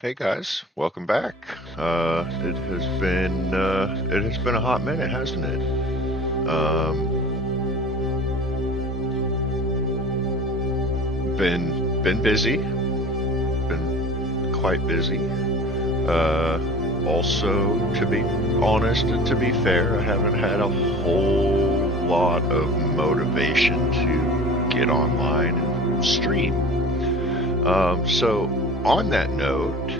Hey guys, welcome back. It has been a hot minute, hasn't it? Been busy, been quite busy. Uh, Also, to be honest and to be fair, I haven't had a whole lot of motivation to get online and stream. So on that note,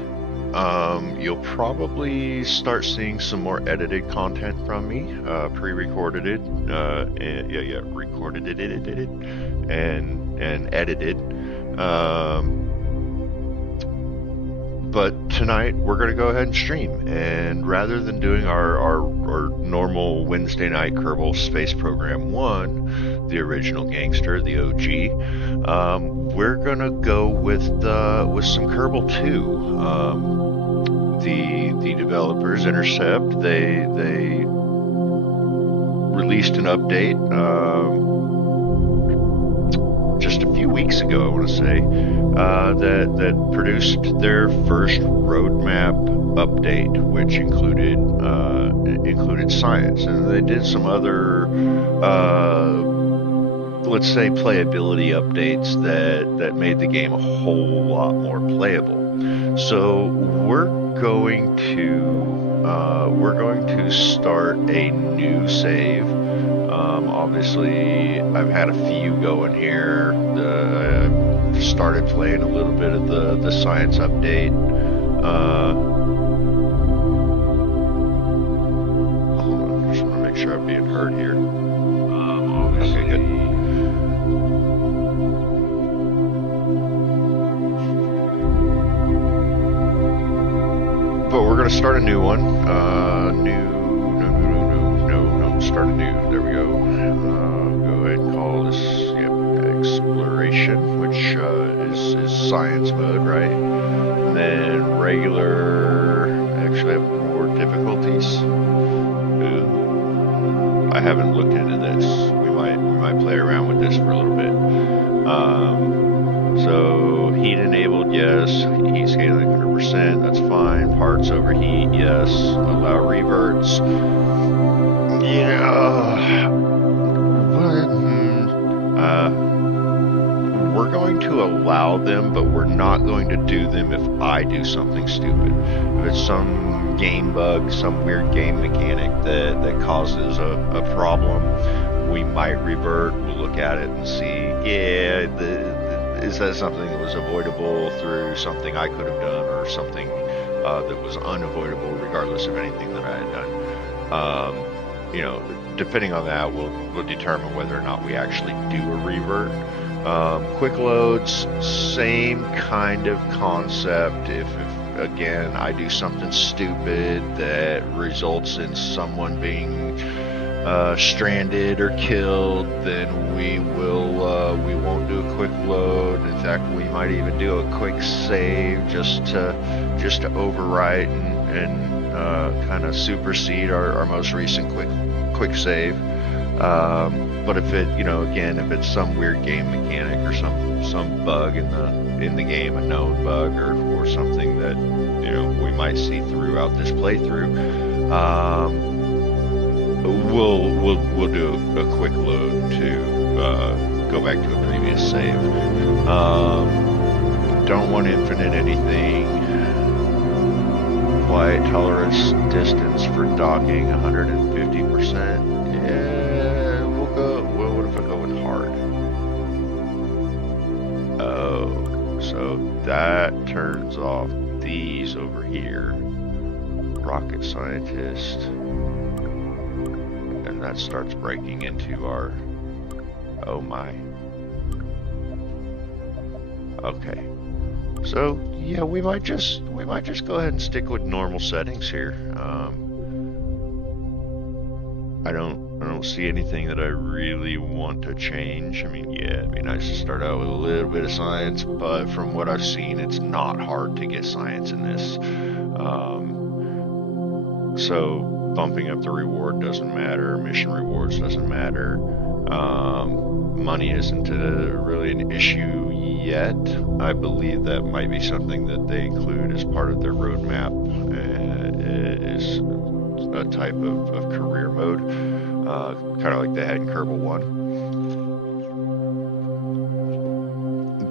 you'll probably start seeing some more edited content from me, pre-recorded it, recorded it, and edited. But tonight we're going to go ahead and stream, and rather than doing our normal Wednesday night Kerbal Space Program 1, the original gangster, the OG, we're going to go with some Kerbal 2. The developers Intercept they released an update just a few weeks ago, I want to say, that produced their first roadmap update, which included science, and they did some other, let's say, playability updates that made the game a whole lot more playable. So we're going to start a new save. Obviously, I've had a few going here. I started playing a little bit of the science update. Hold on, just want to make sure I'm being heard here. Okay, good. But we're gonna start a new one. No. Start a new. There we go. Go ahead and call this, exploration, which is science mode, right? And then regular. Actually, have more difficulties. Ooh, I haven't looked into this. We might play around with this for a little bit. So heat enabled, yes. Heat scaling 100%, that's fine. Parts overheat, yes. Allow reverts. Yeah. We're going to allow them, but we're not going to do them if I do something stupid. If it's some game bug, some weird game mechanic that causes a problem, we might revert. We'll look at it and see, is that something that was avoidable through something I could have done, or something that was unavoidable regardless of anything that I had done. Depending on that, we'll determine whether or not we actually do a revert. Quick loads, same kind of concept. If again I do something stupid that results in someone being stranded or killed, then we won't do a quick load. In fact, we might even do a quick save just to overwrite and kind of supersede our most recent quick save. But if if it's some weird game mechanic or some bug in the game, a known bug or something that we might see throughout this playthrough, we'll do a quick load to go back to a previous save. Don't want infinite anything. Quiet tolerance distance for docking 150%. Yeah, we'll go. Well, what if I go with hard? Oh, so that turns off these over here. Rocket scientist. And that starts breaking into our. Oh my. Okay. So yeah, we might just go ahead and stick with normal settings here. I don't see anything that I really want to change. I mean, yeah, it'd be nice to start out with a little bit of science, but from what I've seen, it's not hard to get science in this. So bumping up the reward doesn't matter. Mission rewards doesn't matter. Money isn't really an issue yet. I believe that might be something that they include as part of their roadmap, is a type of career mode, kind of like they had in Kerbal 1.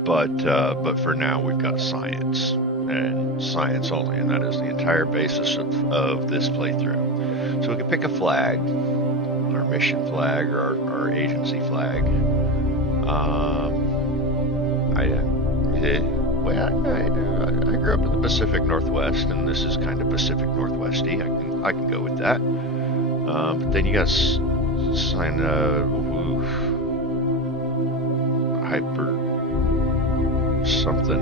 But for now, we've got science, and science only, and that is the entire basis of this playthrough. So we can pick a flag, our mission flag, or our agency flag. I grew up in the Pacific Northwest, and this is kind of Pacific Northwesty. I can go with that. But then you got sign hyper something.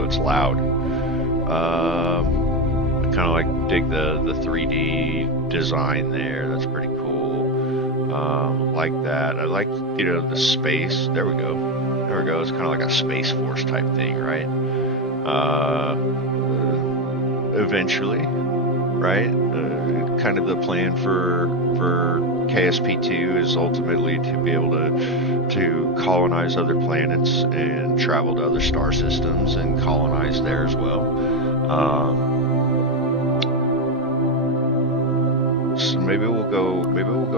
It's loud. I kind of like dig the 3D design there. That's pretty cool. Like that. I like the space. There we go. There we go. It's kind of like a Space Force type thing, right? Eventually, right? Kind of the plan for KSP2 is ultimately to be able to colonize other planets and travel to other star systems and colonize there as well. So maybe we'll go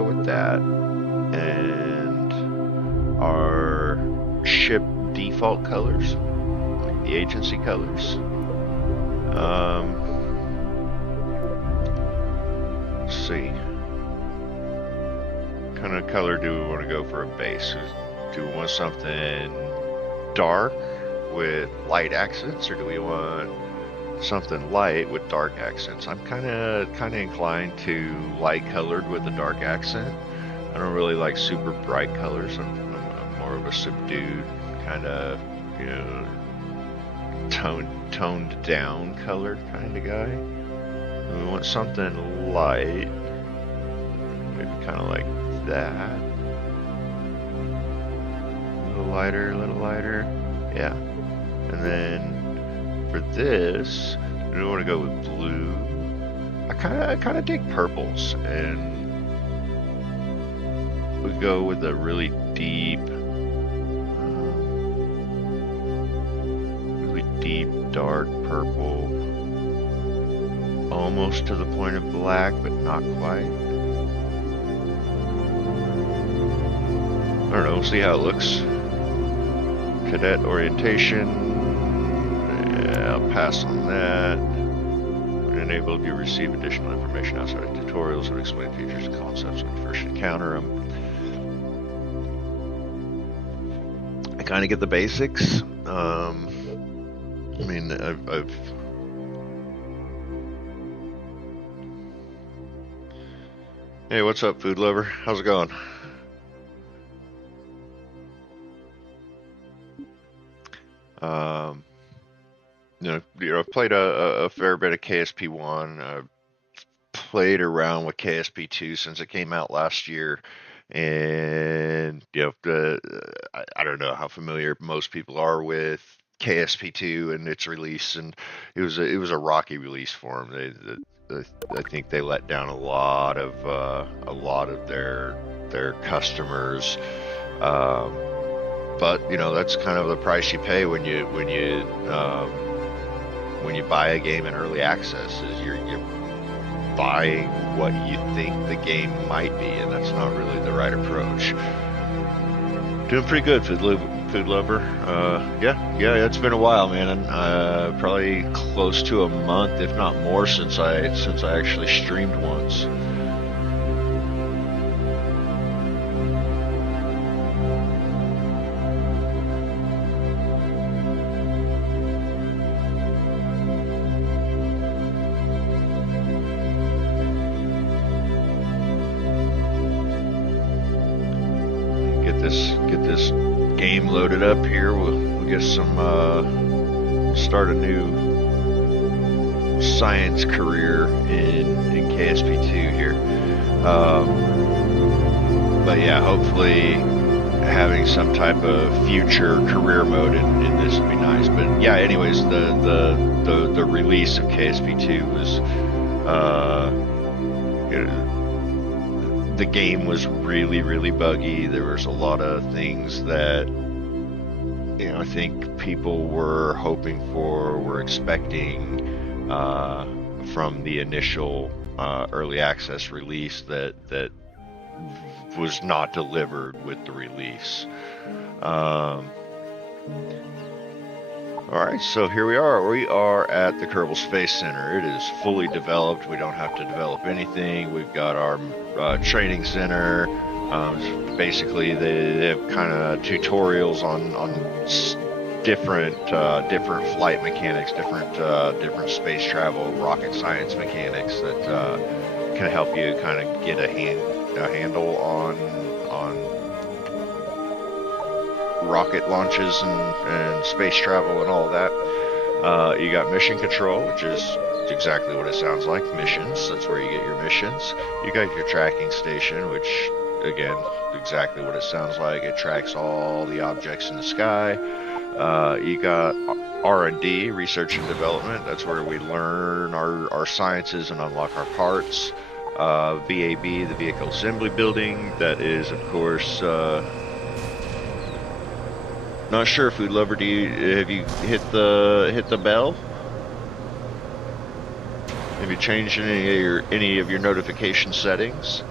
with that. And our ship default colors, like the agency colors. Let's see. What kind of color do we want to go for a base? Do we want something dark with light accents, or do we want something light with dark accents? I'm kind of inclined to light colored with a dark accent. I don't really like super bright colors. I'm more of a subdued kind of, toned down colored kind of guy. And we want something light, maybe kind of like that. A little lighter, yeah. And then for this, we want to go with blue. I kind of dig purples, and we go with a really deep, dark purple, almost to the point of black, but not quite. I don't know, we'll see how it looks. Cadet orientation, yeah, I'll pass on that. When enabled, you receive additional information outside of tutorials that explain features and concepts when you first encounter them. I kind of get the basics. I mean, I've Hey, what's up, food lover? How's it going? Um, I've played a fair bit of KSP1. I've played around with KSP2 since it came out last year, and I don't know how familiar most people are with KSP2 and its release, and it was a rocky release for them. I think they let down a lot of their customers. But that's kind of the price you pay when you buy a game in early access. Is you're buying what you think the game might be, and that's not really the right approach. Doing pretty good, food lover. Yeah, it's been a while, man. Probably close to a month, if not more, since I actually streamed once. Get this game loaded up here. We'll get some start a new science career in KSP2 here. But yeah, hopefully having some type of future career mode in this would be nice. But yeah, anyways, the release of KSP2 was the game was really buggy. There was a lot of things that I think people were expecting from the initial early access release that was not delivered with the release. All right, so here we are. We are at the Kerbal Space Center. It is fully developed. We don't have to develop anything. We've got our training center. Basically, they have kind of tutorials on different flight mechanics, different space travel, rocket science mechanics that can help you kind of get a handle on rocket launches and space travel and all of that. You got mission control, which is exactly what it sounds like, missions. That's where you get your missions. You got your tracking station, which, again, exactly what it sounds like. It tracks all the objects in the sky. You got R&D, research and development. That's where we learn our sciences and unlock our parts. VAB, the Vehicle Assembly Building. That is, of course... not sure if Food Lover, have you hit the bell? Have you changed any of your notification settings?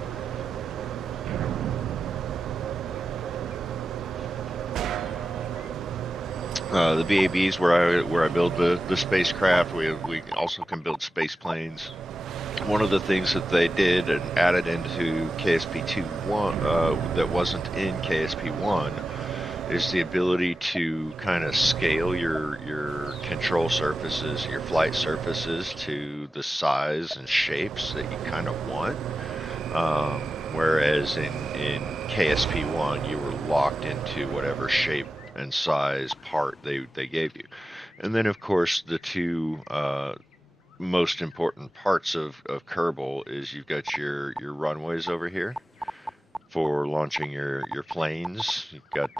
The VABs where I build the spacecraft. We also can build space planes. One of the things that they did and added into KSP 2.1 that wasn't in KSP 1 is the ability to kind of scale your control surfaces, your flight surfaces to the size and shapes that you kind of want. Whereas in KSP 1, you were locked into whatever shape and size part they gave you. And then, of course, the two most important parts of Kerbal is you've got your runways over here for launching your planes. You've got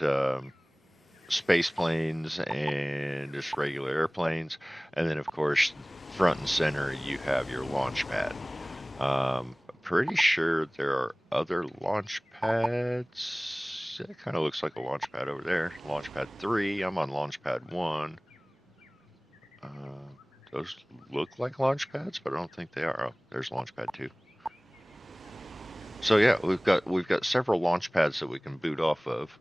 space planes and just regular airplanes. And then, of course, front and center, you have your launch pad. Pretty sure there are other launch pads. It kind of looks like a launch pad over there. Launch pad 3. I'm on launch pad 1. Those look like launch pads, but I don't think they are. Oh, there's launch pad 2. So yeah, we've got several launch pads that we can boot off of.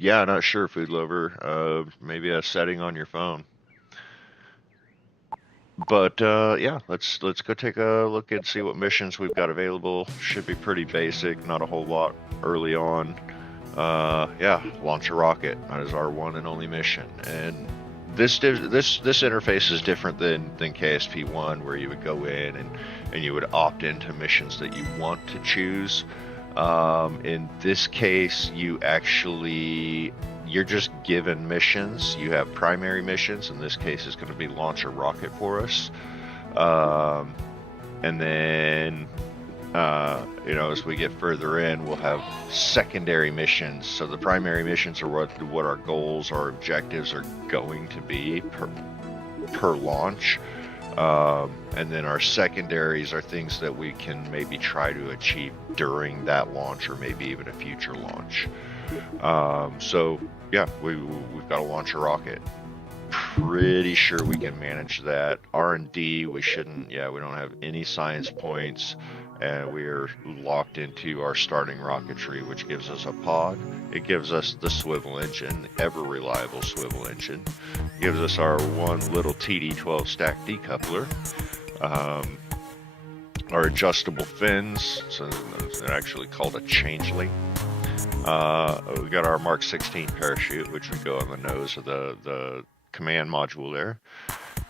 Yeah, not sure, Food Lover. Maybe a setting on your phone. But yeah, let's go take a look and see what missions we've got available. Should be pretty basic, not a whole lot early on. Yeah, launch a rocket. That is our one and only mission. And this interface is different than KSP 1, where you would go in and you would opt into missions that you want to choose. In this case, you're just given missions. You have primary missions. In this case, it's going to be launch a rocket for us. And then, as we get further in, we'll have secondary missions. So the primary missions are what our goals, our objectives are going to be per launch. And then our secondaries are things that we can maybe try to achieve during that launch or maybe even a future launch. So yeah, we've got to launch a rocket. Pretty sure we can manage that. R&D, we don't have any science points, and we're locked into our starting rocketry, which gives us a pod. It gives us the swivel engine, ever reliable swivel engine. It gives us our one little TD12 stack decoupler. Our adjustable fins, so they're actually called a changeling. We got our Mark 16 parachute, which would go on the nose of the command module there.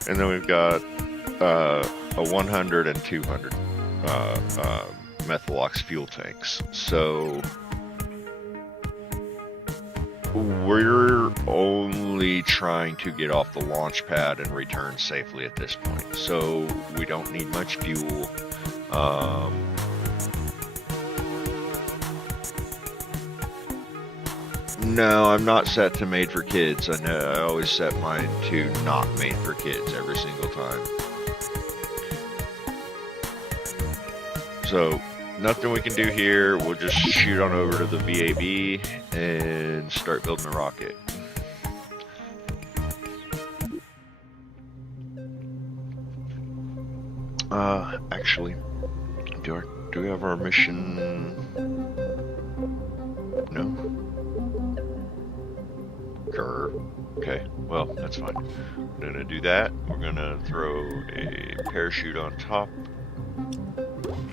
And then we've got a 100 and 200 Methalox fuel tanks. So we're only trying to get off the launch pad and return safely at this point. So we don't need much fuel. No, I'm not set to made for kids. I know I always set mine to not made for kids every single time. So nothing we can do here. We'll just shoot on over to the VAB and start building the rocket. Actually, do we have our mission? No. Okay, well, that's fine. We're gonna do that. We're gonna throw a parachute on top,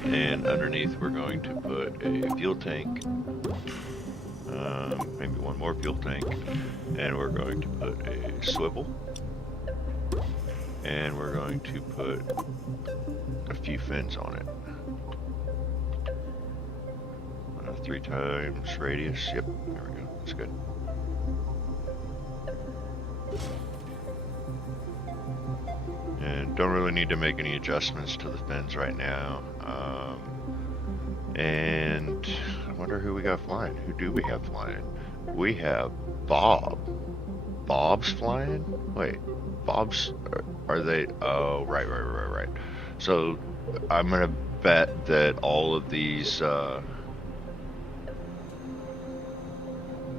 and underneath we're going to put a fuel tank, maybe one more fuel tank, and we're going to put a swivel, and we're going to put a few fins on it. 3 times radius. Yep, there we go. That's good. And don't really need to make any adjustments to the fins right now. And I wonder who we got flying. Who do we have flying? We have Bob. Bob's flying? Wait, Bob's, are they? Oh, right. So I'm gonna bet that all of these,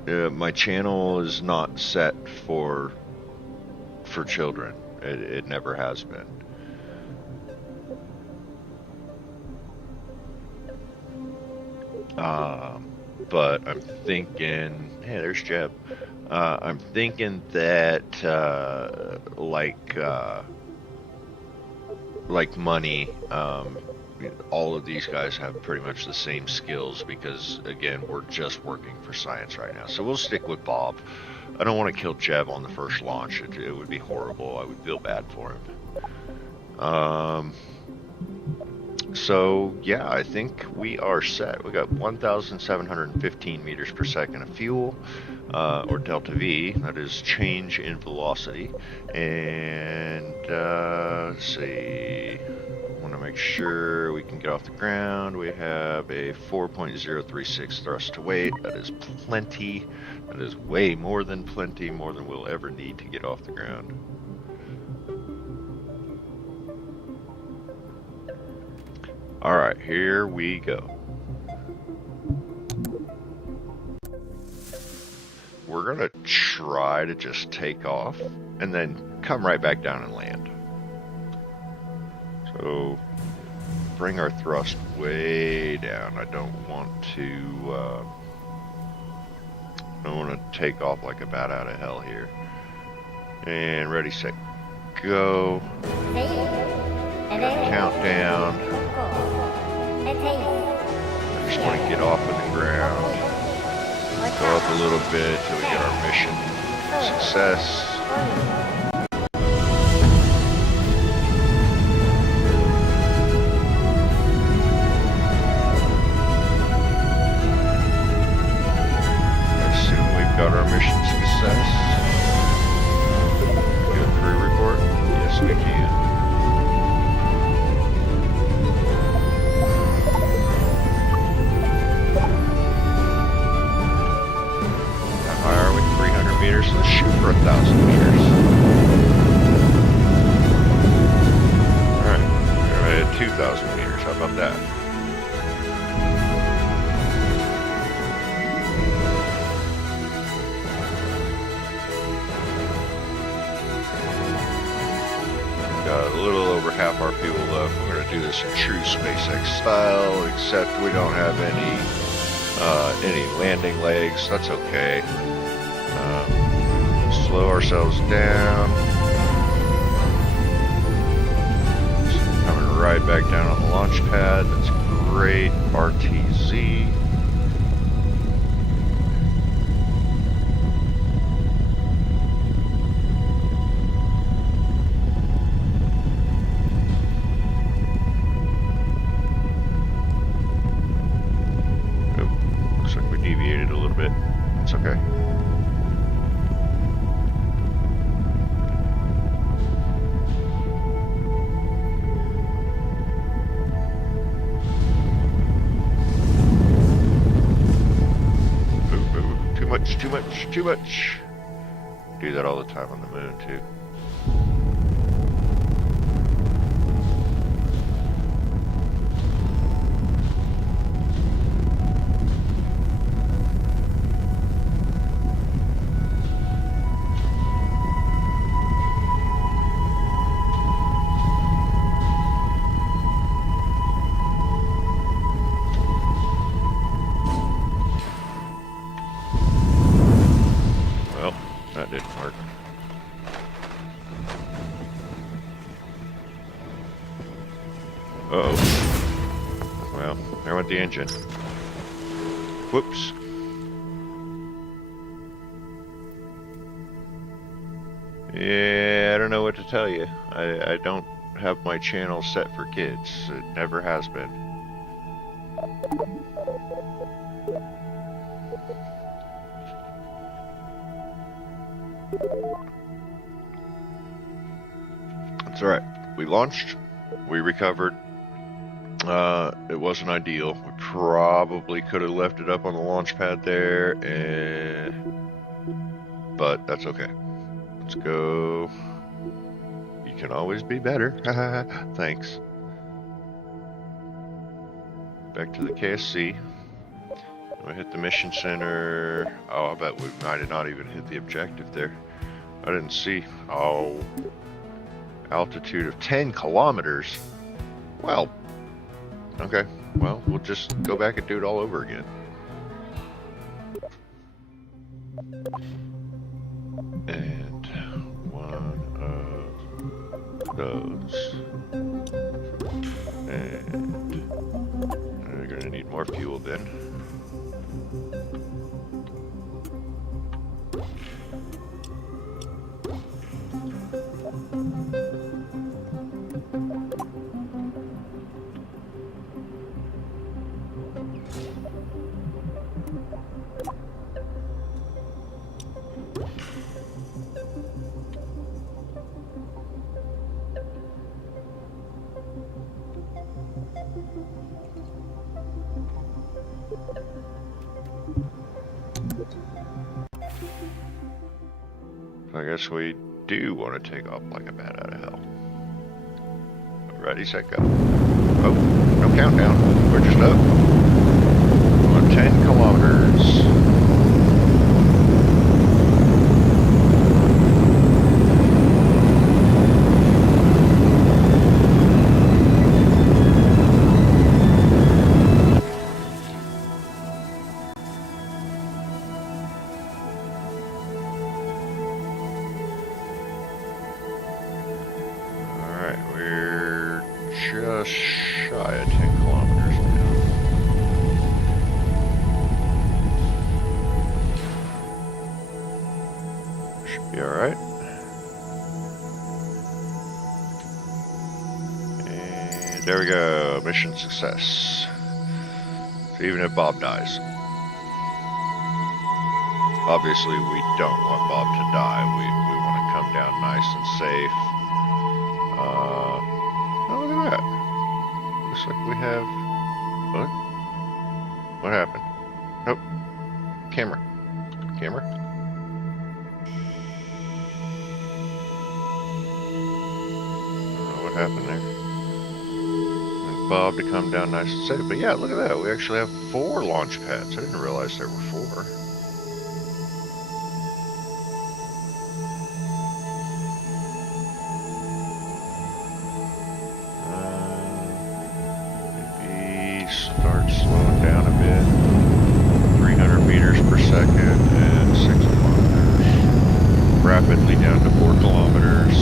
my channel is not set for children. It never has been. But I'm thinking, hey, there's Jeb. I'm thinking that like money, all of these guys have pretty much the same skills because, again, we're just working for science right now. So we'll stick with Bob. I don't want to kill Jeb on the first launch. It would be horrible. I would feel bad for him. So, yeah, I think we are set. We got 1,715 meters per second of fuel, or delta V, that is change in velocity. And, let's see, I want to make sure we can get off the ground. We have a 4.036 thrust to weight. That is plenty. That is way more than plenty, more than we'll ever need to get off the ground. Alright, here we go. We're gonna try to just take off and then come right back down and land. So, bring our thrust way down. I don't want to take off like a bat out of hell here. And ready, set, go. Countdown. I just want to get off of the ground. Go up a little bit till we get our mission success. I assume we've got our mission success. Do a crew report? Yes, we can. Meters. Let's shoot for 1,000 meters. Alright, we're at 2,000 meters. How about that? Got a little over half our fuel left. We're going to do this in true SpaceX style, except we don't have any landing legs. That's okay. Slow ourselves down. Just coming right back down on the launch pad. That's great. RTZ. Oh, looks like we deviated a little bit. It's okay. Too much. Do that all the time on the moon, too. that didn't work. Uh-oh. Well, there went the engine. Whoops. Yeah, I don't know what to tell you. I don't have my channel set for kids. It never has been. That's alright. We launched. We recovered. It wasn't ideal. We probably could have left it up on the launch pad there, but that's okay. Let's go. You can always be better. Thanks. Back to the KSC. We hit the mission center. Oh, I bet we might have not even hit the objective there. I didn't see. Oh, altitude of 10 kilometers. Well, okay. Well, we'll just go back and do it all over again. And one of those. And we're gonna need more fuel then. I guess we do want to take off like a bat out of hell. Ready, set, go. Oh, no countdown. We're just up. On 10 kilometers. Just shy of 10 kilometers now. Should be alright. And there we go. Mission success. So even if Bob dies. Obviously we don't want Bob to die. We want to come down nice and safe. Oh, look at that. Looks like we have... What? What happened? Nope. Camera. Camera? I don't know what happened there. And Bob to come down nice and safe. But yeah, look at that. We actually have 4 launch pads. I didn't realize there were 4. Start slowing down a bit. 300 meters per second and 6 kilometers. Rapidly down to 4 kilometers.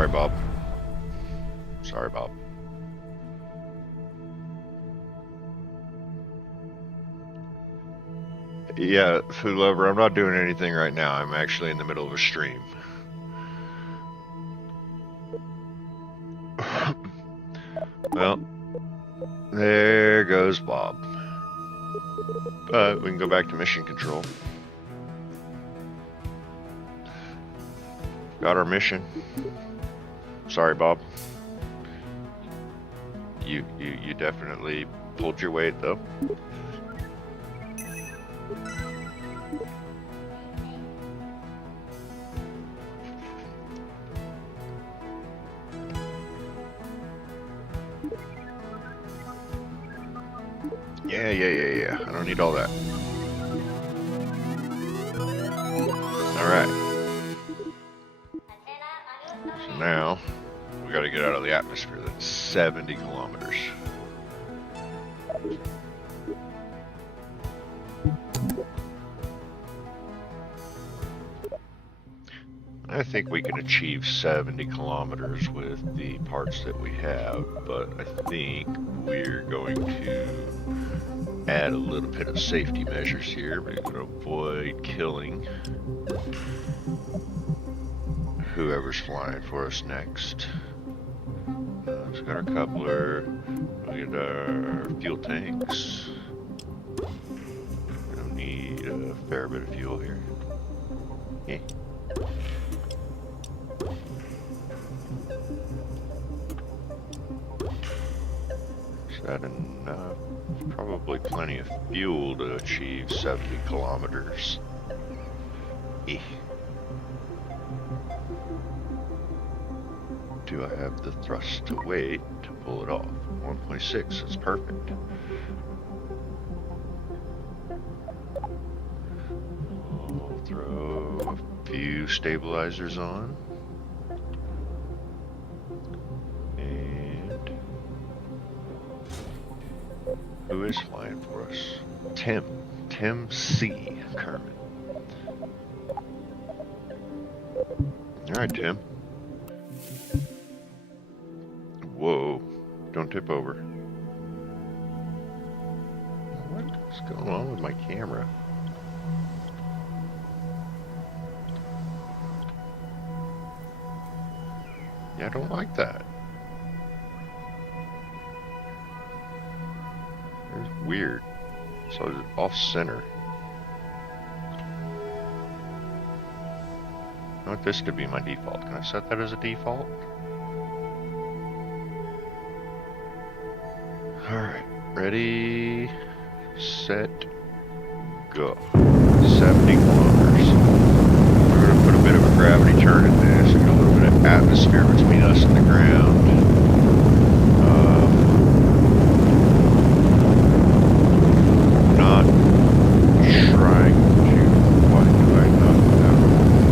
Sorry, Bob. Sorry, Bob. Yeah, food lover, I'm not doing anything right now. I'm actually in the middle of a stream. Well, there goes Bob. But we can go back to mission control. Got our mission. Sorry, Bob. You definitely pulled your weight, though. Yeah. I don't need all that. Alright. So now, we gotta get out of the atmosphere. That's 70 kilometers. I think we can achieve 70 kilometers with the parts that we have, but I think we're going to add a little bit of safety measures here. We're going to avoid killing whoever's flying for us next. We've got our coupler, we got our fuel tanks. We don't need a fair bit of fuel here. Yeah. Is that enough? Probably plenty of fuel to achieve 70 kilometers. Do I have the thrust to weight to pull it off? 1.6, that's perfect. I'll throw a few stabilizers on. And who is flying for us? Tim C. Kerman. Alright, Tim. Whoa, don't tip over. What's going on with my camera? Yeah, I don't like that. It's weird. So it's off center. I want this to be my default. Can I set that as a default? Alright, ready, set, go. 70 kilometers. We're going to put a bit of a gravity turn in this and a little bit of atmosphere between us and the ground. Not trying to, why do I not have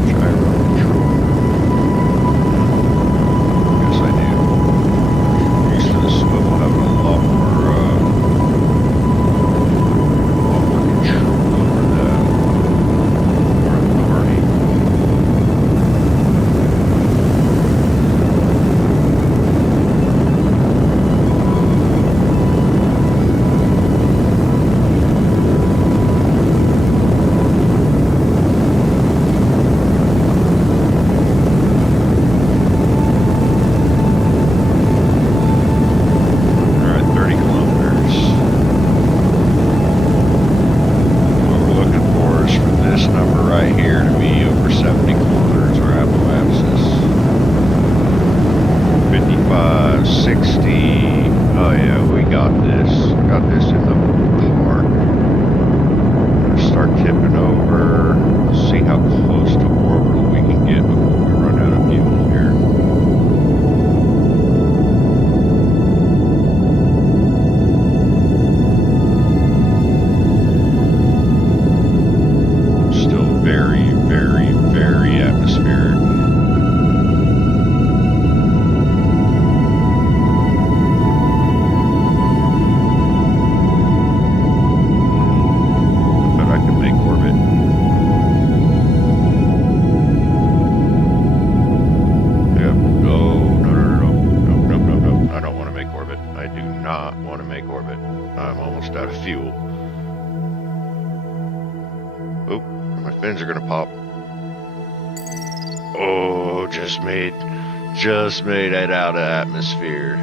gyro control? Yes, I do. Used to the swivel having a lot more control over that, more authority. Oh, my fins are gonna pop. Oh, just made it out of atmosphere.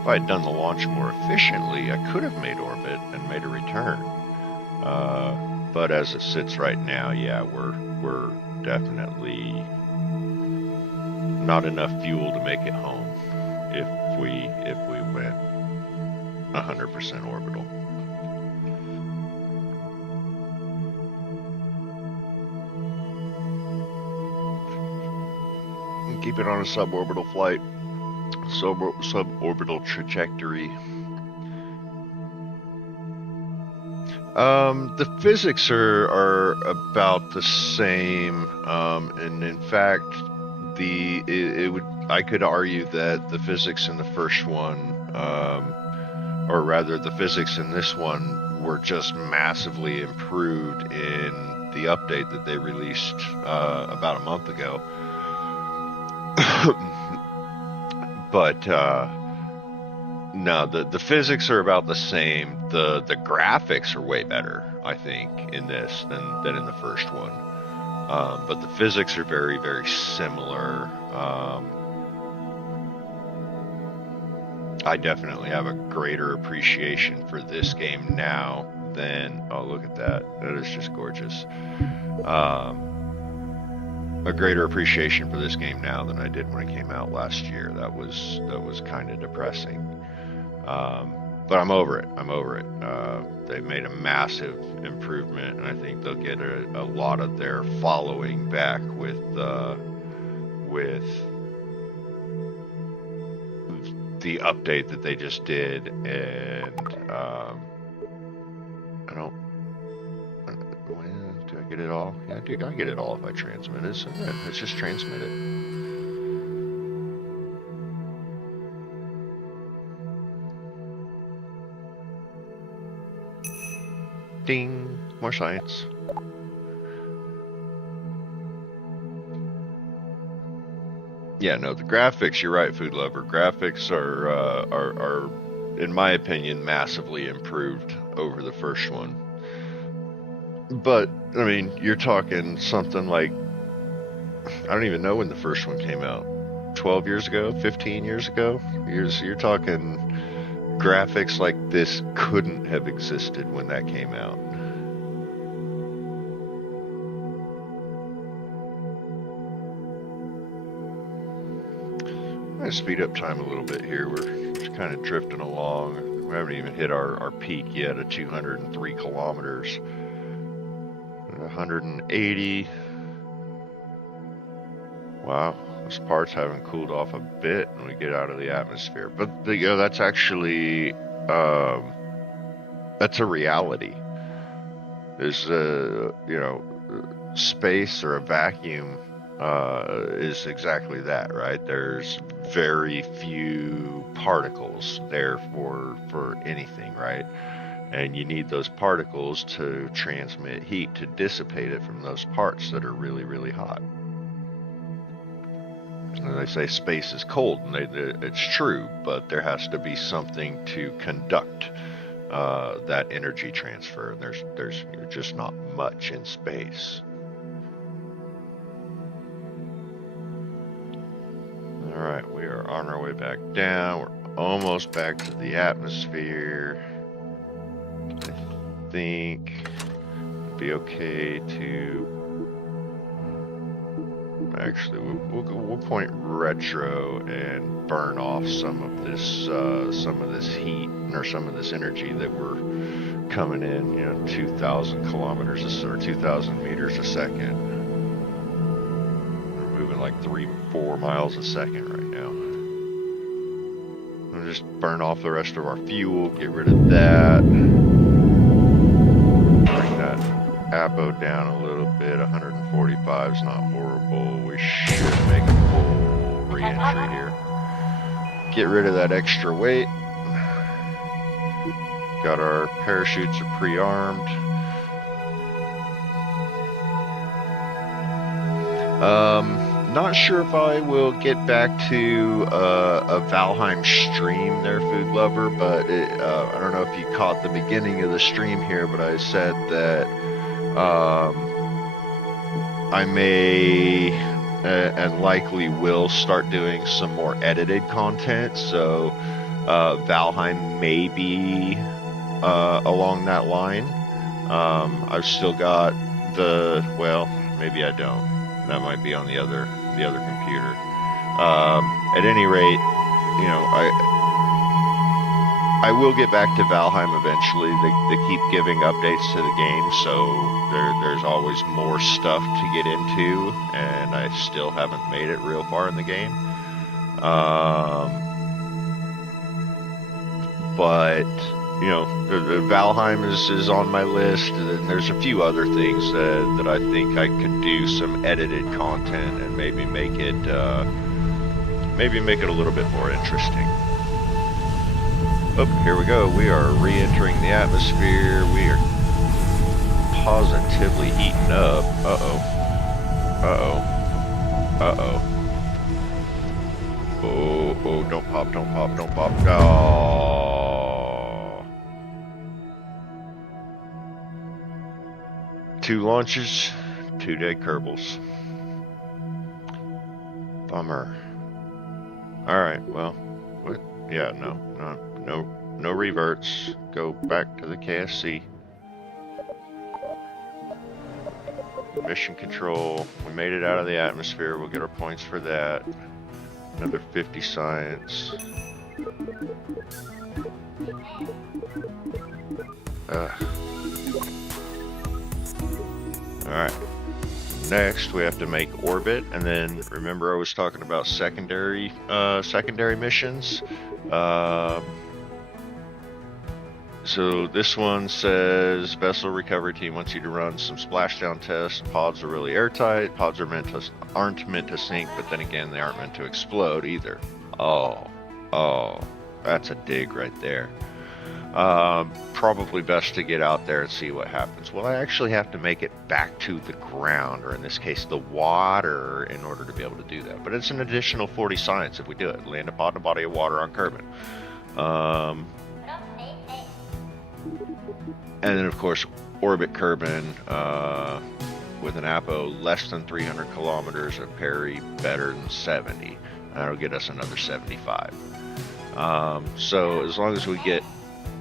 If I had done the launch more efficiently, I could have made orbit and made a return. But as it sits right now, yeah, we're definitely not enough fuel to make it home if we went 100% orbital. And keep it on a suborbital flight, suborbital trajectory. The physics are about the same, and in fact, I could argue that the physics in the first one, or rather the physics in this one, were just massively improved in the update that they released about a month ago. But no, the physics are about the same. The graphics are way better, I think, in this than in the first one. But the physics are very, very similar. I definitely have a greater appreciation for this game now than, oh, look at that. That is just gorgeous. A greater appreciation for this game now than I did when it came out last year. That was kind of depressing. But I'm over it. They made a massive improvement, and I think they'll get a lot of their following back with the update that they just did. And I don't. Do I get it all? Yeah, I get it all if I transmit it. So yeah, let's just transmit it. Ding! More science. Yeah, no, the graphics. You're right, Food Lover. Graphics are, in my opinion, massively improved over the first one. But I mean, you're talking something like, I don't even know when the first one came out. 12 years ago, 15 years ago. You're talking graphics like this couldn't have existed when that came out. I'm going to speed up time a little bit here. We're just kind of drifting along. We haven't even hit our peak yet at 203 kilometers. 180. Wow, those parts haven't cooled off a bit when we get out of the atmosphere. But that's actually that's a reality. There's space or a vacuum is exactly that, right? There's very few particles there for anything, right? And you need those particles to transmit heat to dissipate it from those parts that are really, really hot. And they say space is cold, and it's true, but there has to be something to conduct that energy transfer, and there's just not much in space. All right, we are on our way back down. We're almost back to the atmosphere. I think it'd be okay to actually we'll point retro and burn off some of this heat or some of this energy that we're coming in. 2,000 kilometers or 2,000 meters a second. We're moving like 3-4 miles a second right now. We'll just burn off the rest of our fuel. Get rid of that. Apo down a little bit. 145 is not horrible. We should make a full re-entry here. Get rid of that extra weight. Got our parachutes are pre-armed. Not sure if I will get back to a Valheim stream there, Food Lover, but I don't know if you caught the beginning of the stream here, but I said that I may and likely will start doing some more edited content, so Valheim may be along that line. I've still got well, maybe I don't. That might be on the other computer. At any rate, you know, I will get back to Valheim eventually. They keep giving updates to the game, so there's always more stuff to get into, and I still haven't made it real far in the game. But you know, the Valheim is on my list, and there's a few other things that I think I could do some edited content and maybe make it a little bit more interesting. Oh, here we go. We are re-entering the atmosphere. We are positively heating up. Uh-oh. Uh-oh. Uh-oh. Oh, don't pop, don't pop, don't pop. Oh. 2 launches, 2 dead Kerbals. Bummer. Alright, well, what? Yeah, no reverts. Go back to the KSC. Mission control. We made it out of the atmosphere. We'll get our points for that. Another 50 science. Alright. Next, we have to make orbit, and then remember I was talking about secondary missions. So this one says vessel recovery team wants you to run some splashdown tests. Pods are really airtight. Pods aren't meant to sink, but then again they aren't meant to explode either. Oh, that's a dig right there. Probably best to get out there and see what happens. Well, I actually have to make it back to the ground, or in this case the water, in order to be able to do that. But it's an additional 40 science if we do it. Land a pod in a body of water on Kerbal. And then of course orbit Kerbal with an APO less than 300 kilometers, a parry better than 70. That'll get us another 75. So as long as we get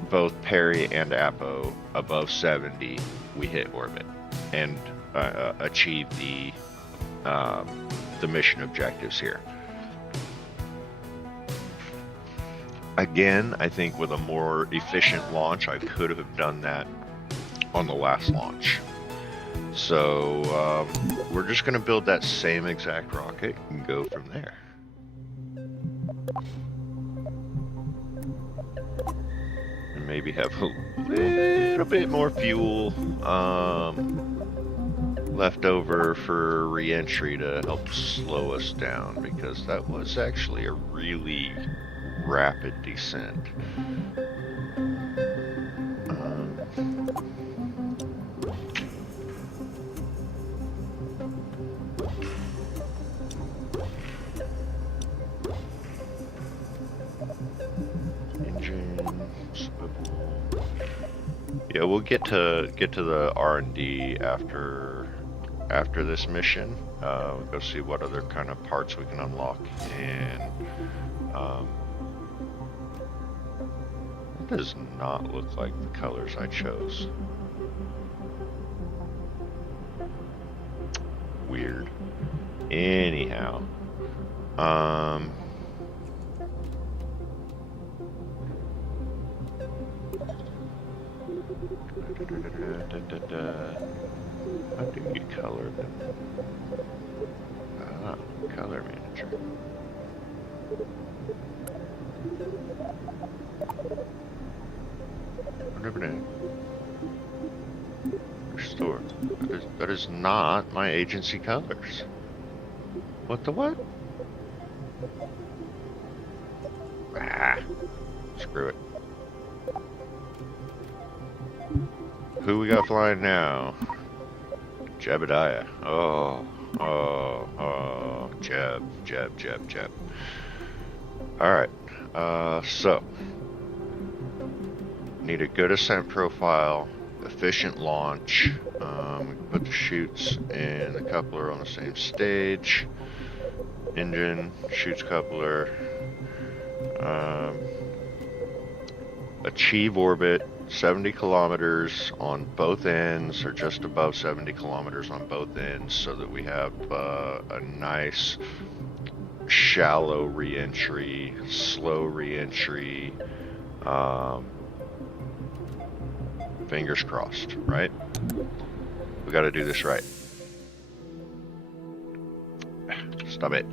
both parry and APO above 70, we hit orbit and achieve the mission objectives here. Again, I think with a more efficient launch, I could have done that on the last launch. So we're just going to build that same exact rocket and go from there. And maybe have a little bit more fuel left over for re-entry to help slow us down, because that was actually a really rapid descent. Engine, swivel. Yeah, we'll get to the R&D after this mission. We'll go see what other kind of parts we can unlock, and it does not look like the colors I chose. Weird. Anyhow, how do you color them? Ah, color manager. Restore. That is not my agency colors. What the what? Ah, screw it. Who we got flying now? Jebediah. Oh, Jeb. Alright, so need a good ascent profile, efficient launch. We can put the chutes and the coupler on the same stage. Engine, chutes, coupler. Achieve orbit 70 kilometers on both ends, or just above 70 kilometers on both ends, so that we have a nice shallow re-entry, slow re-entry. Fingers crossed, right? We got to do this right. Stop it.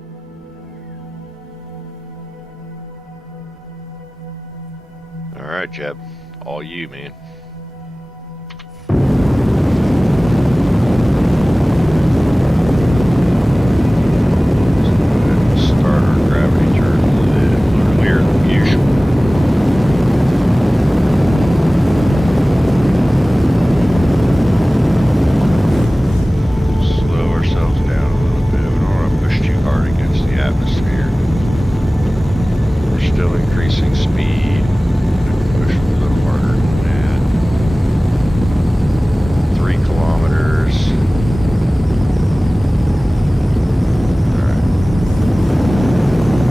All right, Jeb. All you, man. Start our gravity turn a little bit earlier than usual. Slow ourselves down a little bit. We don't want to push too hard against the atmosphere. We're still increasing speed. Push a little harder than that. 3 kilometers. Alright.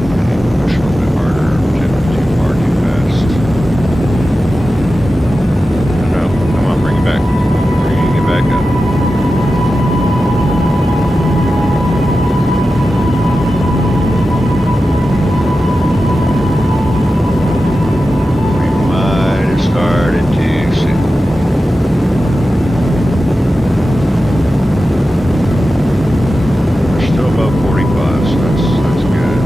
I need to push a little bit harder. I'm tipping too far too fast. No, come on, bring it back. Bring it back up. Started too soon. We're still above 45, so that's good.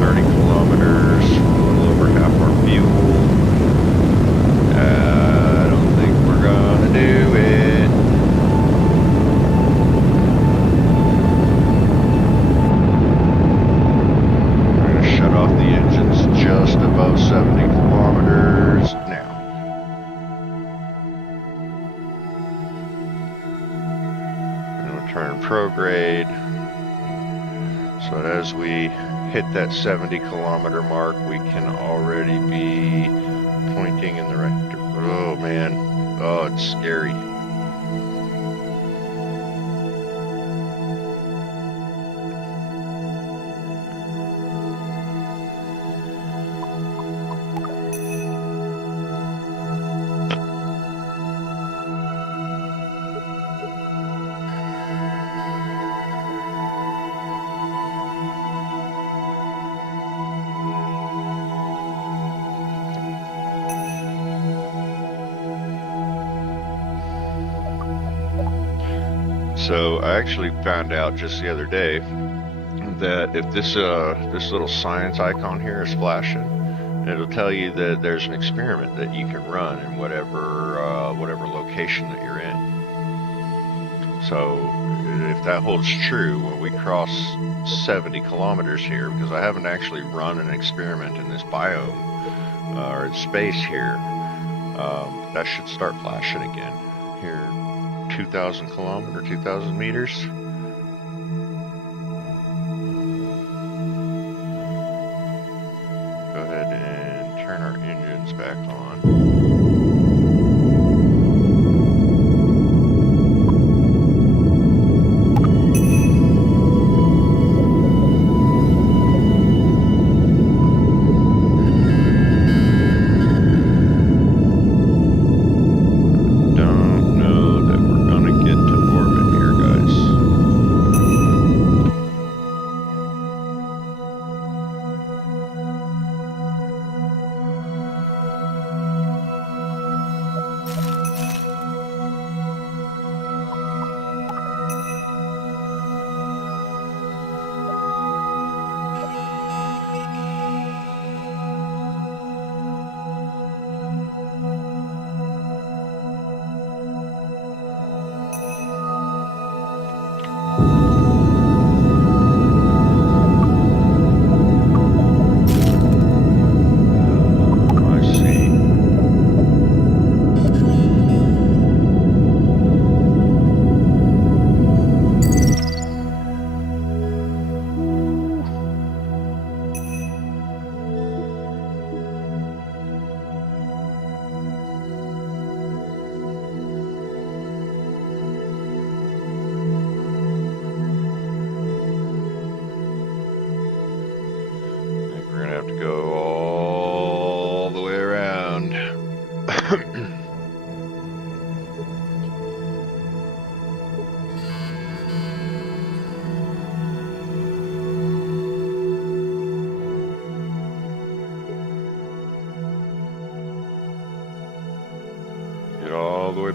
30 kilometers, a little over half our fuel. I don't think we're gonna do it. We're gonna shut off the engines just above 70 kilometers now. And we'll turn prograde, so that as we hit that 70 kilometer mark, we can already be pointing in the right direction. Oh man, oh, it's scary. So I actually found out just the other day that if this little science icon here is flashing, it'll tell you that there's an experiment that you can run in whatever location that you're in. So if that holds true when we cross 70 kilometers here, because I haven't actually run an experiment in this biome or in space here, that should start flashing again here. 2,000 meters. Go ahead and turn our engines back on.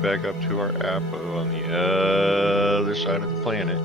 back up to our Apo on the other side of the planet.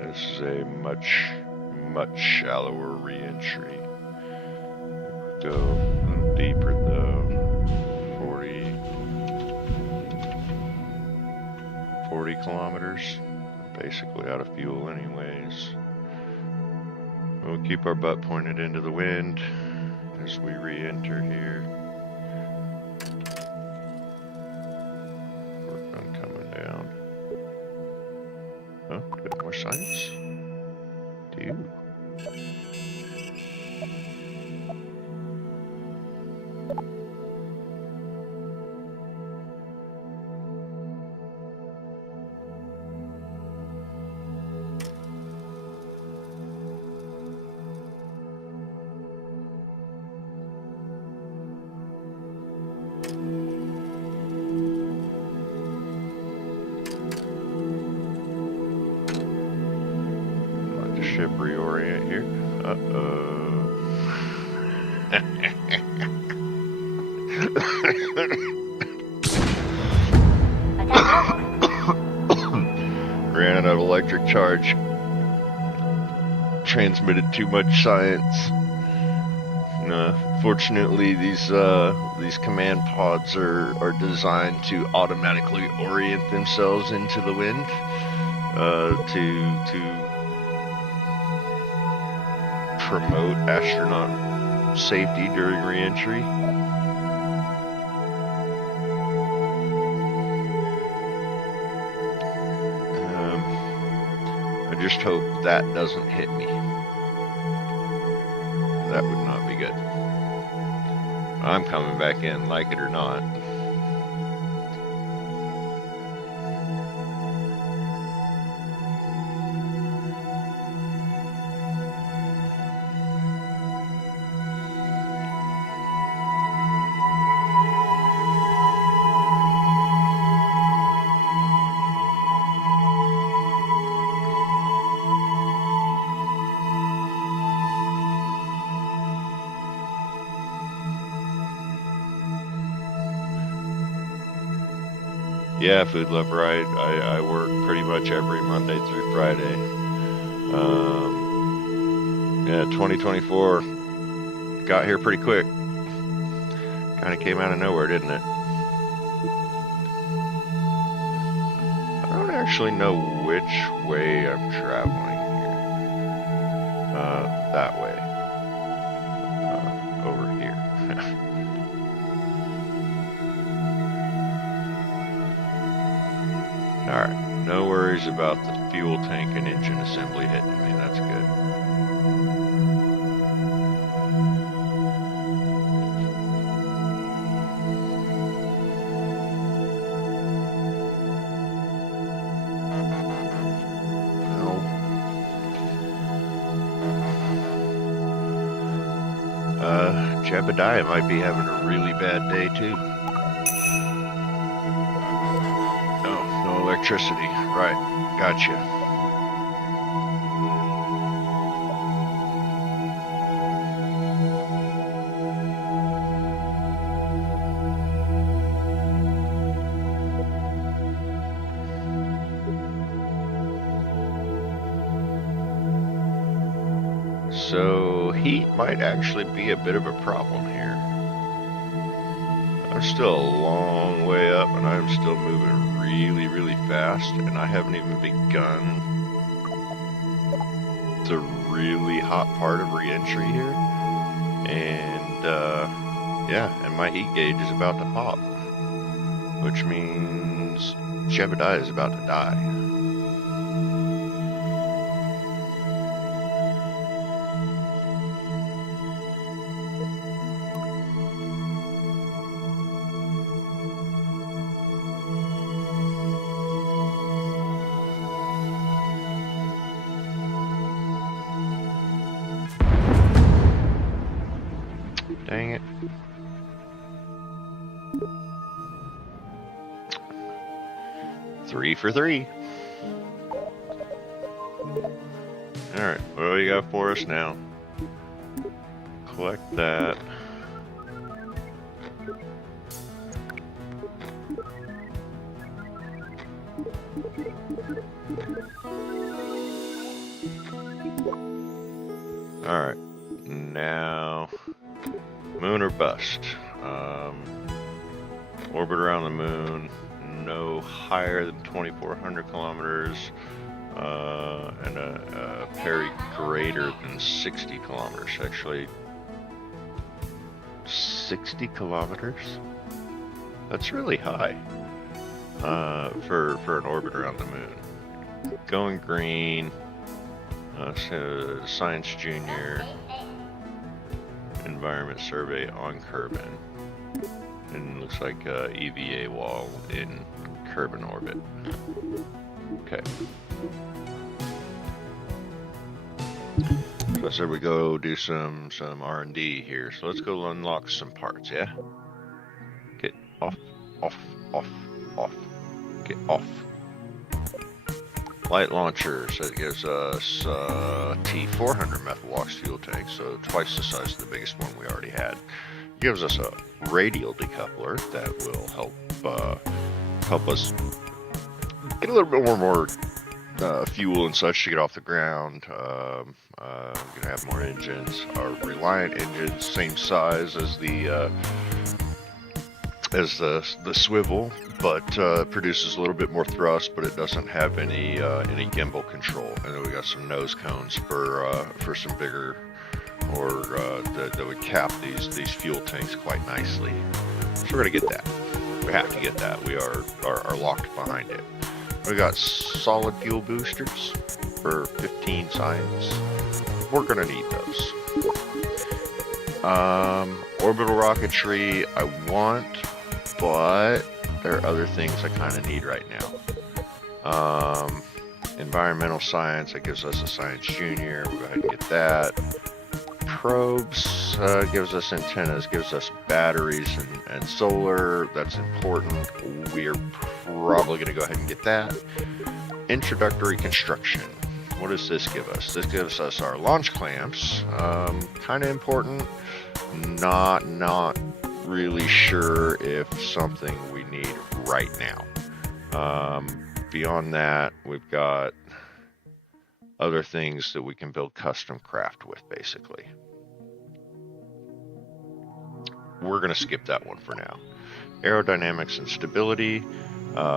This is a much shallower re-entry. Go a little deeper though. 40 kilometers. Basically out of fuel anyways. We'll keep our butt pointed into the wind as we re-enter here. Work on coming down. Oh, do we have more science? Do. Ship reorient here. Ran out of electric charge. Transmitted too much science. Fortunately, these command pods are designed to automatically orient themselves into the wind to promote astronaut safety during re-entry. I just hope that doesn't hit me. That would not be good. I'm coming back in, like it or not. Yeah, Food Lover, I work pretty much every Monday through Friday. Yeah, 2024 got here pretty quick. Kind of came out of nowhere, didn't it? I don't actually know which way I'm traveling here. That way. Over here. Alright, no worries about the fuel tank and engine assembly hitting me, that's good. Jebediah might be having a really bad day too. Electricity, right, gotcha. So heat might actually be a bit of a problem here. I'm still a long way up and I'm still moving really, really fast, and I haven't even begun the really hot part of re-entry here. And yeah, and my heat gauge is about to pop, which means Jebediah is about to die. Dang it. Three for three. Alright, what do you got for us now? Collect that. Alright, now moon or bust. Orbit around the moon, no higher than 2,400 kilometers, and a parry greater than 60 kilometers. Actually, 60 kilometers? That's really high for an orbit around the moon. Going green, so Science Junior, Environment Survey on Kerbal. And looks like EVA wall in Kerbal orbit. Okay. So I said we go do some R&D here. So let's go unlock some parts, yeah? Get off, off, off, off. Get off. Light launcher, so it gives us T400 methyl wax fuel tank, so twice the size of the biggest one we already had. Gives us a radial decoupler that will help us get a little bit more fuel and such to get off the ground. Gonna have more engines. Our Reliant engine, same size as the swivel, but produces a little bit more thrust, but it doesn't have any gimbal control. And then we got some nose cones for some bigger, or that would cap these fuel tanks quite nicely. So we're gonna get that. We have to get that. We are locked behind it. We got solid fuel boosters for 15 science. We're gonna need those. Orbital rocketry I want, but there are other things I kind of need right now. Environmental science, that gives us a Science Junior. We'll go ahead and get that. Probes gives us antennas, gives us batteries and solar. That's important. We're probably going to go ahead and get that. Introductory construction. What does this give us? This gives us our launch clamps. Kind of important. Not really sure if something we need right now. Beyond that, we've got other things that we can build custom craft with, basically. We're going to skip that one for now. Aerodynamics and stability,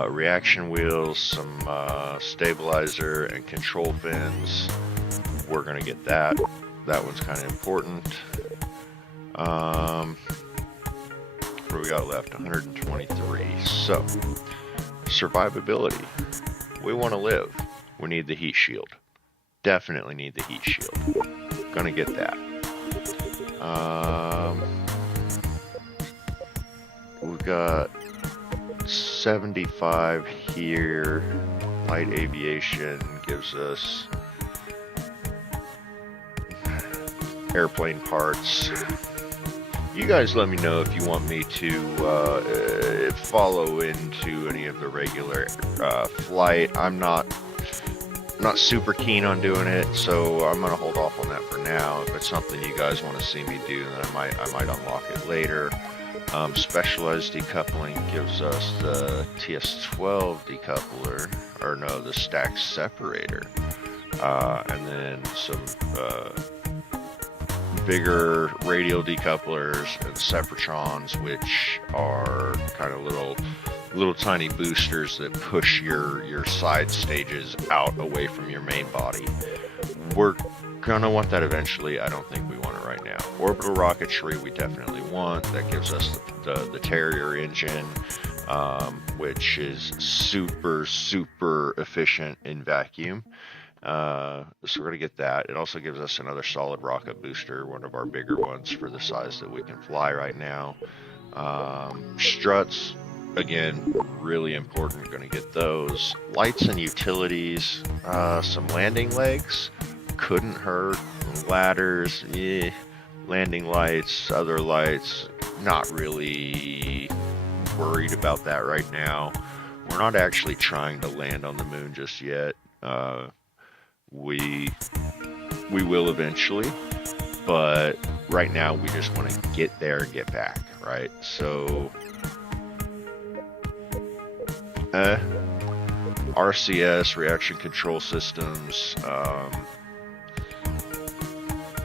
reaction wheels, some stabilizer and control fins. We're going to get that. That one's kind of important. What do we got left? 123. So, survivability. We want to live. We need the heat shield. Definitely need the heat shield. Gonna get that. We've got 75 here. Light aviation gives us airplane parts. You guys let me know if you want me to follow into any of the regular flight. I'm not super keen on doing it, so I'm gonna hold off on that for now. If it's something you guys want to see me do, then I might unlock it later. Specialized decoupling gives us the TS12 decoupler, or no, the stack separator, and then some bigger radial decouplers and separatrons, which are kind of little little tiny boosters that push your side stages out away from your main body. We're gonna want that eventually. I don't think we want it right now. Orbital rocketry we definitely want. That gives us the Terrier engine, which is super efficient in vacuum. So we're gonna get that. It also gives us another solid rocket booster, one of our bigger ones for the size that we can fly right now. Struts, again, really important. Gonna get those. Lights and utilities, some landing legs, couldn't hurt. Ladders, landing lights, other lights, not really worried about that right now. We're not actually trying to land on the moon just yet. We will eventually, but right now we just want to get there and get back, right? So RCS, reaction control systems,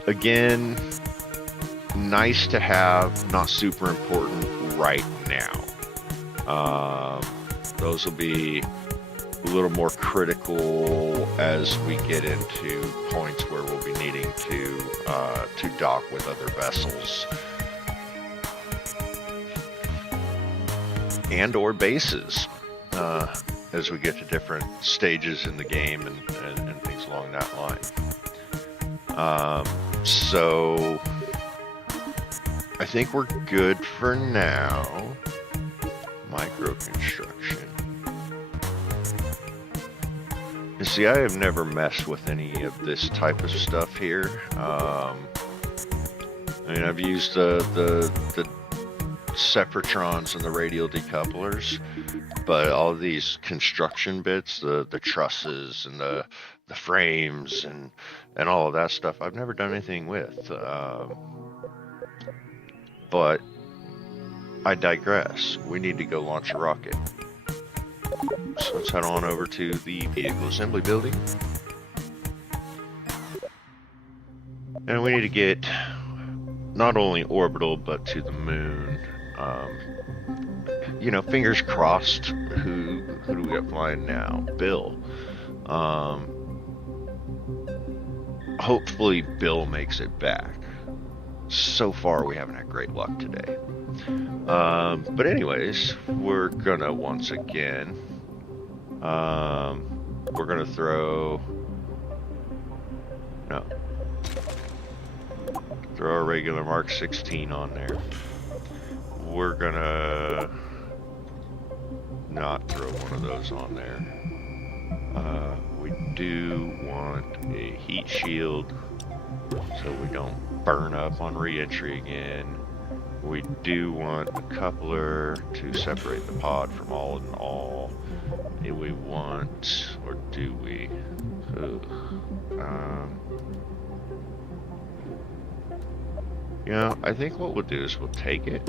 again, nice to have, not super important right now. Those will be a little more critical as we get into points where we'll be needing to dock with other vessels and or bases as we get to different stages in the game and things along that line. So I think we're good for now. Micro construction. You see, I have never messed with any of this type of stuff here. I mean, I've used the separatrons and the radial decouplers, but all of these construction bits, the trusses and the frames and all of that stuff, I've never done anything with. But I digress. We need to go launch a rocket. So let's head on over to the vehicle assembly building. And we need to get not only orbital, but to the moon. You know, fingers crossed. Who do we got flying now? Bill. Hopefully Bill makes it back. So far we haven't had great luck today. But anyways, we're gonna once again, we're gonna throw a regular Mark 16 on there. We're gonna not throw one of those on there. We do want a heat shield so we don't burn up on re-entry again. We do want a coupler to separate the pod from all in all. Do we want, or do we? You know, I think what we'll do is we'll take it,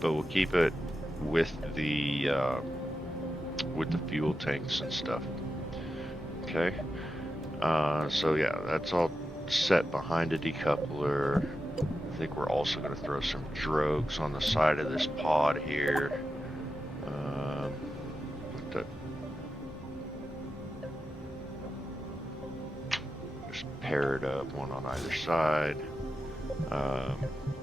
but we'll keep it with the fuel tanks and stuff. Okay. So yeah, that's all set behind a decoupler. I think we're also going to throw some drogues on the side of this pod here. Just pair it up, one on either side.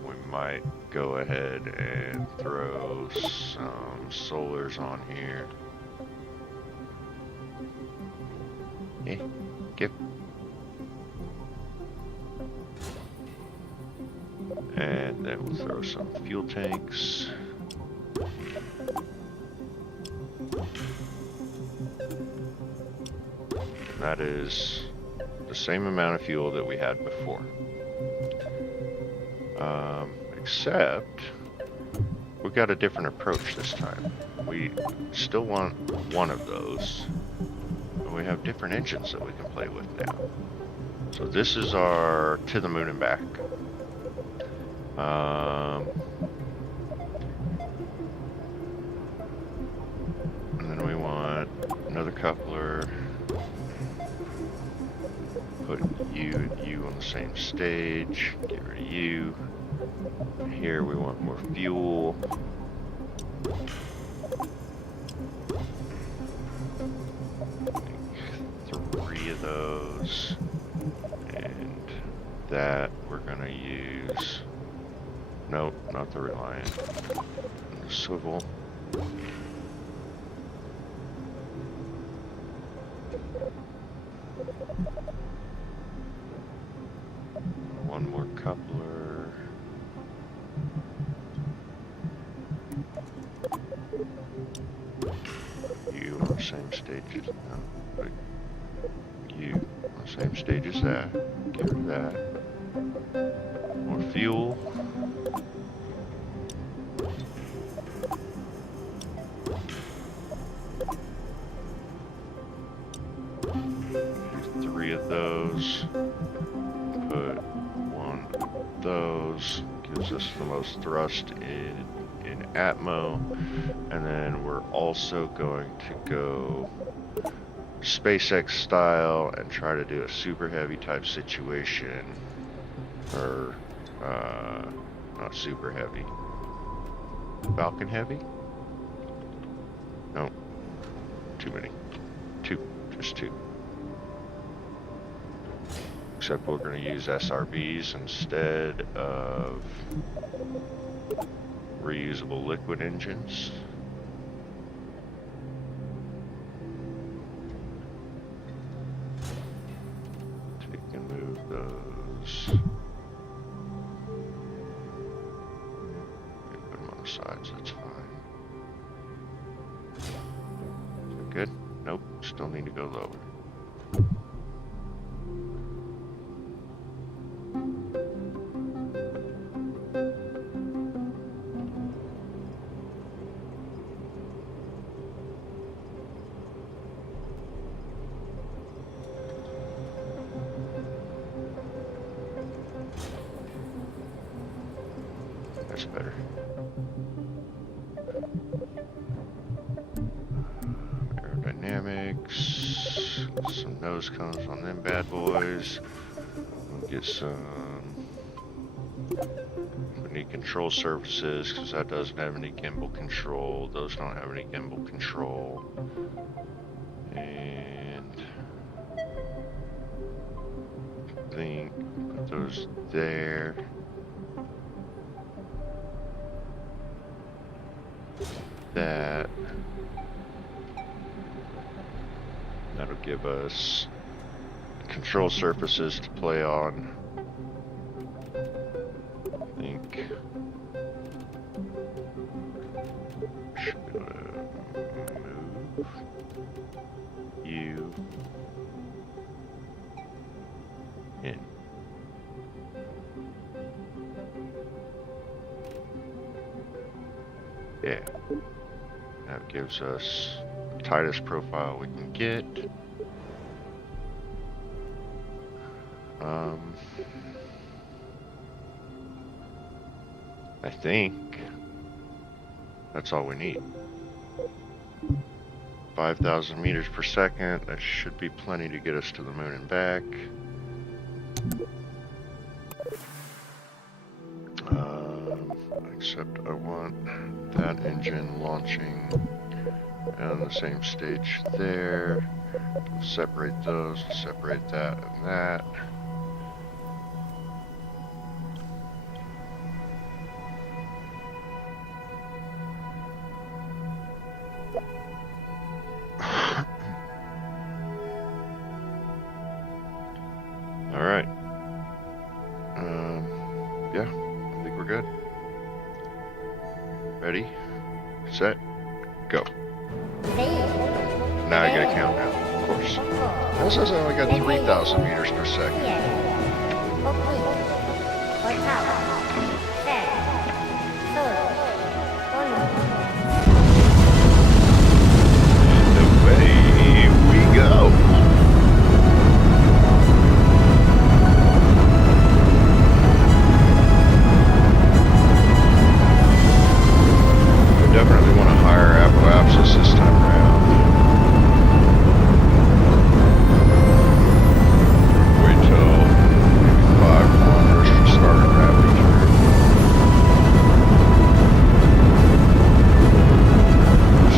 We might go ahead and throw some solars on here. Get. And then we'll throw some fuel tanks. That is the same amount of fuel that we had before. Except we've got a different approach this time. We still want one of those, but we have different engines that we can play with now. So this is our to the moon and back. And then we want another coupler. Put you and you on the same stage. Get rid of you. Here we want more fuel. those. And that we're gonna use, nope, not the Reliant, the swivel. One more coupler. You on the same stage as, no, but you on the same stage as that. Get rid of that. More fuel. Here's 3 of those. Put 1 of those. Gives us the most thrust in Atmo. And then we're also going to go SpaceX style and try to do a super heavy type situation. Or, not super heavy. Falcon heavy? No. Too many. 2. Just 2. Except we're going to use SRBs instead of reusable liquid engines. Take and move those. Put them on the sides, that's fine. Is that good? Nope, still need to go lower. That's better. Aerodynamics. Some nose cones on them bad boys. We'll get some. We need control surfaces because that doesn't have any gimbal control. Those don't have any gimbal control. And I think put those there. That'll give us control surfaces to play on. I think should be able to move you in. Yeah. That gives us the tightest profile we can get. I think that's all we need. 5,000 meters per second. That should be plenty to get us to the moon and back. Except I want that engine launching on the same stage there. Separate those, separate that and that. All right. Yeah, I think we're good. Ready, set, go. Now I get a countdown, of course. That says I only got 3,000 meters per second. And away we go. Definitely want a higher apoapsis this time around. Wait till maybe 5 kilometers from starting gravity turn.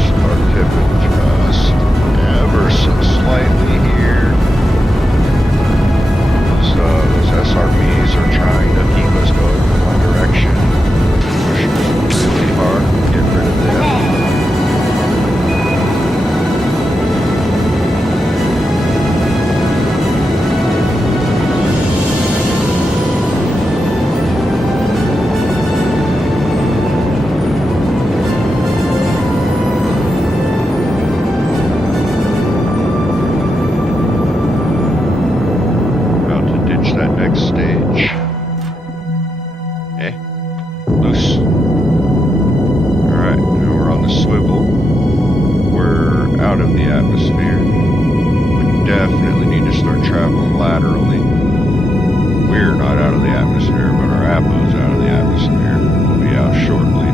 Start tipping just ever so slightly here. swivel, we're out of the atmosphere. We definitely need to start traveling laterally. We're not out of the atmosphere, but our Apo's out of the atmosphere. We'll be out shortly.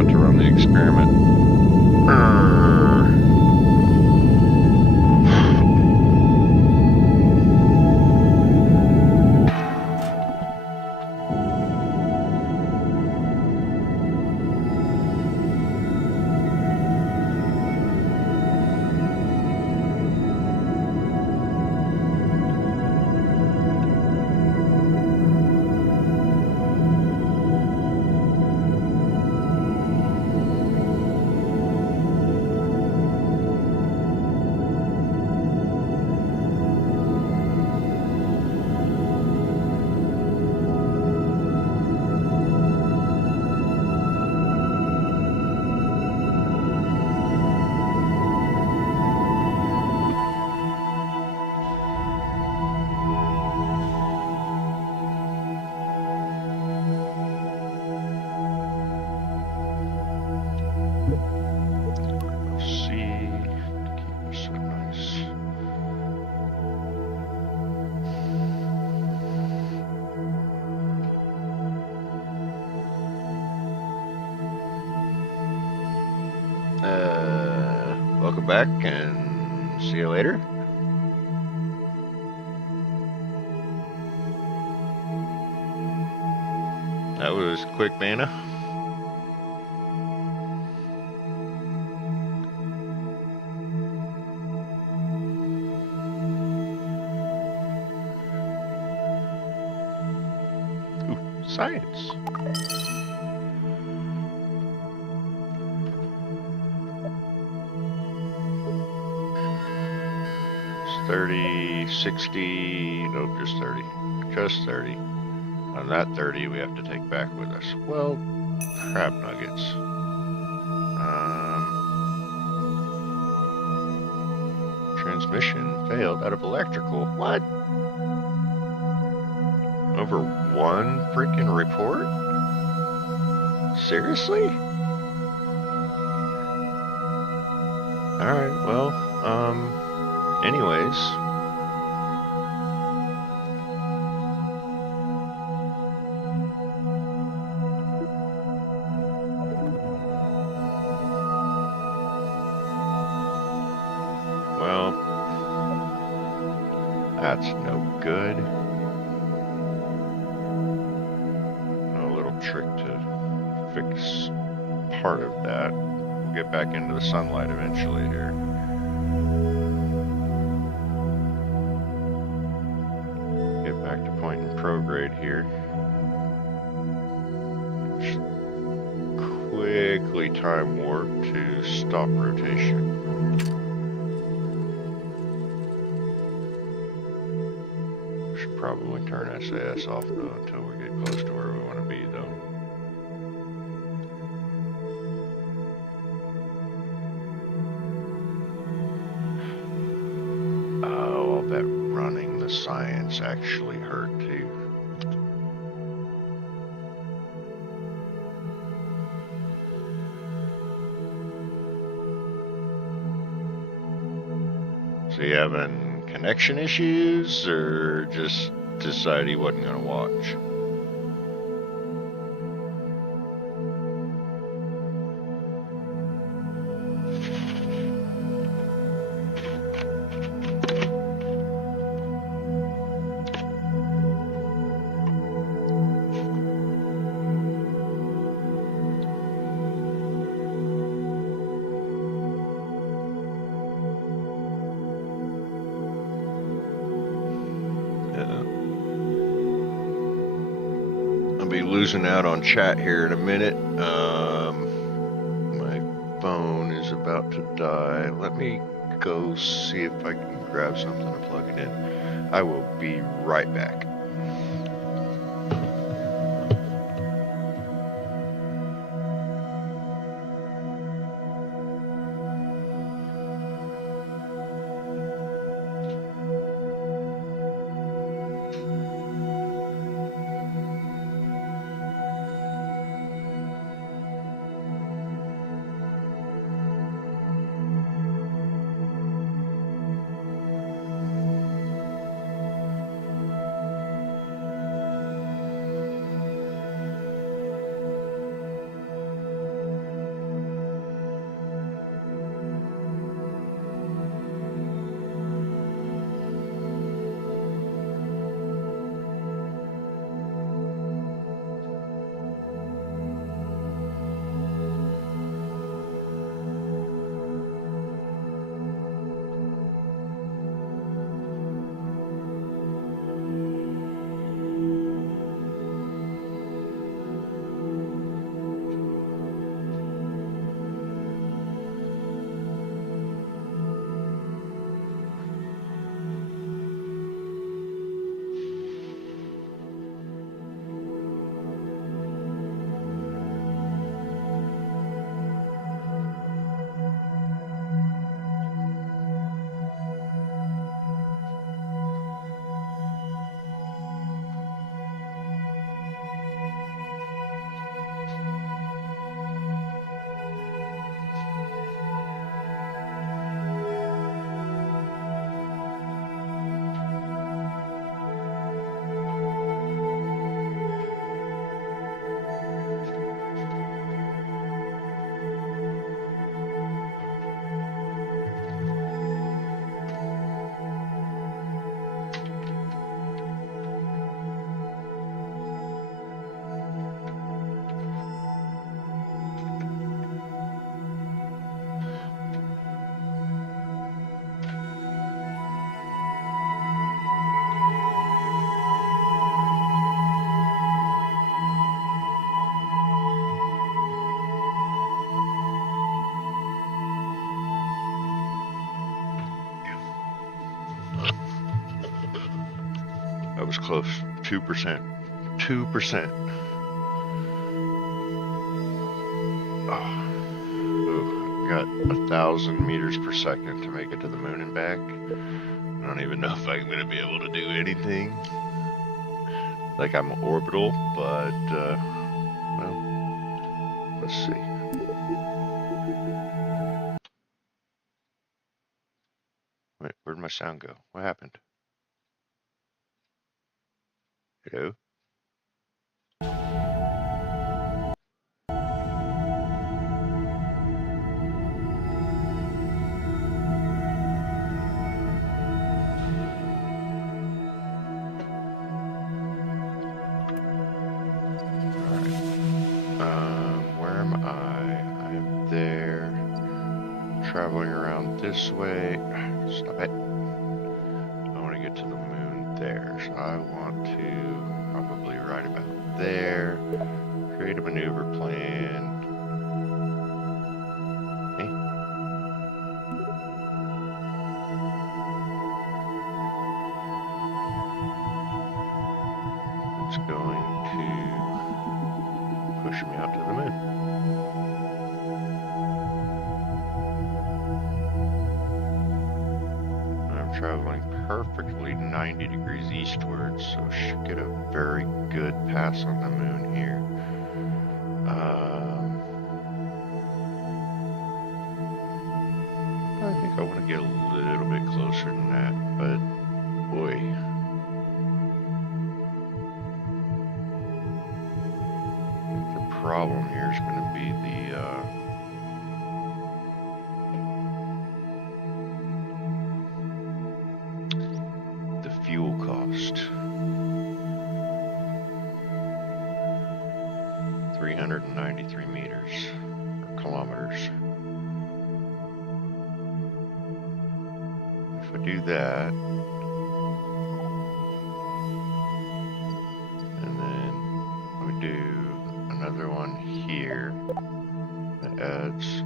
To run the experiment. Welcome back and see you later. That was quick, Mana. Ooh, science. It's 30, 60, nope, just 30. Just 30. On that 30, we have to take back with us. Well, crab nuggets. Transmission failed out of electrical. What? Over one freaking report? Seriously? Alright, well, anyways. Well, that's no good. A little trick to fix part of that. We'll get back into the sunlight eventually here. Get back to point and prograde here. Just quickly time warp to stop rotation. Should probably turn SAS off though until we get close to where we want to be though. Oh, I'll bet running the science actually hurt too. So you having connection issues or just decided he wasn't going to watch? losing out on chat here in a minute. My phone is about to die. Let me go see if I can grab something and plug it in. I will be right back. That was close. 2%. 2%. Oh, got 1,000 meters per second to make it to the moon and back. I don't even know if I'm going to be able to do anything. Like I'm orbital, but, well, let's see. Wait, where'd my sound go? What happened? Hello? Where am I? I'm there. Traveling around this way. Stop it. I want to get to the moon there. So I want to probably right about there. Create a maneuver plan. Okay. It's going to push me out to the moon. I'm traveling perfectly 90 degrees eastwards, so should get a very good pass on the moon here. I think I want to get a little bit closer than that, but boy. I think the problem here is going to be the fuel cost. 393 meters, or kilometers. If I do that, and then we do here. That adds.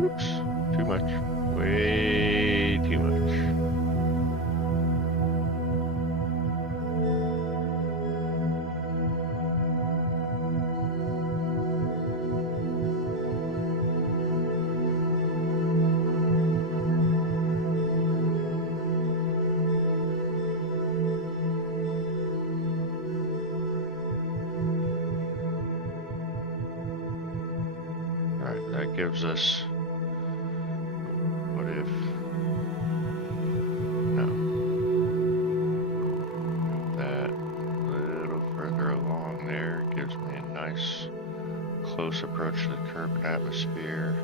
Oops, too much. Way too much. Alright, that gives us. What if. No. Move that a little further along there. Gives me a nice close approach to the Kerbal atmosphere.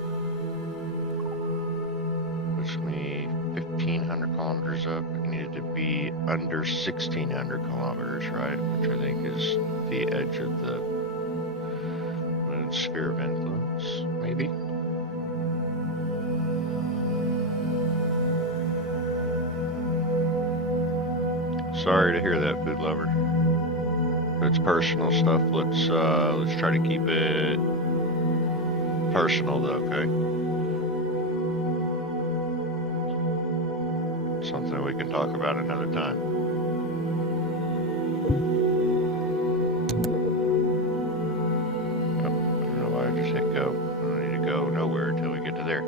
Puts me 1,500 kilometers up. I needed to be under 1,600 kilometers, right? Which I think is the edge of the moon's sphere of influence, maybe? Sorry to hear that, food lover. It's personal stuff. Let's try to keep it personal, though. Okay. Something we can talk about another time. Oh, I don't know why I just hit go. I don't need to go nowhere until we get to there.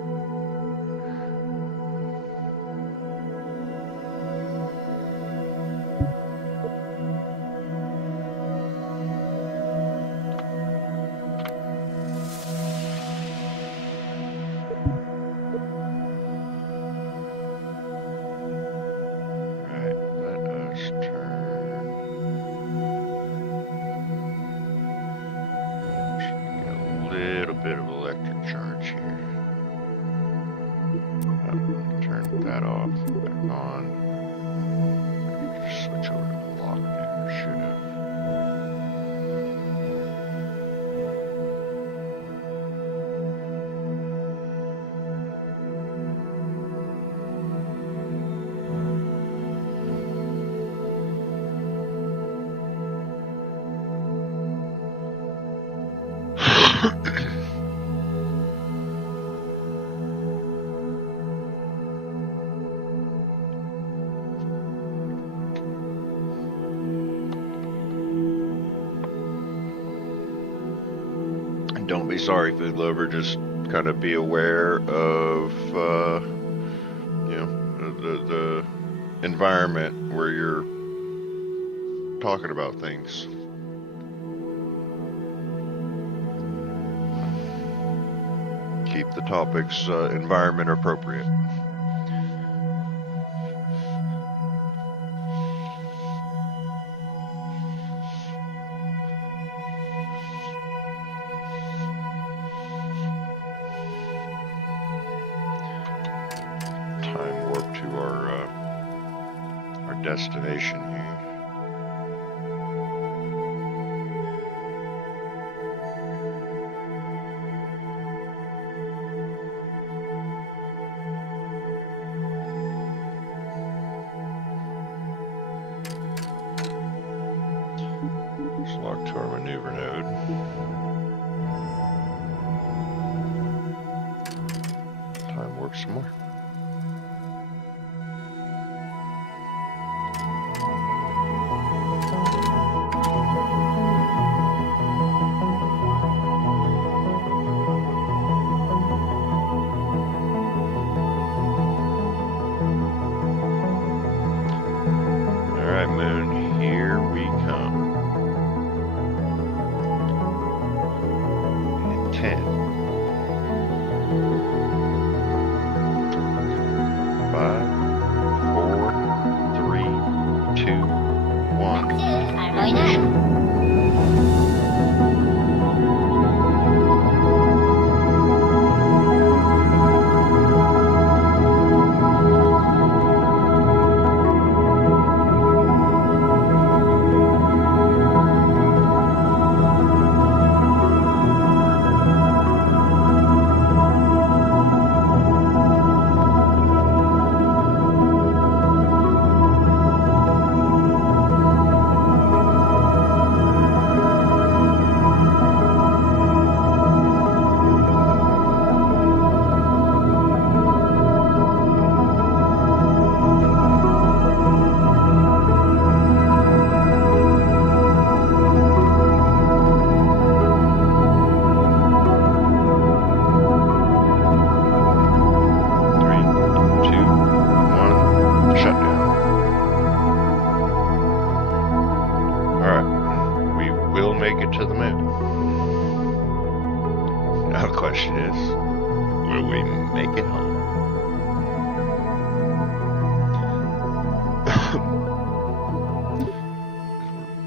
Bit of electric charge here. Turn that off, back on. Just switch over to the lock there, should have. Don't be sorry, food lover. Just kind of be aware of, you know, the environment where you're talking about things. Keep the topics environment appropriate. Time warp to our destination here. Let's lock to our maneuver node. Time warp some more. Alright, moon, here we come. 10. 5, 4, 3, 2, 1. Ignition.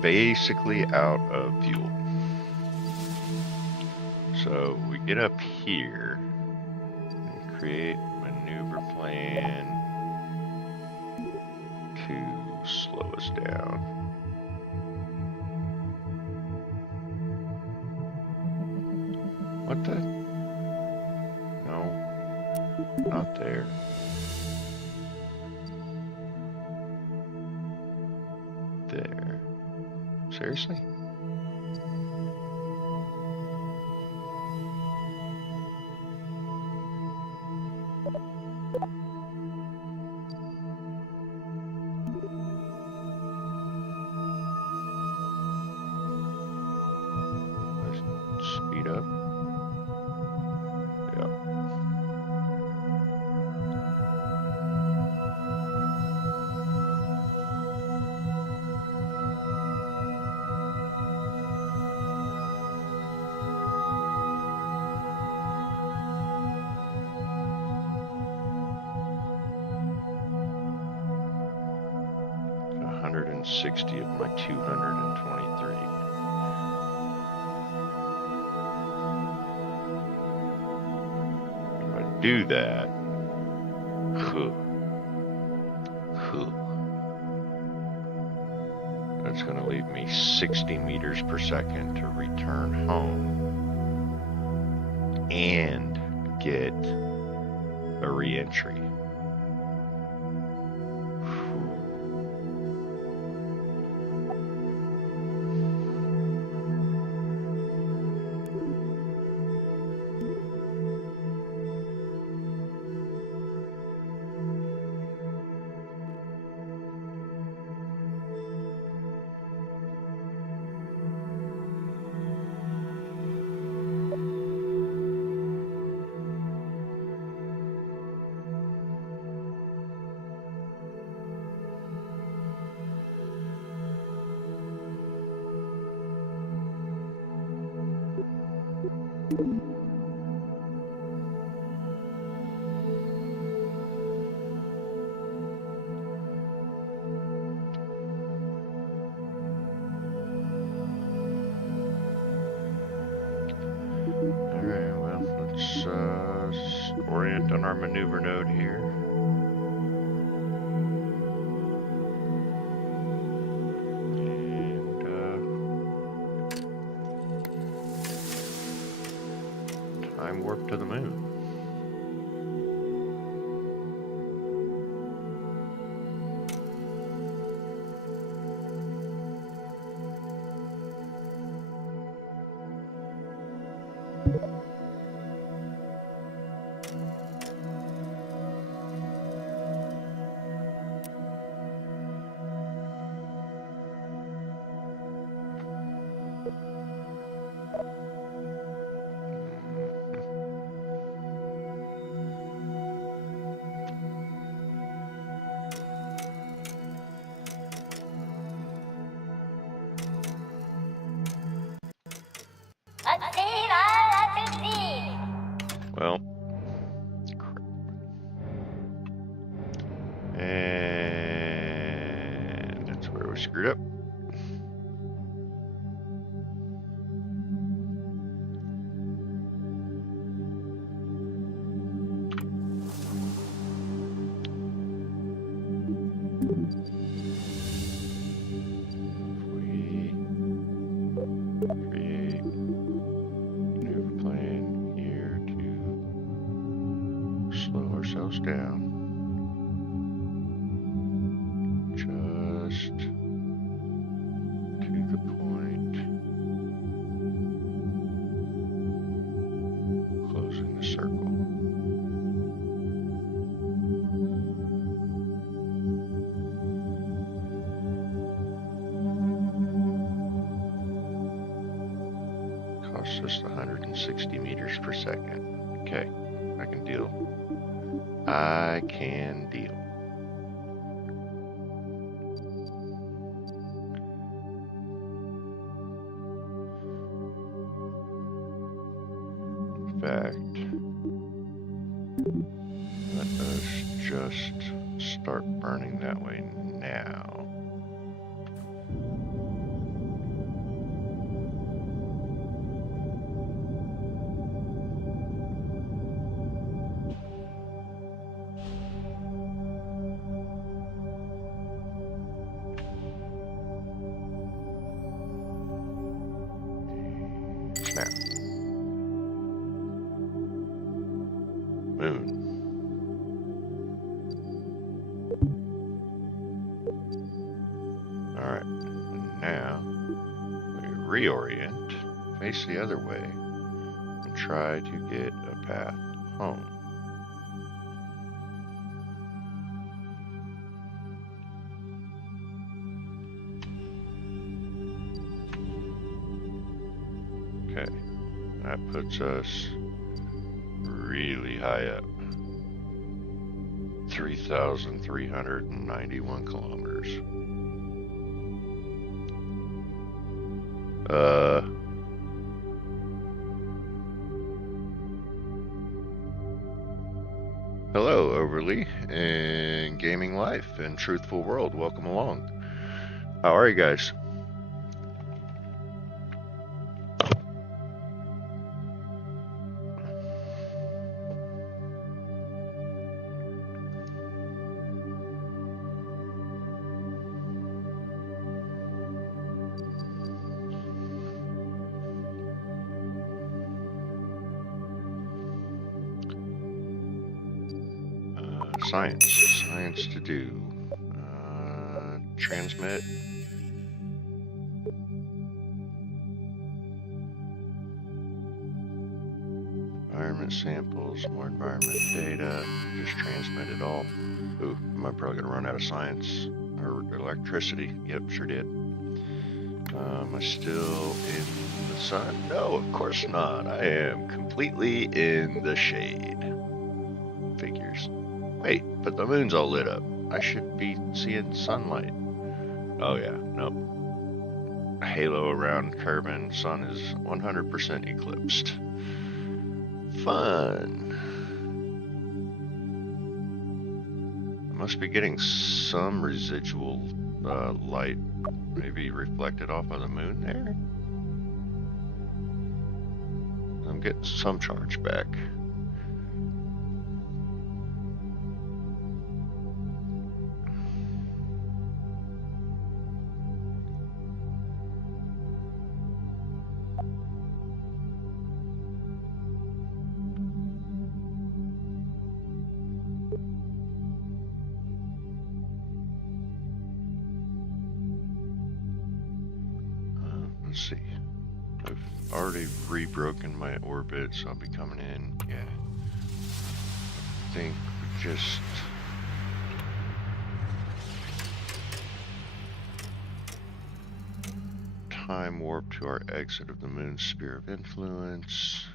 Basically out of fuel. So we get up here and create maneuver plan to slow us down. What the? No, not there. There. Seriously? Let's speed up. Yeah. It's 160 of my 223. Do that. That's going to leave me 60 meters per second to return home and get a re-entry. Alright, well, let's orient on our maneuver node here. And time warp to the moon. Well, crap. And that's where we screwed up. Create new plan here to slow ourselves down. Just to the point. Closing the circle. Costs us 160 meters per second. Okay, I can deal. I can deal. In fact, let us just start burning that way now. Snap. Moon. Alright, and now we reorient, face the other way, and try to get a path home. Okay, that puts us really high up. 3,391 kilometers. Hello, Overly, and Gaming Life and Truthful World. Welcome along. How are you guys? Science to do. Transmit. Environment samples, more environment data. Just transmit it all. Ooh, am I probably gonna run out of science or electricity? Yep, sure did. Am I still in the sun? No, of course not. I am completely in the shade. Figures. Wait, but the moon's all lit up. I should be seeing sunlight. Oh yeah, nope. Halo around Kerbal, sun is 100% eclipsed. Fun. I must be getting some residual light, maybe reflected off of the moon there. I'm getting some charge back. Let's see. I've already rebroken my orbit, so I'll be coming in. Yeah. I think just time warp to our exit of the moon's sphere of influence.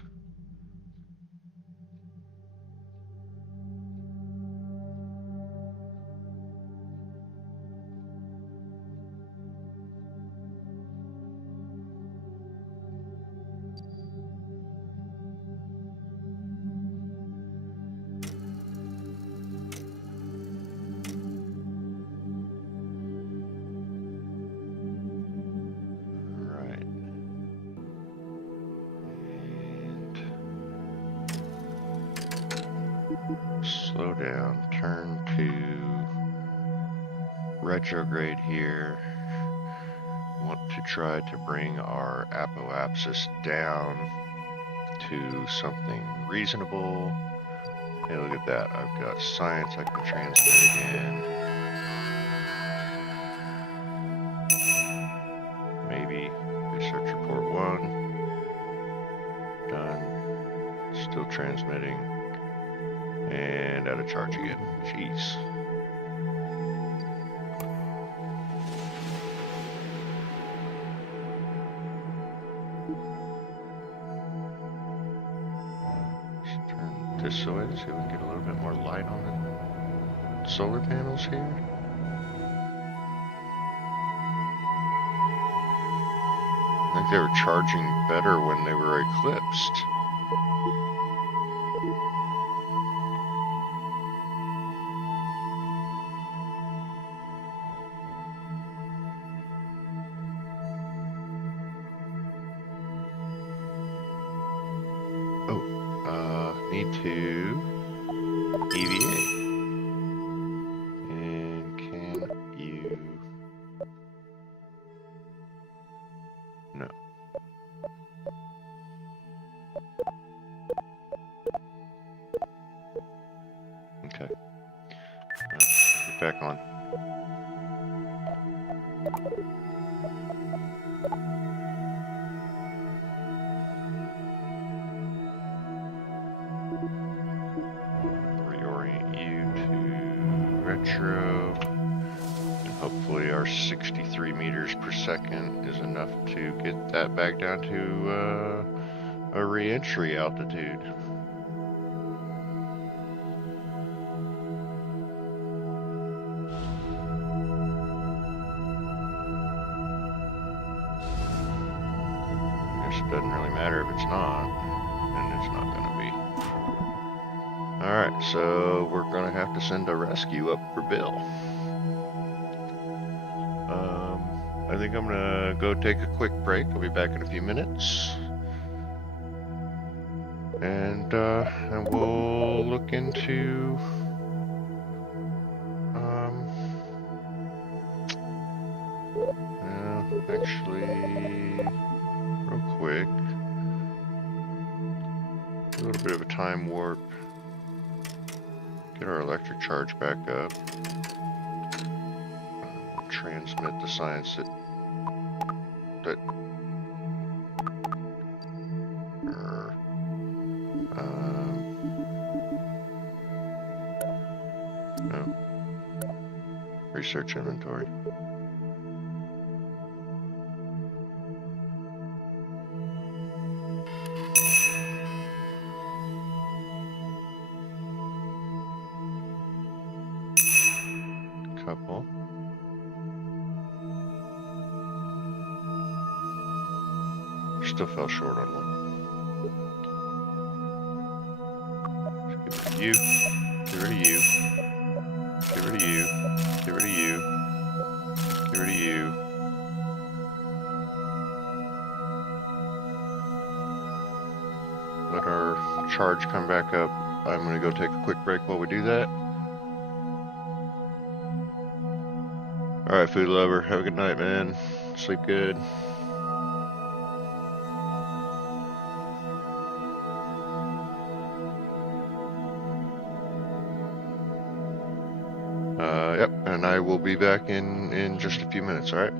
Slow down, turn to retrograde here. Want to try to bring our apoapsis down to something reasonable. Hey, look at that. I've got science I can transmit again. Maybe. Research report 1. Done. Still transmitting. And out of charge again. Jeez. Let's turn this away, see if we can get a little bit more light on the solar panels here. I think they were charging better when they were eclipsed. Need to EVA. And can you... No. Okay. Get back on. Reorient you to retro. And hopefully our 63 meters per second is enough to get that back down to a re-entry altitude. I guess it doesn't really matter if it's not, and it's not going to be. Alright, so we're going to have to send a rescue up for Bill. I think I'm going to go take a quick break. I'll be back in a few minutes. And we'll look into actually real quick, a little bit of a time warp, get our electric charge back up, transmit the science that no, research inventory. Couple. Still fell short on one. Get rid of you. Get rid of you. Get rid of you. Get rid of you. Get rid of you. Let our charge come back up. I'm going to go take a quick break while we do that. Alright, food lover. Have a good night, man. Sleep good. Yep, and I will be back in just a few minutes, alright?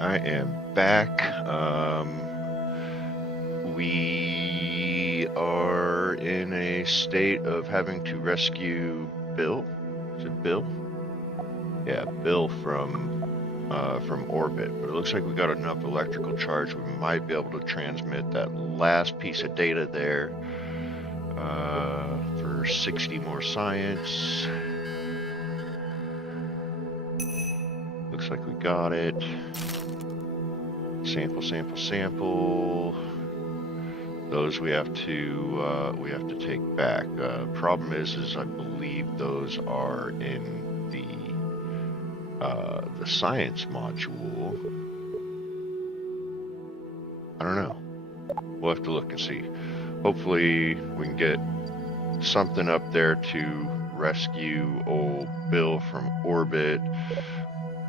Alright, I am back. We are in a state of having to rescue Bill. Is it Bill? Yeah, Bill from orbit. But it looks like we got enough electrical charge. We might be able to transmit that last piece of data there for 60 more science. Looks like we got it. Sample, sample, sample. Those we have to take back. Problem is I believe those are in the science module. I don't know. We'll have to look and see. Hopefully we can get something up there to rescue old Bill from orbit.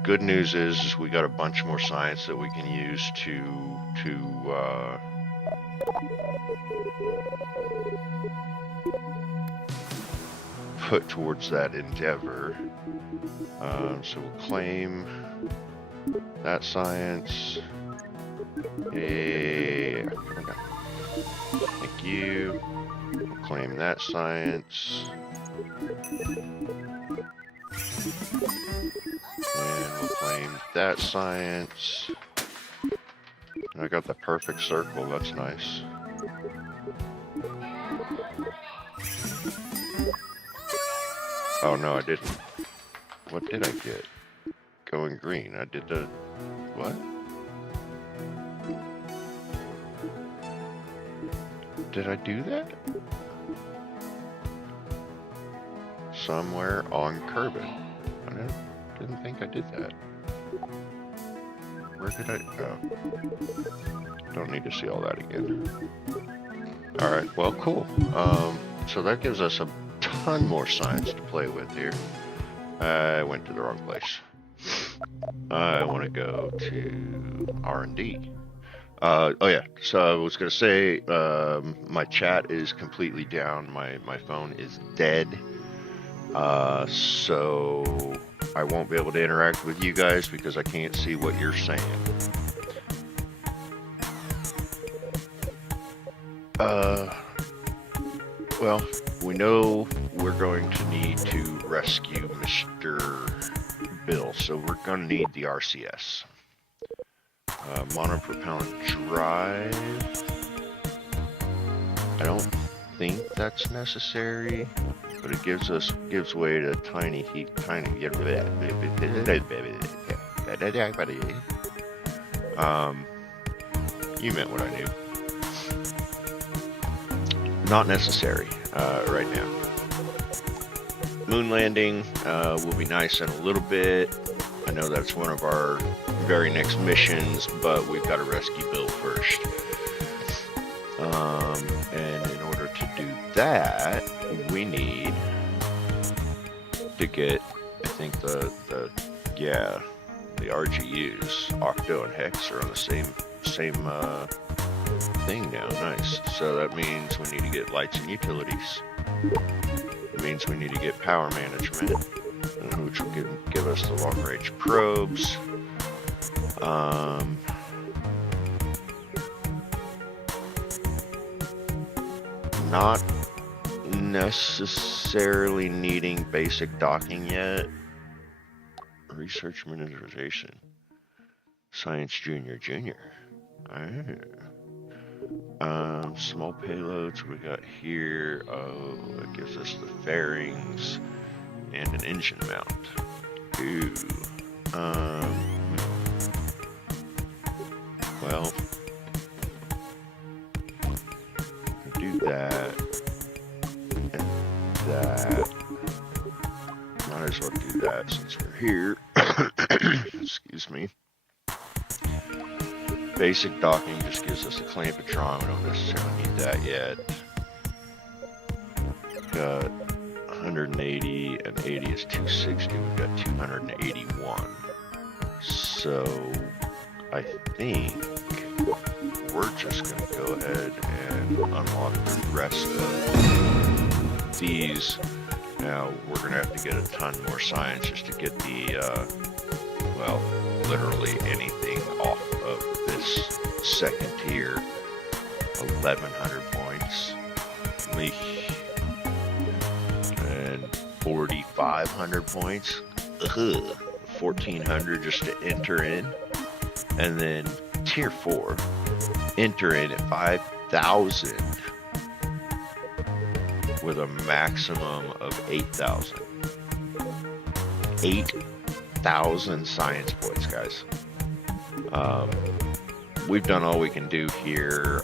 Good news is we got a bunch more science that we can use to put towards that endeavor. So we'll claim that science. Yeah. Thank you. We'll claim that science. And we'll claim that science. I got the perfect circle, that's nice. Oh no, I didn't. What did I get? Going green. I did the... what? Did I do that? Somewhere on Kerbal. I didn't think I did that. Where did I... oh. Don't need to see all that again. Alright, well, cool. So that gives us a ton more science to play with here. I went to the wrong place. I want to go to R&D. Oh yeah, so I was going to say, my chat is completely down. My phone is dead. So I won't be able to interact with you guys because I can't see what you're saying. Well, we know we're going to need to rescue Mr. Bill, so we're going to need the RCS. Monopropellant drive. I don't think that's necessary, but it gives way to tiny heat, you meant what I knew. Not necessary right now. Moon landing will be nice in a little bit. I know that's one of our very next missions, but we've got to rescue Bill first. And in order to do that, we need to get, I think the RGUs, Octo and Hex, are on the same thing now. Nice. So that means we need to get lights and utilities. It means we need to get power management, which will give us the long range probes. Not necessarily needing basic docking yet. Research miniaturization. Science Junior. Small payloads we got here. Oh, it gives us the fairings and an engine mount. Ooh. Well, do that and that. Might as well do that since we're here. Excuse me. Basic docking just gives us a clampetron. We don't necessarily need that yet. Got 180 and 80 is 260. We've got 281. So I think we're just going to go ahead and unlock the rest of these. Now we're going to have to get a ton more science just to get the, well, literally anything this second tier. 1,100 points. And 4,500 points. Ugh. 1,400 just to enter in. And then tier 4, enter in at 5,000 with a maximum of 8,000. 8,000 science points, guys. We've done all we can do here.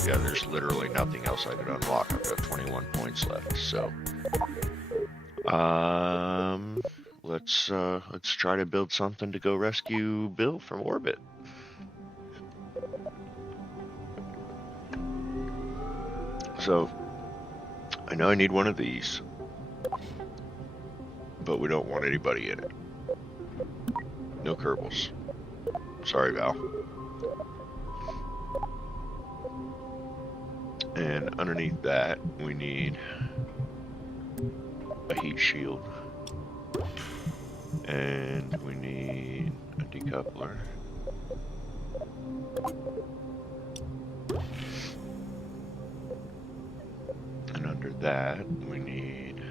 There's literally nothing else I could unlock. I've got 21 points left, so let's try to build something to go rescue Bill from orbit. So I know I need one of these, but we don't want anybody in it. No Kerbals. Sorry, Val. And underneath that, we need a heat shield. And we need a decoupler. And under that, we need,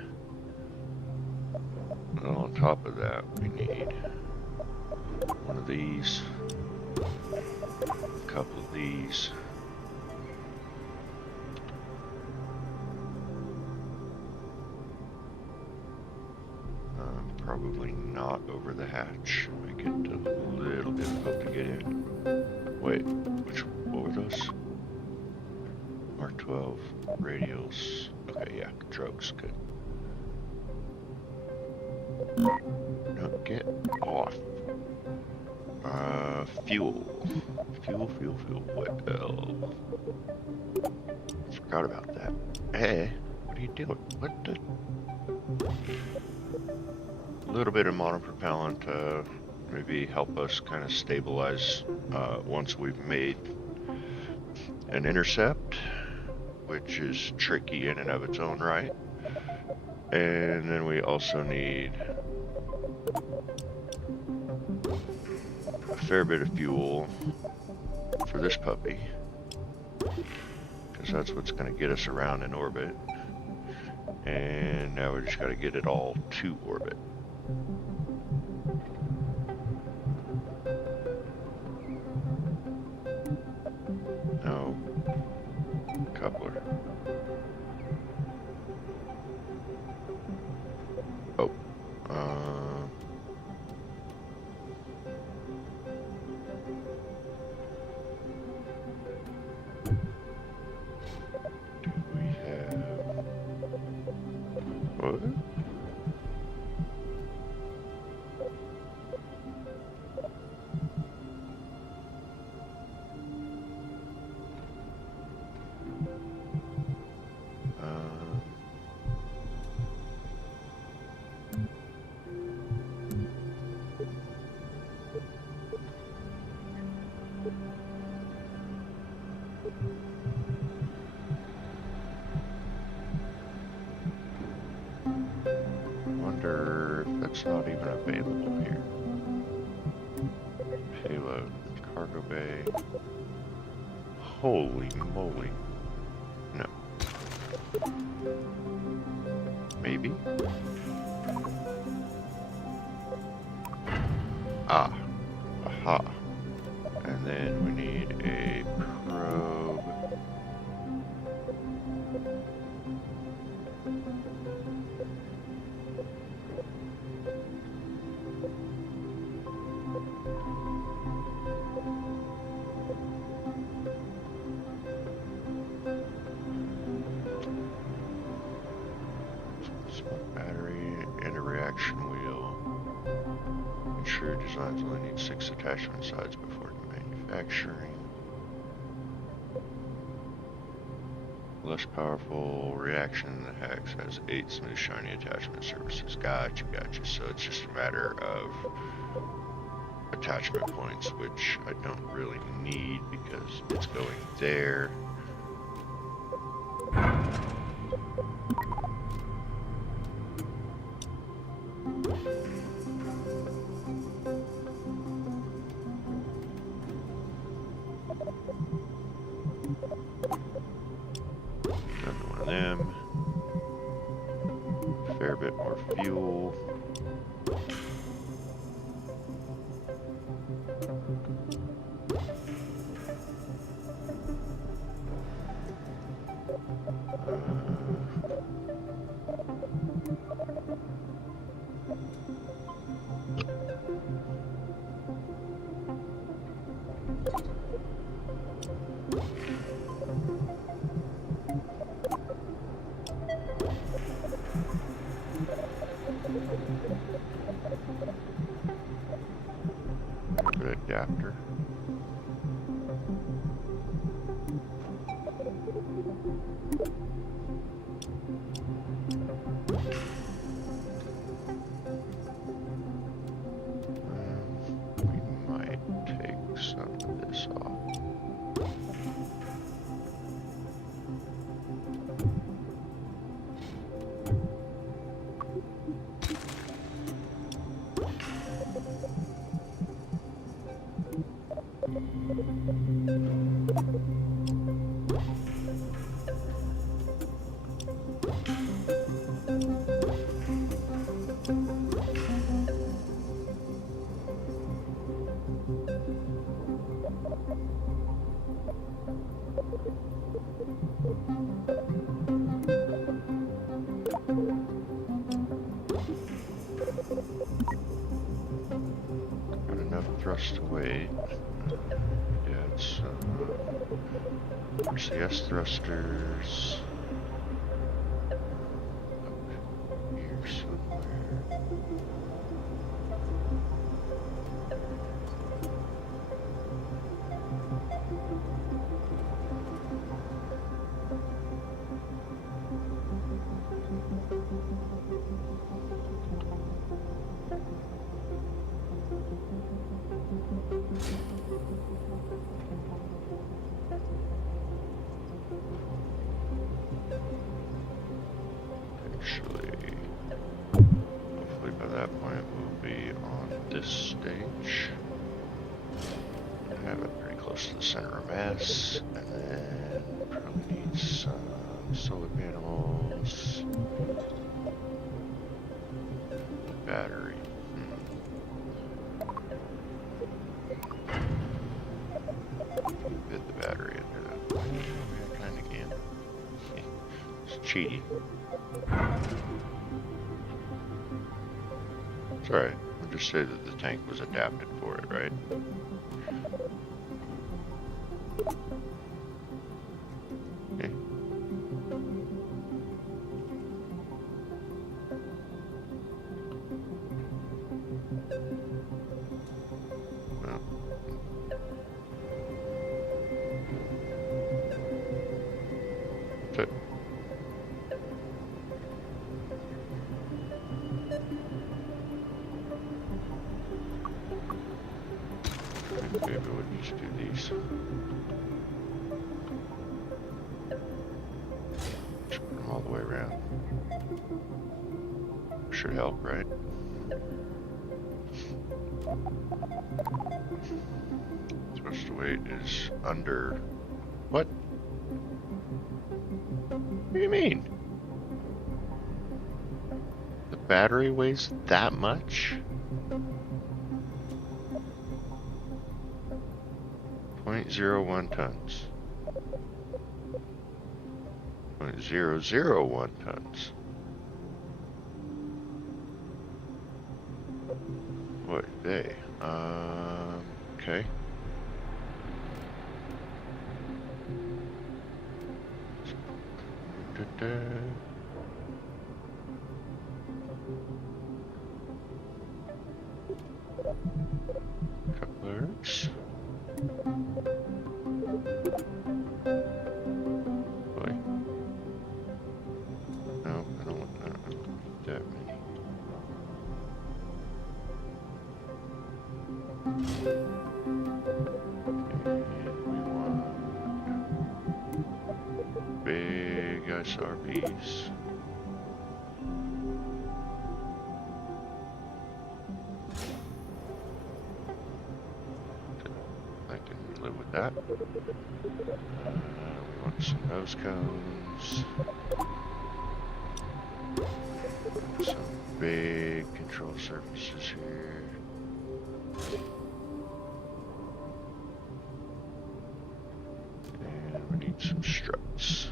well, on top of that, we need one of these, a couple of these, probably not over the hatch, make it a little difficult to get in. Wait, what were those? Mark 12, radials, okay, yeah, drugs, good. No, get off. Fuel. What else? Forgot about that. Hey, what are you doing? What the? A little bit of monopropellant to maybe help us kind of stabilize once we've made an intercept, which is tricky in and of its own right. And then we also need a fair bit of fuel for this puppy, because that's what's going to get us around in orbit. And now we just got to get it all to orbit. No. Coupler. Oh. Do we have... What? Wonder if that's not even available here. Payload, cargo bay. Holy moly. No. Maybe? Ah. Aha. And then we need a probe. Smoke battery and a reaction wheel. Ensure designs only need 6 attachment sides before manufacturing. Less powerful reaction, the Hex has 8 smooth shiny attachment surfaces. Gotcha. So it's just a matter of attachment points, which I don't really need because it's going there. fuel. Good adapter. We might take some of this off. Got enough thrust away. Yeah, it's where's the S thrusters? Up here somewhere. Actually, hopefully by that point we'll be on this stage. Have it pretty close to the center of mass, and then probably need some solar panels, battery. Fit the battery into that. Yeah, kind of can. It's cheaty. It's alright. We'll just say that the tank was adapted for it, right? Okay. Well. That's it. Maybe we would just do these. Just put them all the way around. Should help, right? Supposed to weight is under. What? What do you mean? The battery weighs that much? 0.01 tons. 0.001 tons. What they? Okay. Couplers. Boy. No, I don't want that many. We want big SRPs. I can live with that. We want some nose cones. Some big control surfaces here. And we need some struts.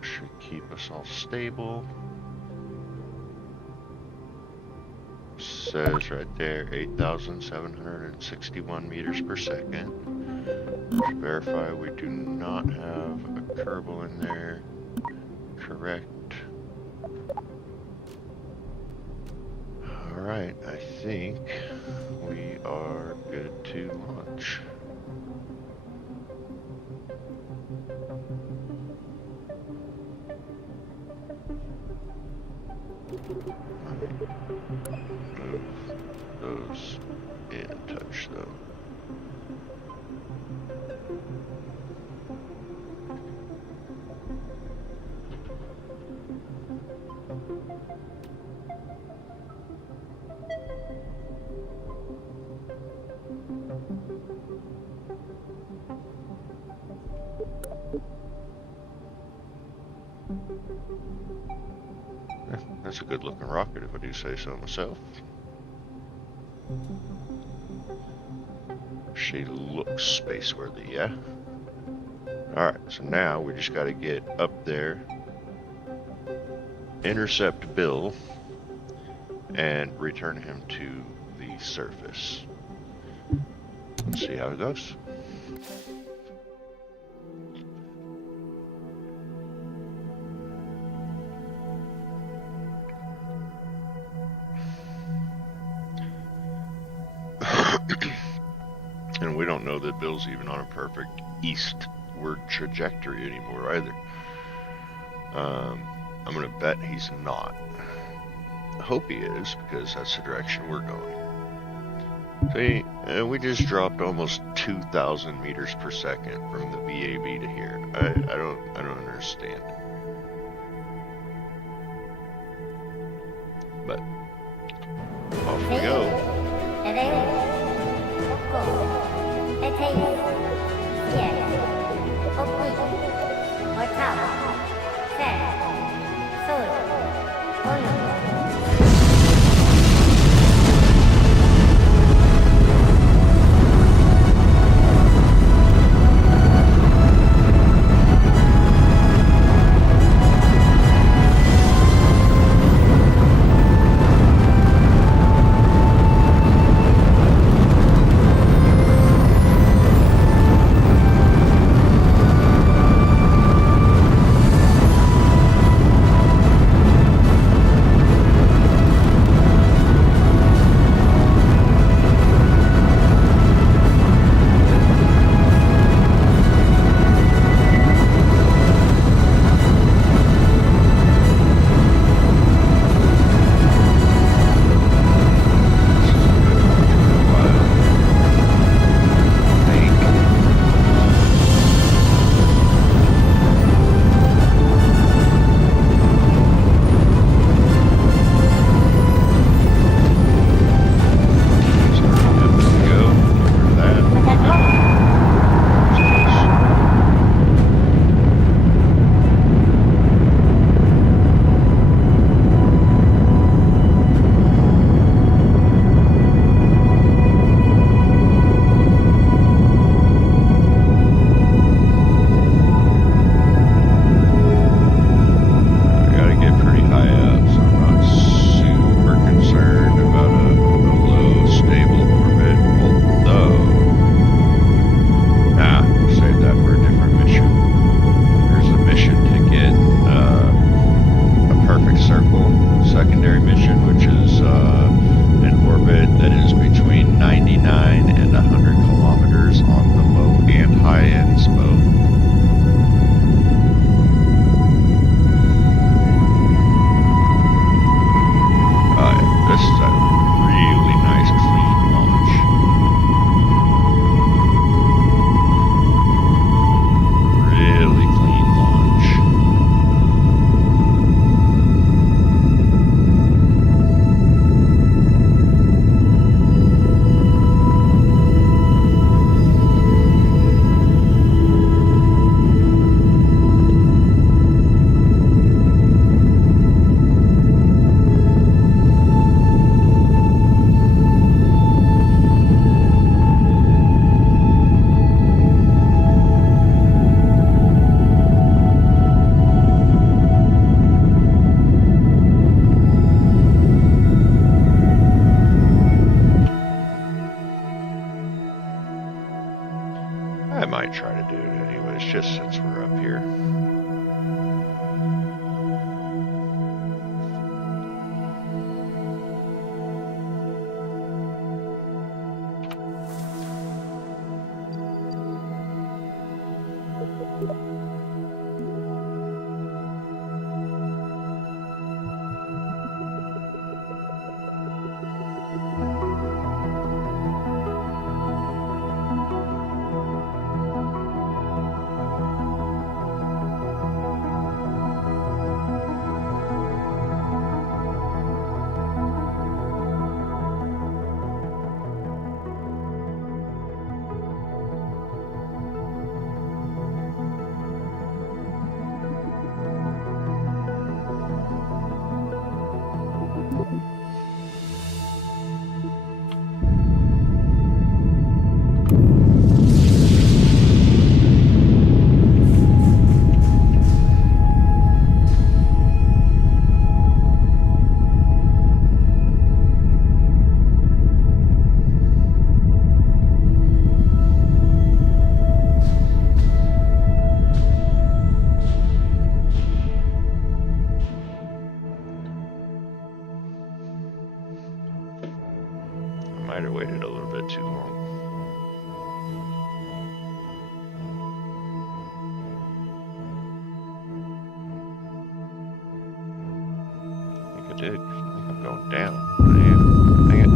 Should keep us all stable. Says right there 8,761 meters per second. To verify we do not have a Kerbal in there. Correct. Alright, I think we are good to launch. Move those and touch them. That's a good looking rocket if I do say so myself. She looks space worthy, yeah? Alright, so now we just gotta get up there, intercept Bill, and return him to the surface. Let's see how it goes. And we don't know that Bill's even on a perfect eastward trajectory anymore either. I'm gonna bet he's not. I hope he is, because that's the direction we're going. See, we just dropped almost 2,000 meters per second from the VAB to here. I don't understand. But off we go. it anyways, just since we're up here. Might have waited a little bit too long. I think I did. I think I'm going down. I am. Dang it.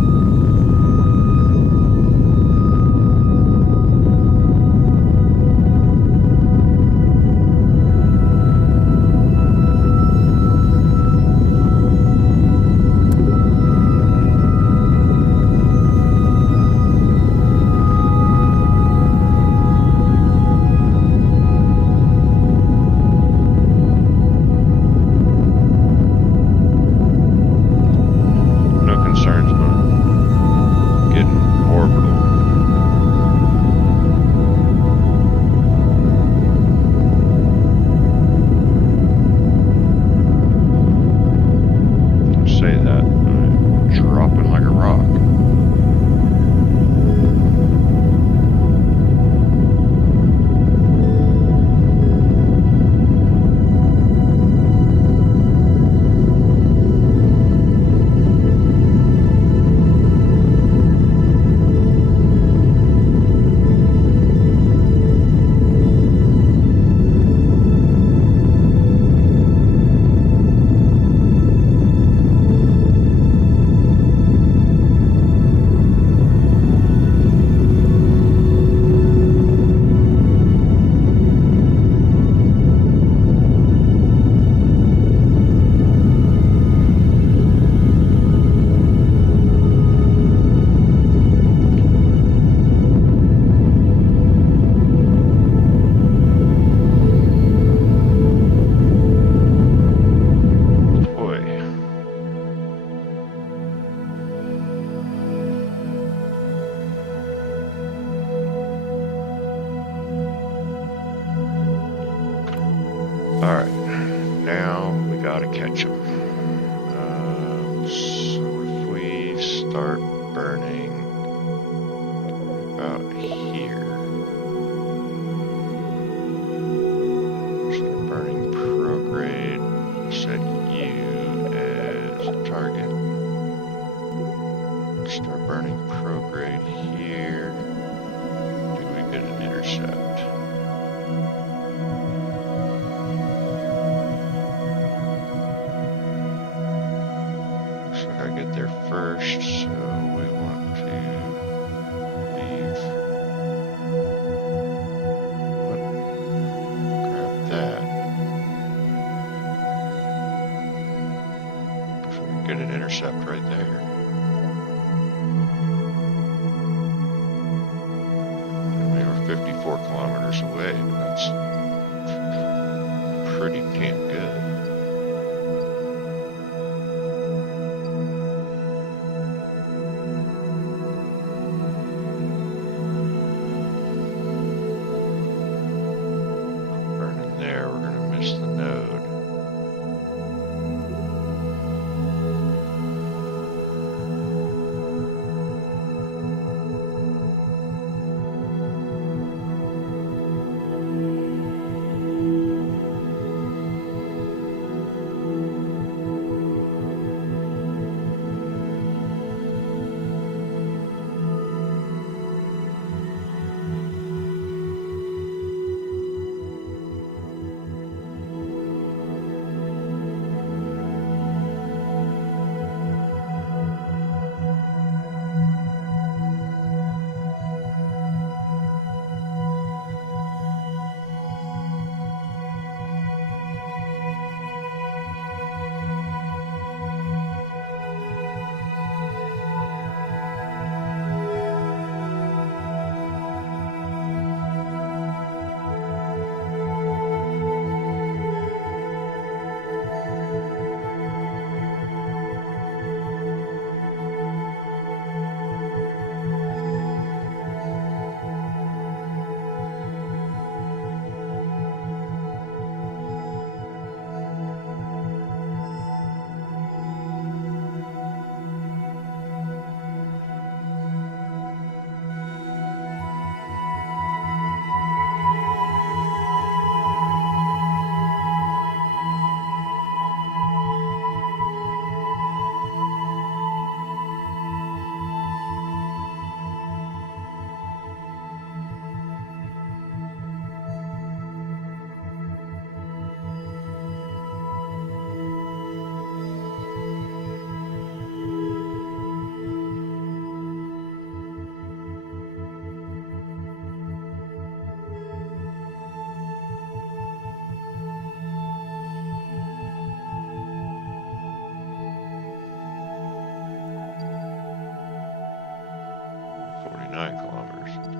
Alright, now we gotta catch them. So if we start burning about here, start burning prograde, set you as a target. Start burning prograde here. Do we get an intercept? First, so we want to leave. Grab that. So we can get an intercept right there. I mean, we're 54 kilometers away, but that's pretty damn good.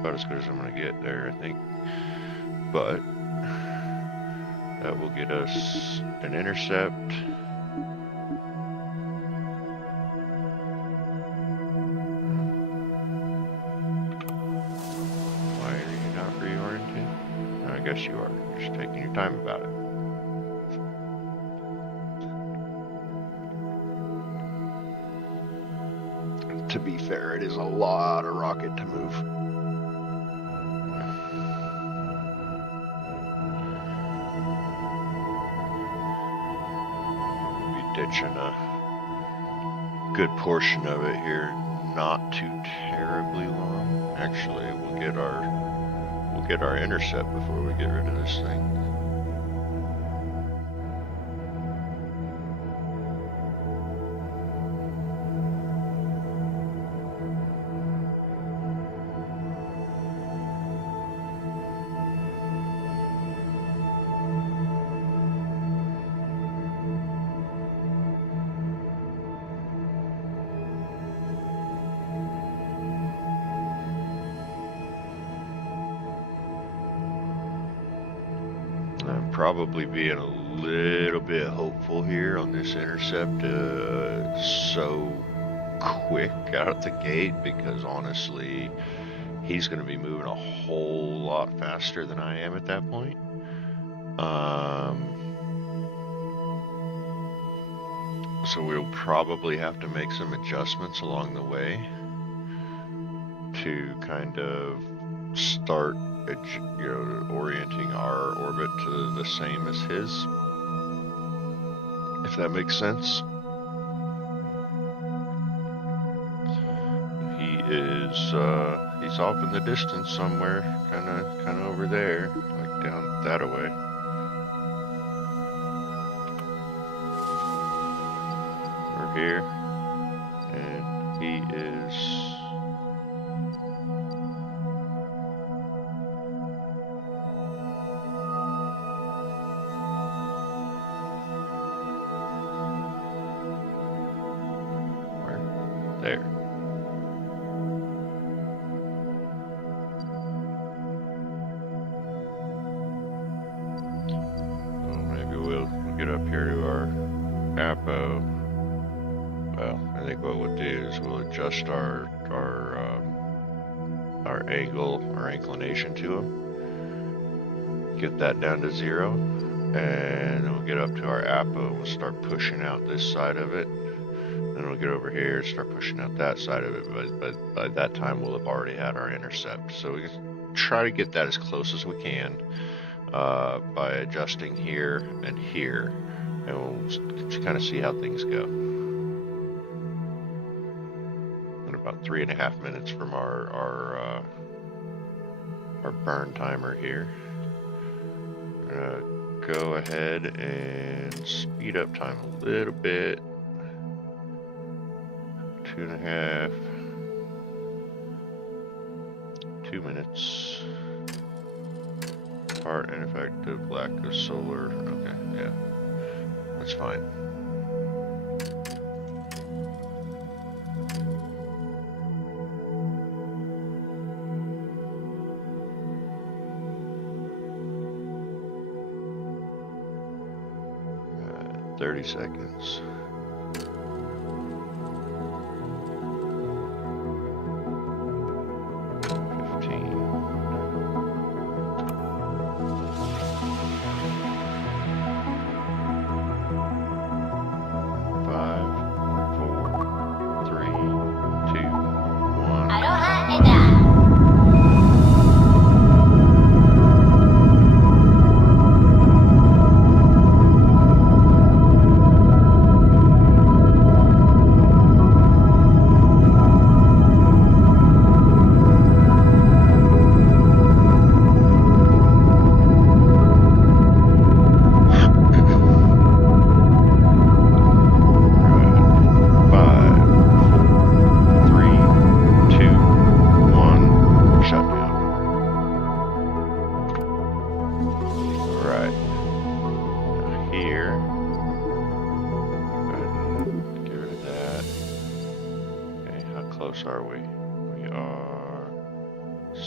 about as good as I'm going to get there, I think. But that will get us an intercept. Why are you not reorienting? I guess you are. Just taking your time about it. To be fair, it is a lot of rocket to move. We'll be ditching a good portion of it here, not too terribly long. Actually, we'll get our intercept before we get rid of this thing. I'm probably being a little bit hopeful here on this intercept, so quick out of the gate, because honestly, he's going to be moving a whole lot faster than I am at that point. So we'll probably have to make some adjustments along the way to kind of start, orienting our orbit to the same as his, if that makes sense. He's off in the distance somewhere, kind of over there, like down that away. We're here, and he is. There. So maybe we'll get up here to our apo. Well, I think what we'll do is we'll adjust our angle, our inclination to him. Get that down to 0, and then we'll get up to our apo and we'll start pushing out this side of it. Then we'll get over here and start pushing out that side of it, but by that time we'll have already had our intercept. So we try to get that as close as we can by adjusting here and here, and we'll kind of see how things go. In about 3.5 minutes from our burn timer here, we're gonna go ahead and speed up time a little bit. 2.5, 2 minutes. Part ineffective, lack of solar. Okay, yeah, that's fine. Uh, 30 seconds.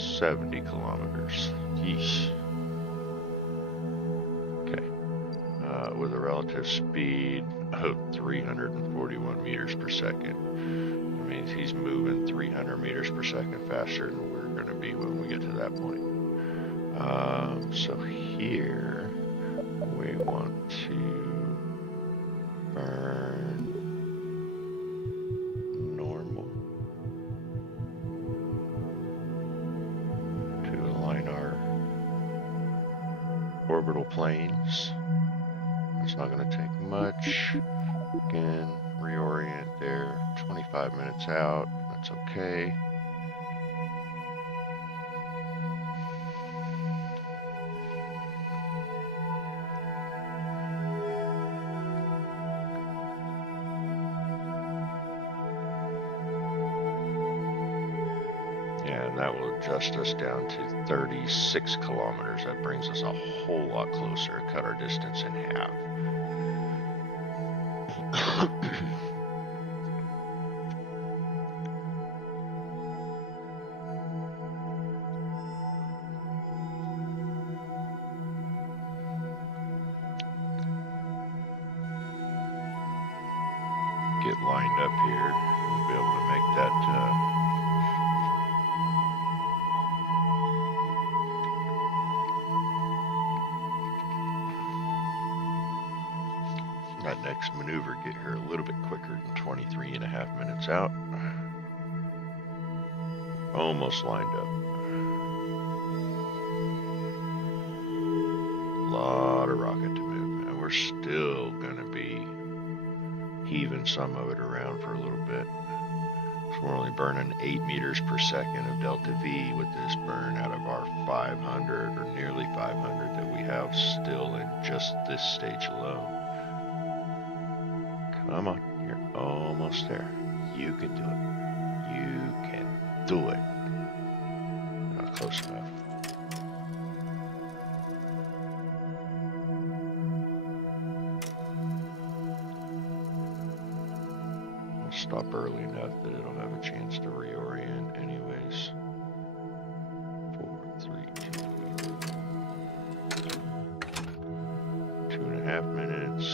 6 70 kilometers. Yeesh. Okay. With a relative speed of 341 meters per second. That means he's moving 300 meters per second faster than we're going to be when we get to that point. So here we want to burn normal to align our orbital planes. It's not going to take much. Again, reorient there. 25 minutes out. That's okay. And that will adjust us down to 36 kilometers. That brings us a whole lot closer. Cut our distance in half. Get lined up here. We'll be able to make that that next maneuver get here a little bit quicker than 23.5 minutes out. Almost lined up. A lot of rocket to move, and we're still going to be heaving some of it around for a little bit. So we're only burning 8 meters per second of delta V with this burn out of our 500 or nearly 500 that we have still in just this stage alone. Come on, you're almost there. You can do it. You can do it. Not close enough. I'll stop early enough that it'll have a chance to reorient anyways. 4, 3, 2. 2.5 minutes.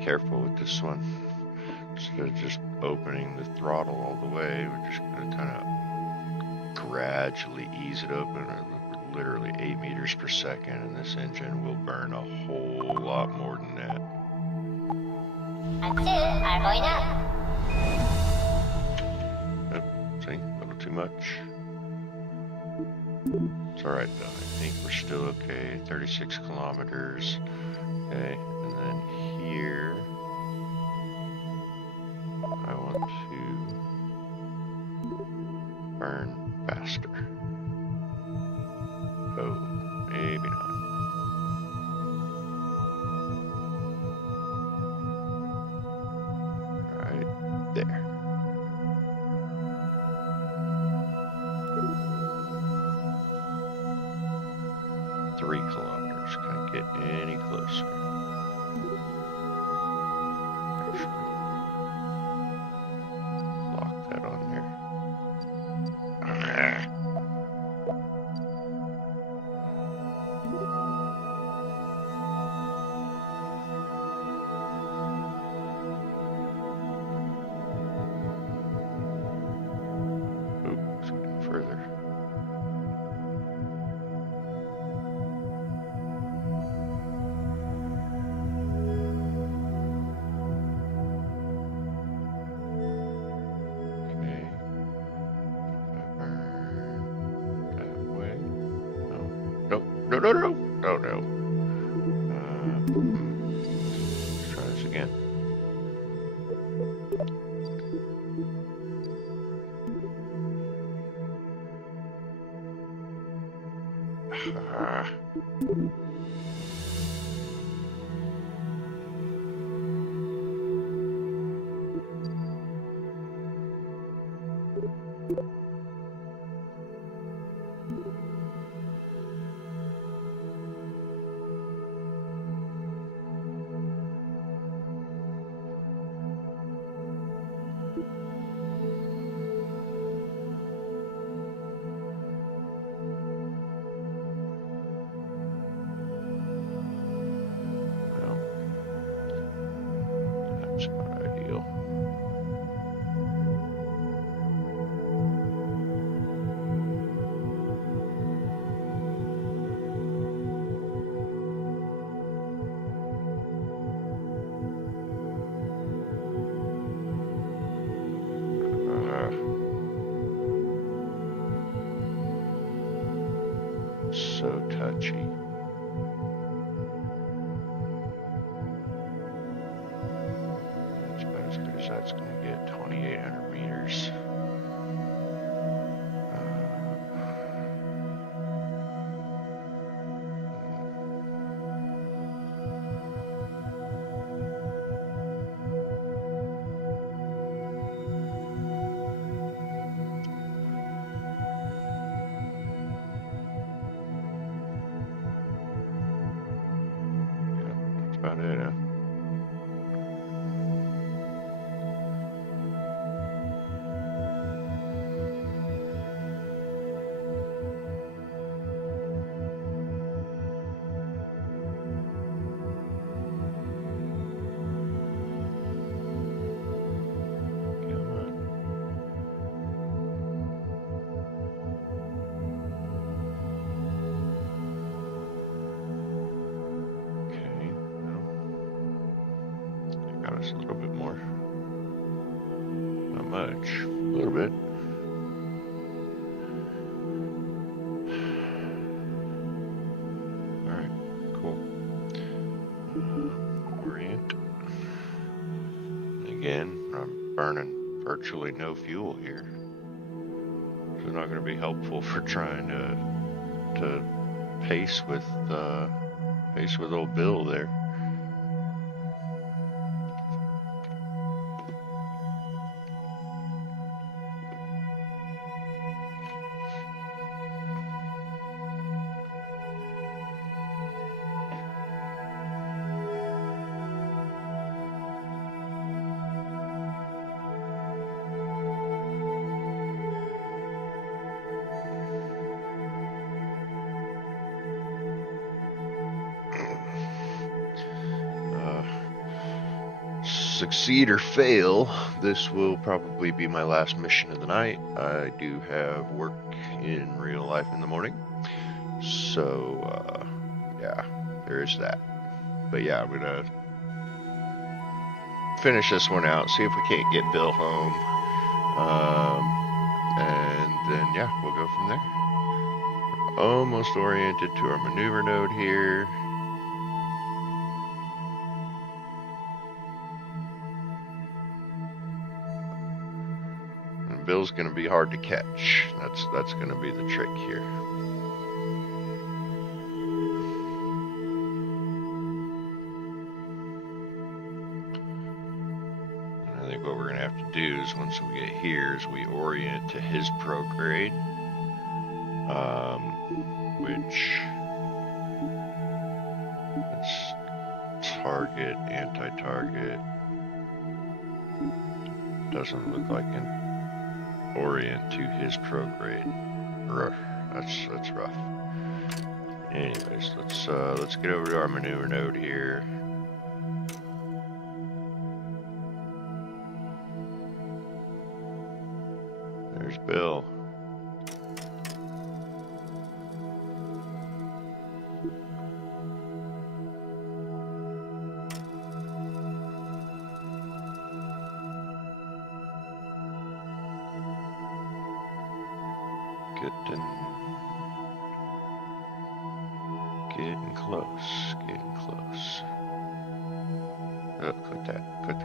Careful with this one. Instead of just opening the throttle all the way, we're just going to kind of gradually ease it open. We're literally 8 meters per second, and this engine will burn a whole lot more than that. Oh, see, a little too much. It's alright though. I think we're still okay. 36 kilometers. Okay, and then here I want to burn faster. Oh, maybe not. Right there. Three kilometers. Can't get any closer. Lock that on there. Oops, getting further. No. Oh no. Let's try this That's not ideal. So touchy. That's about as good as that's going to get. 2,800 meters. About it. A little bit more. Not much. A little bit. Alright, cool. Orient. Again, I'm burning virtually no fuel here. So it's not going to be helpful for trying to pace with old Bill there. Succeed or fail, this will probably be my last mission of the night. I do have work in real life in the morning, so yeah, there is that. But yeah, I'm gonna finish this one out, see if we can't get Bill home, and then yeah, we'll go from there. Almost oriented to our maneuver node here. Bill's going to be hard to catch. That's going to be the trick here. And I think what we're going to have to do is once we get here is we orient to his prograde, which let's target, anti-target. Doesn't look like an orient to his prograde. That's rough. Anyways, let's get over to our maneuver node here. There's Bill. Getting close, getting close. Oh, click that, click.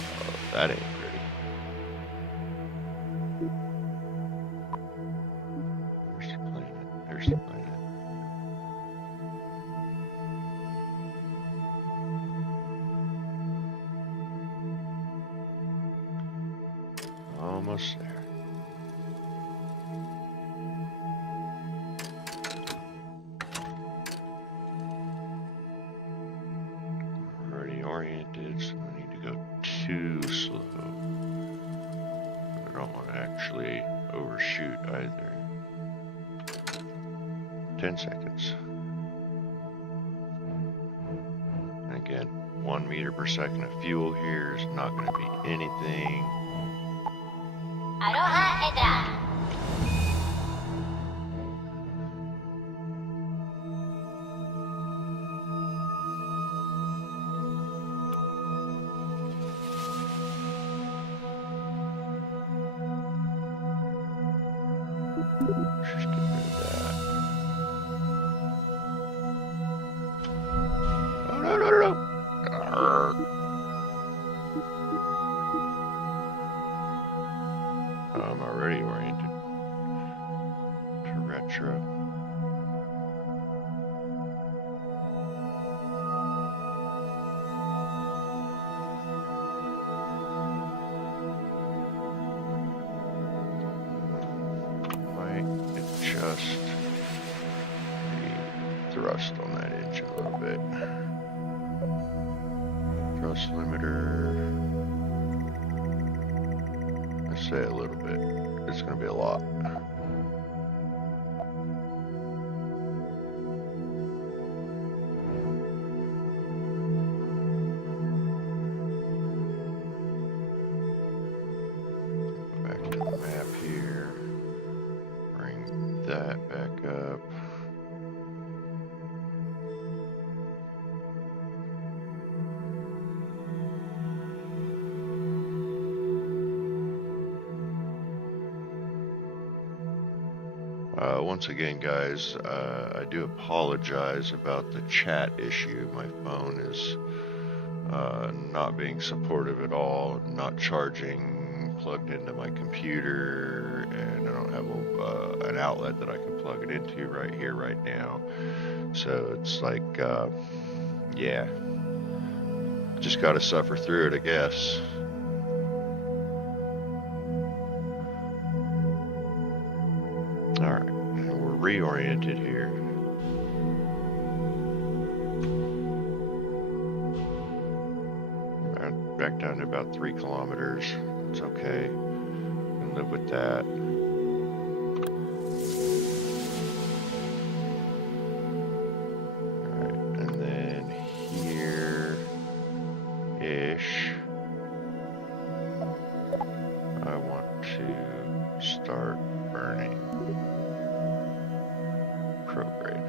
Oh, that ain't pretty. almost there. Already oriented, so I need to go too slow. I don't want to actually overshoot either. 10 seconds. Again, 1 meter per second of fuel here is not going to be anything. Aloha Edra. Just get rid of that. Oh, no, no, no, no. Arrgh. I'm already oriented to retro. Might adjust the thrust on that engine a little bit. Thrust limiter. I say a little bit. It's going to be a lot. Go back to the map here. Bring that back up. Once again, guys, I do apologize about the chat issue. My phone is not being supportive at all, not charging, plugged into my computer, and I don't have an outlet that I can plug it into right here, right now. So it's like, yeah, just got to suffer through it, I guess. All right. Reoriented here. Back down to about 3 kilometers. It's okay. Can live with that. Alright, and then here-ish, I want to start burning prograde.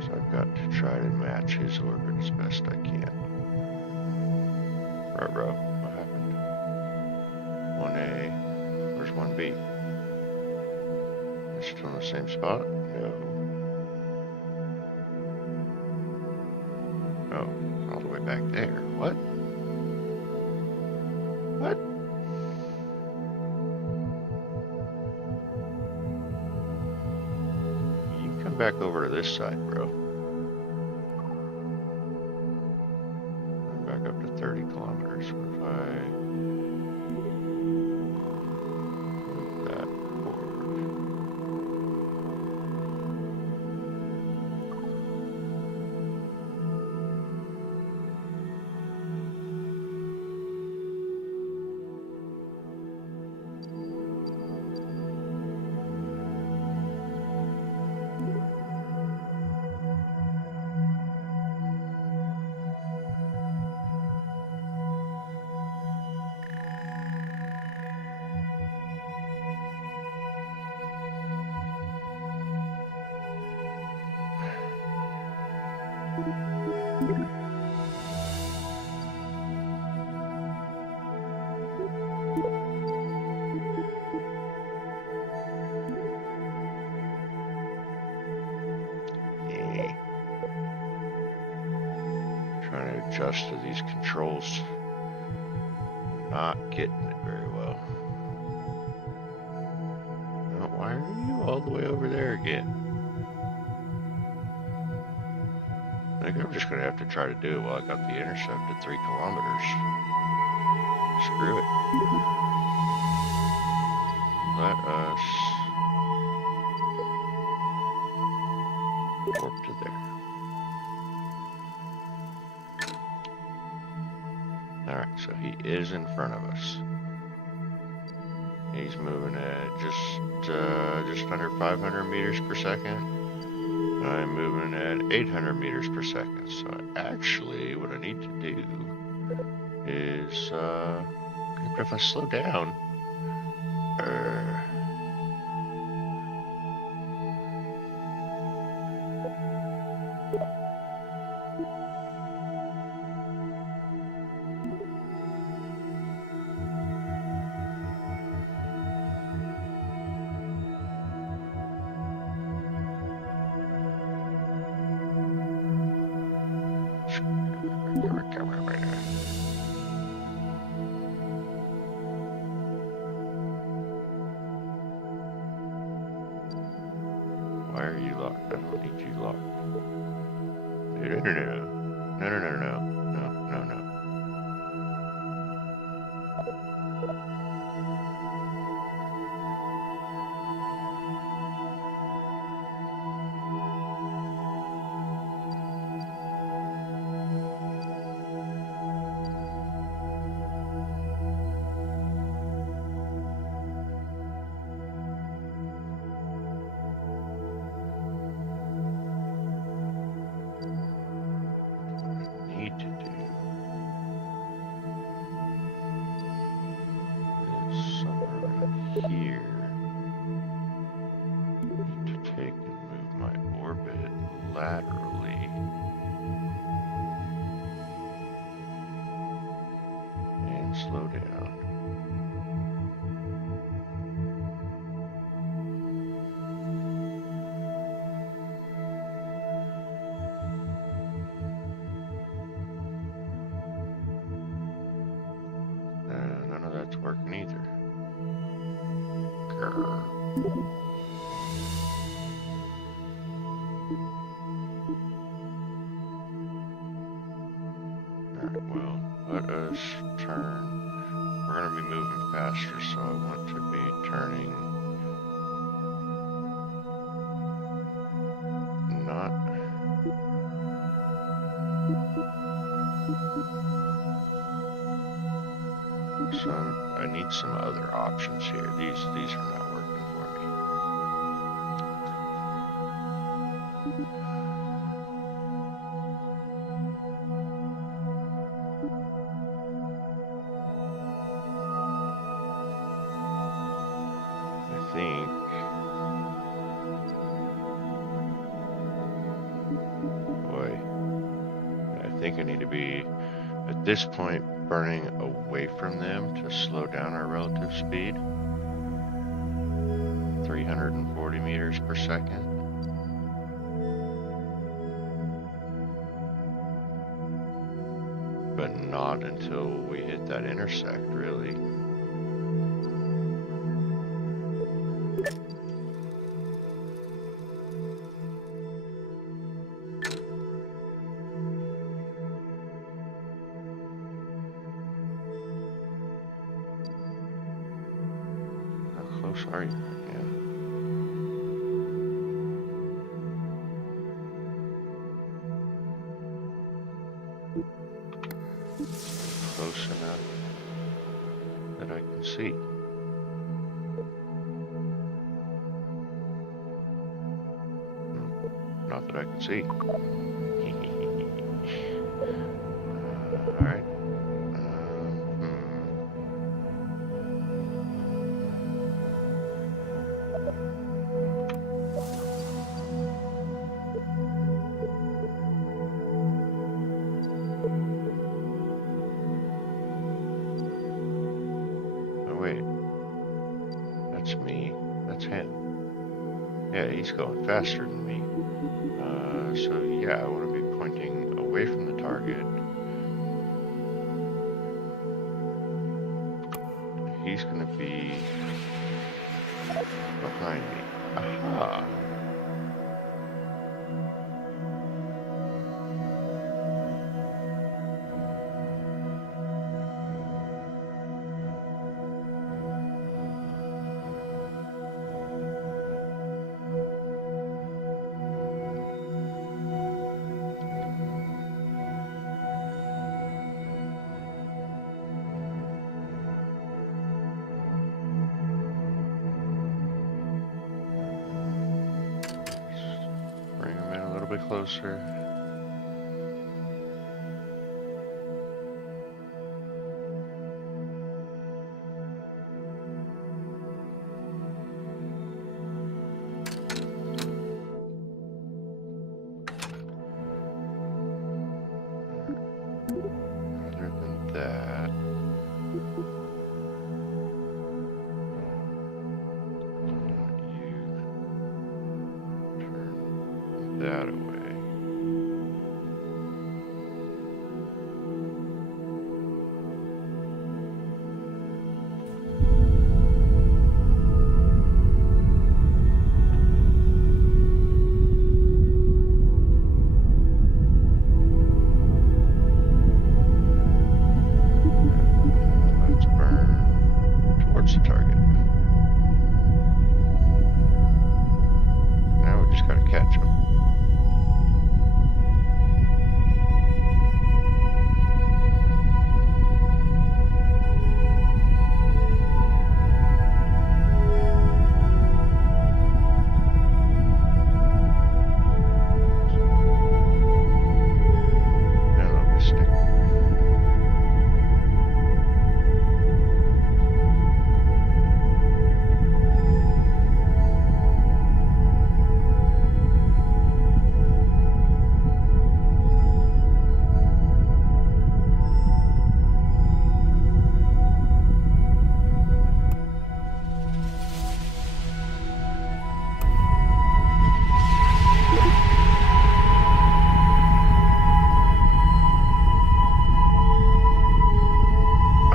So I've got to try to match his orbit as best I can. Ruh-roh, what happened? 1A, where's 1B? Still in the same spot? No. Oh, all the way back there. What? What? You can come back over to this side, bro. I'm back up to 30 kilometers. What if I move that forward? Trying to adjust to these controls. not getting it very well. Now, why are you all the way over there again? I think I'm just going to have to try to do it while I got the intercept at 3 kilometers. Screw it. Let us warp to there. Alright, so he is in front of us. He's moving at just under 500 meters per second. I'm moving at 800 meters per second. So actually, what I need to do is, but if I slow down, why are you locked? I don't need you locked. No. Here, need to take and move my orbit laterally and slow down. None of that's working either. Alright, well, let us turn. We're going to be moving faster, so I want to be turning not. So I need some other options here. These are not working for me. I think. Boy, I think I need to be at this point burning away from them to slow down our relative speed. 340 meters per second. But not until we hit that intersect, really. Sorry. Yeah. Close enough that I can see. Not that I can see. All right. Yeah, he's going faster than me. So yeah, I want to be pointing away from the target. he's going to be behind me. Aha. Bring him in a little bit closer. Other than that, you turn that away. Let's burn towards the target. Now we just gotta catch him. Hello, Mystic.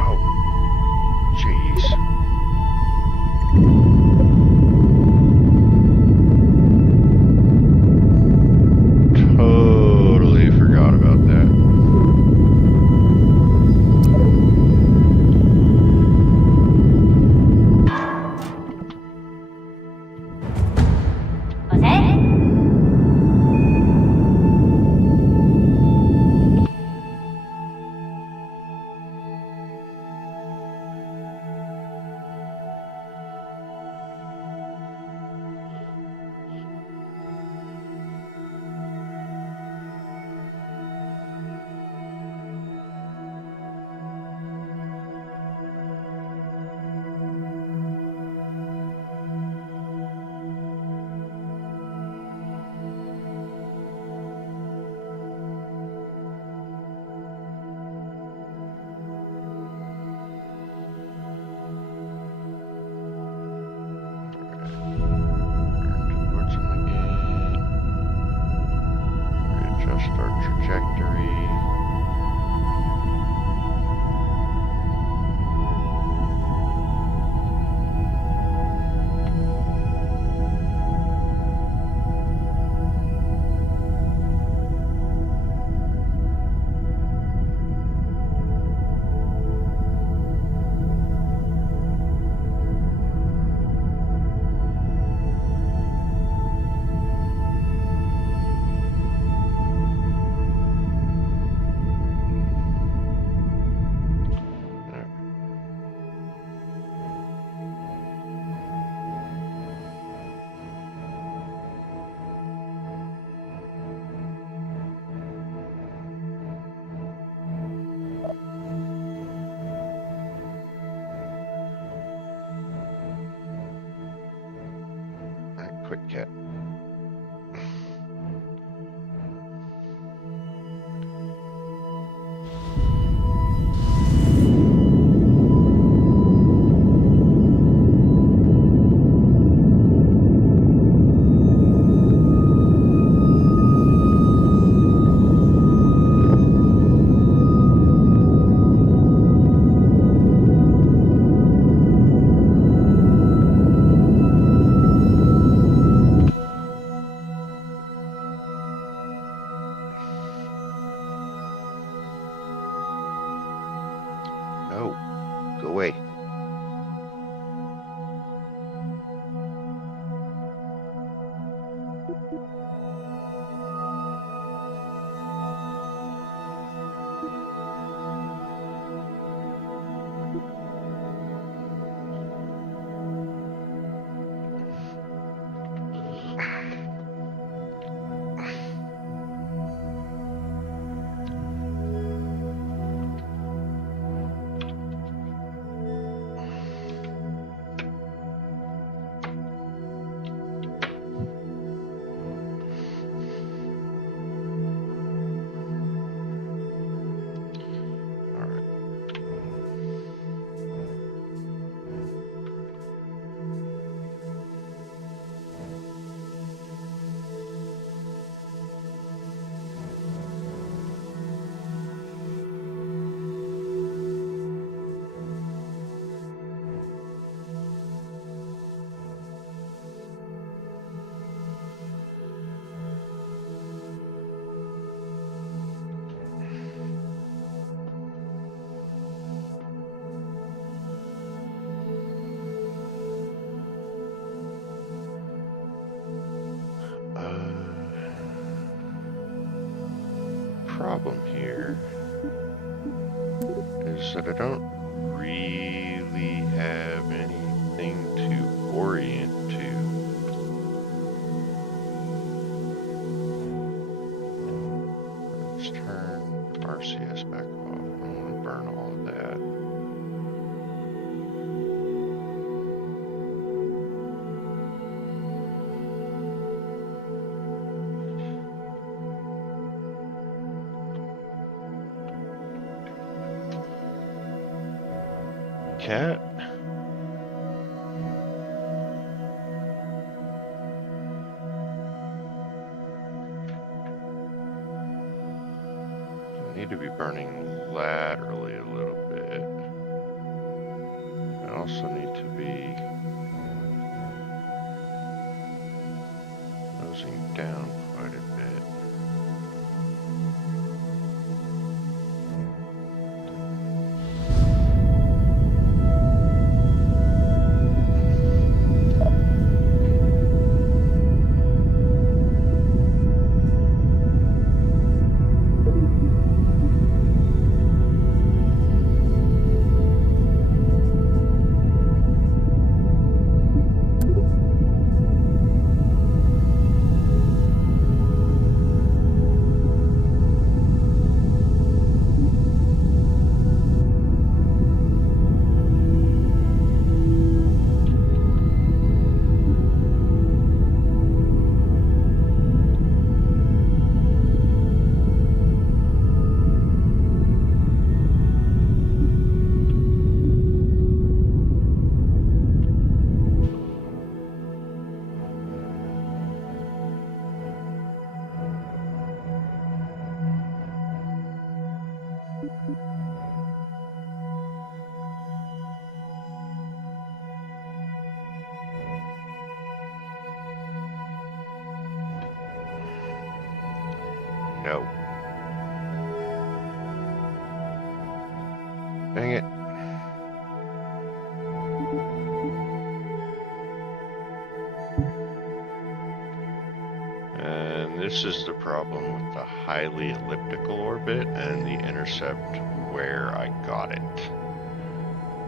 Oh, jeez. Totally forgot about that. Turn towards him again. Readjust our trajectory. Quick cat. the way. Problem here is that I don't really have anything to orient to. Let's turn RCS back off. I don't want to burn all of that. Cat. I need to be burning laterally a little bit. I also need to be nosing down quite a bit. No. Dang it. And this is the problem with the highly elliptical orbit and the intercept where I got it.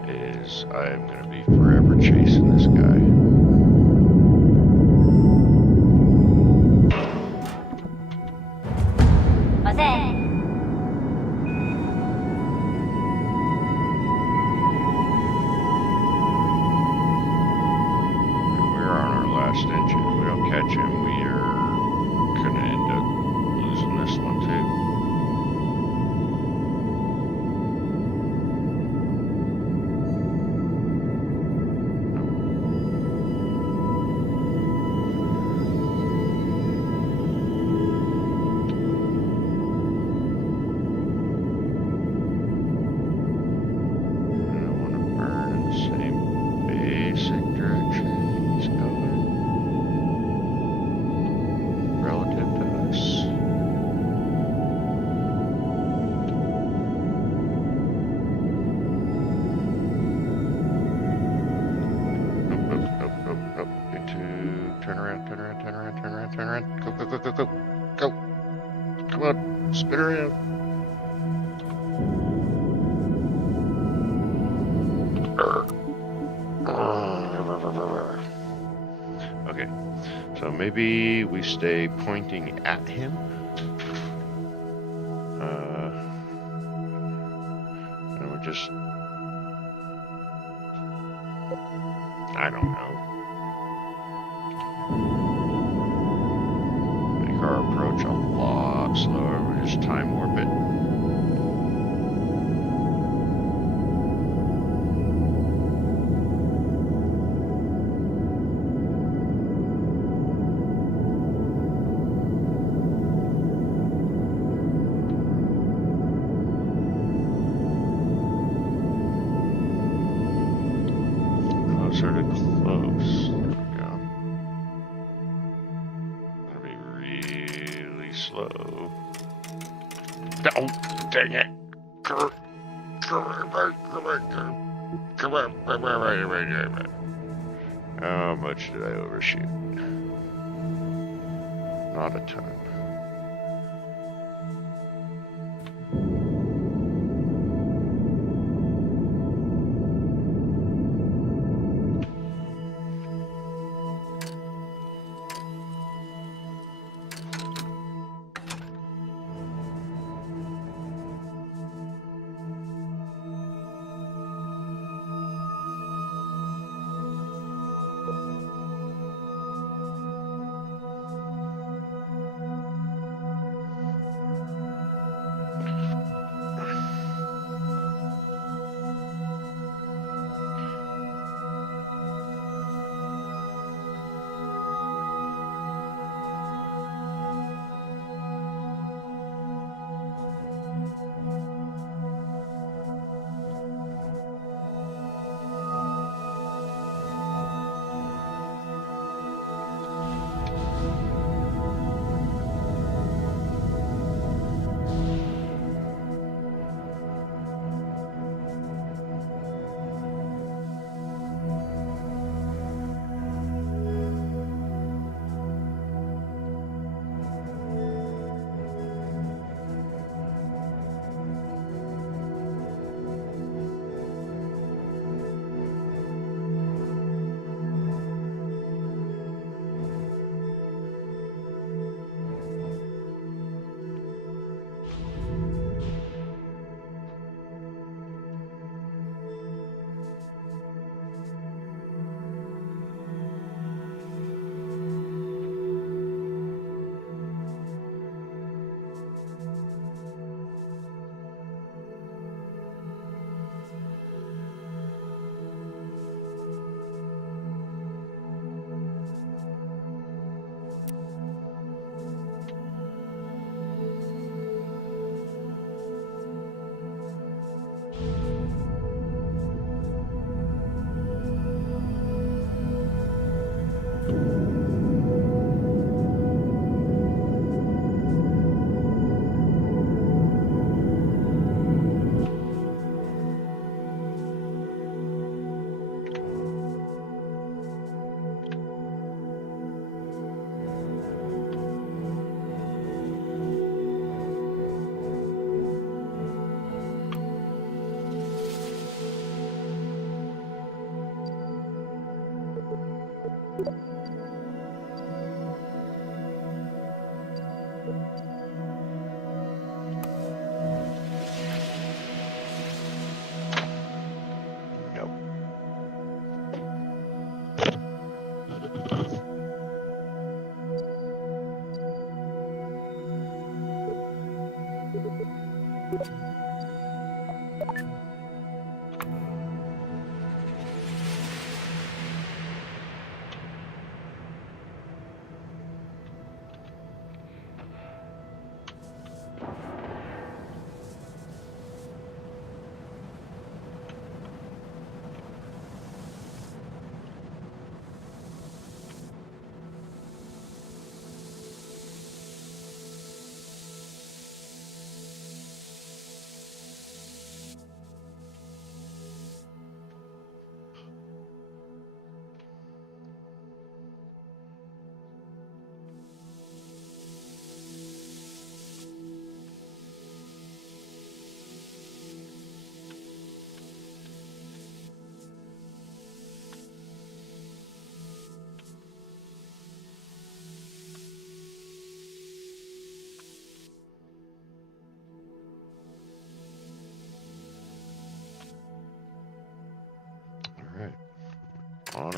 Is I'm going to be forever chasing this guy. Come on, spin around. Okay, so maybe we stay pointing at him. And we just, I don't know, make our approach a lot slower. We just time warp it. Closer to close. There we go. Gonna be really slow. Oh, dang it! Come on. How much did I overshoot? Not a ton.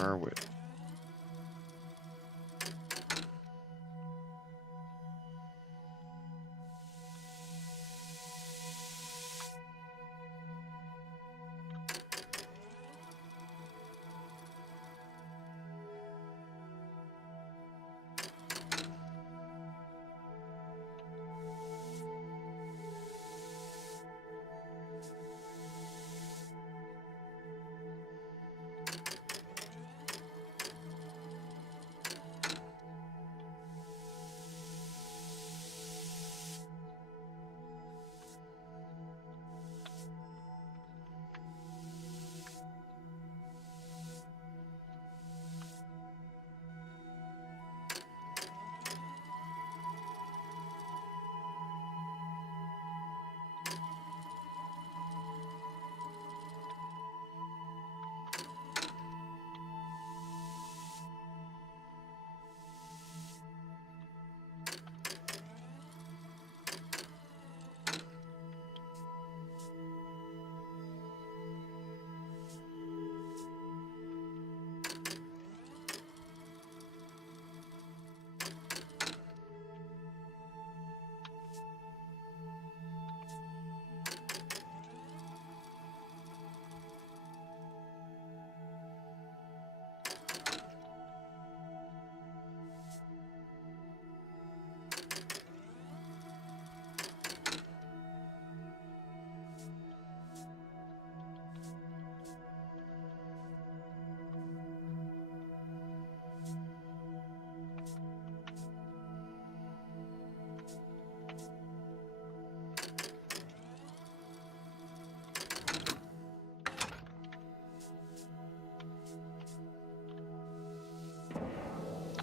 our way.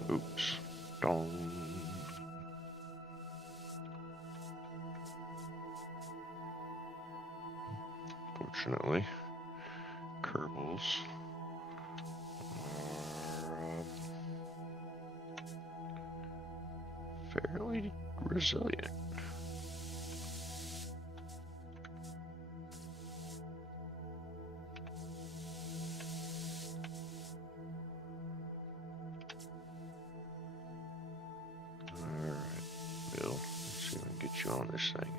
Oops. Dong. Fortunately, Kerbals are fairly resilient. Alright, Bill, let's see if we can get you on this thing.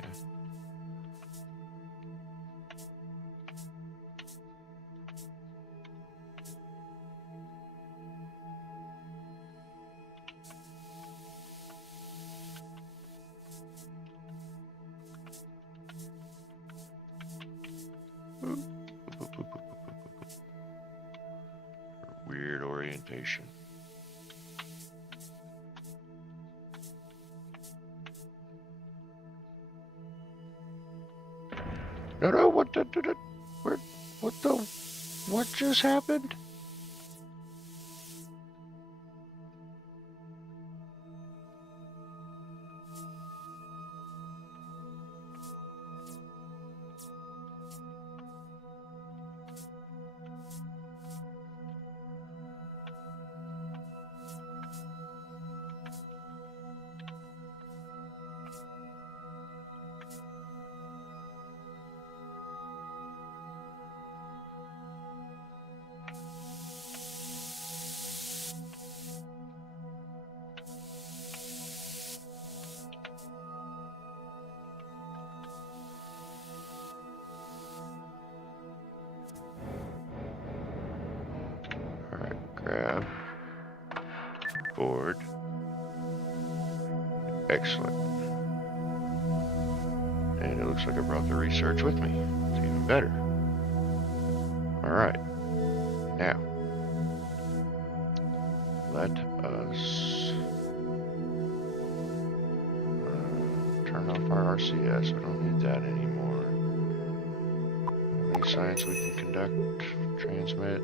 Weird orientation. No, what what just happened? Alright, grab. Board. Excellent. And it looks like I brought the research with me. It's even better. Alright. Now, let us turn off our RCS. We don't need that anymore. Any science we can conduct, transmit,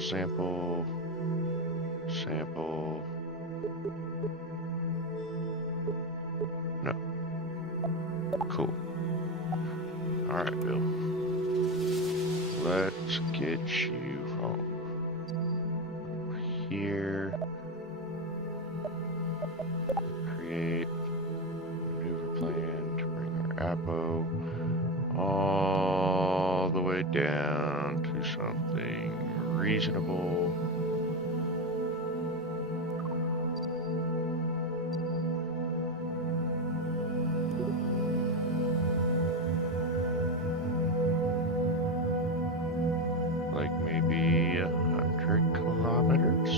sample, sample. No. Cool. Alright, Bill. Let's get you home. Here. Create maneuver plan to bring our Apo all the way down to something reasonable. Like maybe 100 kilometers?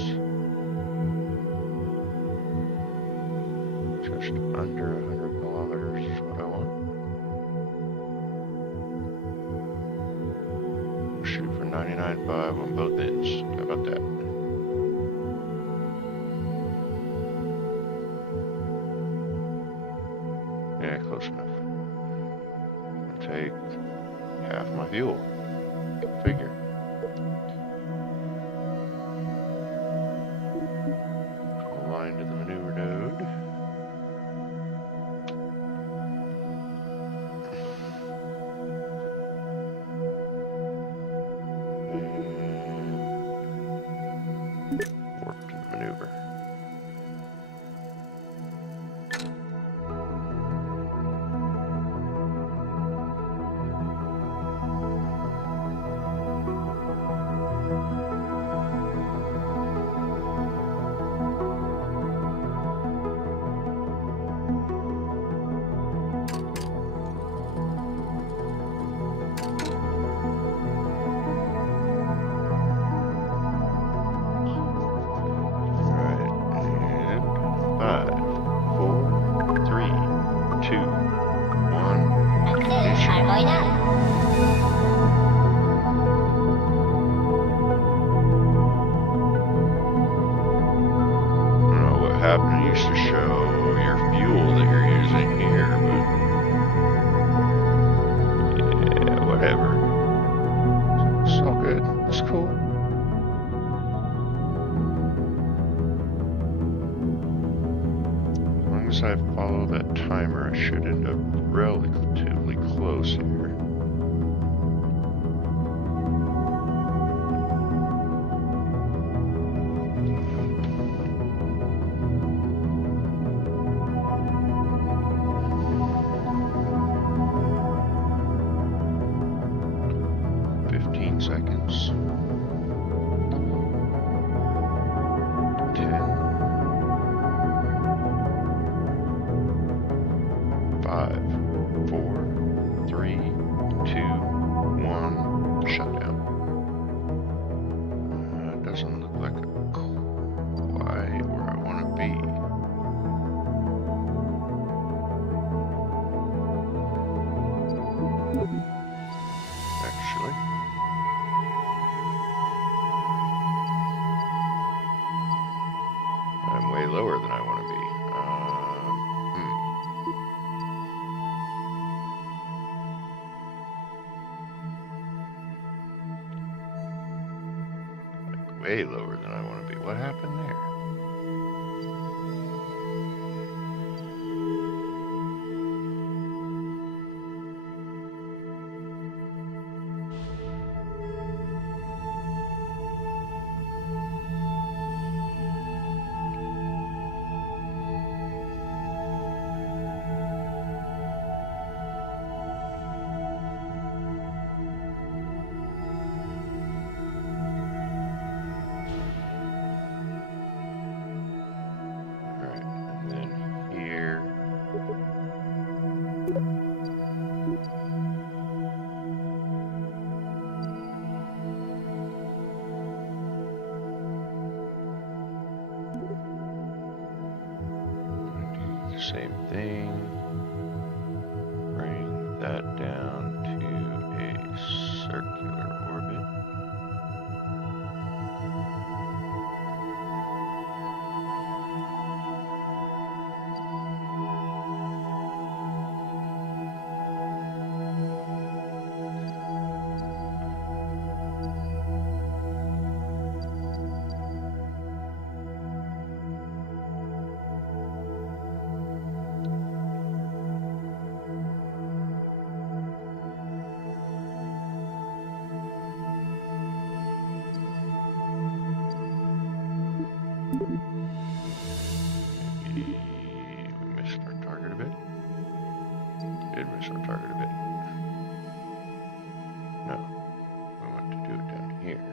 Just under 100 kilometers is what I want. We'll shoot for 99.5 on both ends. How about that? Yeah, close enough. I'll take half my fuel. Figure. Align to the maneuver node. Warp to the maneuver. Happened used to show your fuel that you're using here, but yeah, whatever. It's all good. It's cool. As long as I follow that timer, I should end up relatively close here. Seconds. 10. 5, 4, 3, 2, 1. Shutdown. It doesn't look like quite where I want to be. Actually. I'm way lower than I want to be. Like way lower than I want to be. What happened there? Same thing. Bring that down to a circular orbit. Maybe we missed our target a bit. Did miss our target a bit. No, we want to do it down here.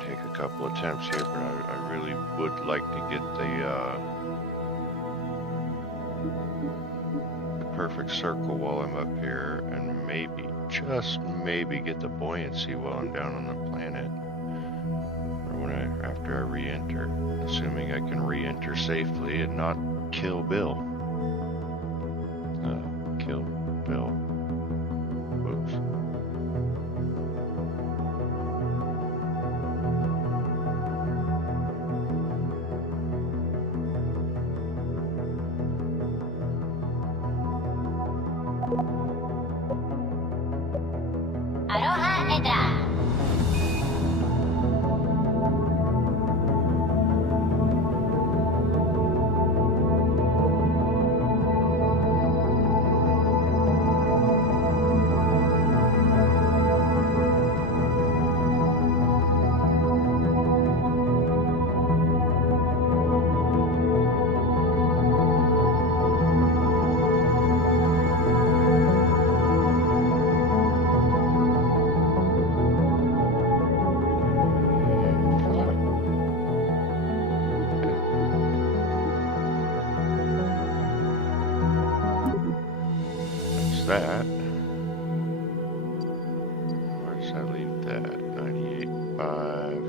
Take a couple attempts here, but I really would like to get the perfect circle while I'm up here, and maybe, just maybe, get the buoyancy while I'm down on the planet, or after I re-enter, assuming I can re-enter safely and not kill Bill. Kill Bill. Whoops. That. Where does that leave that? 98.5.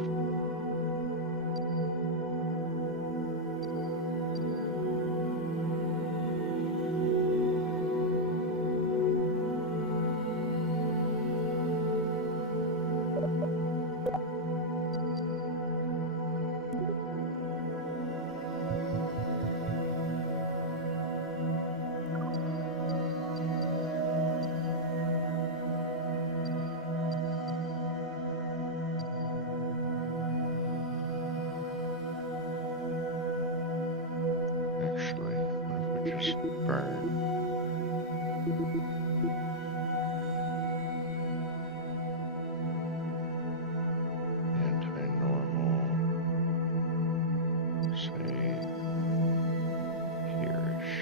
Actually, what if we just burn? Anti-normal, say, here-ish.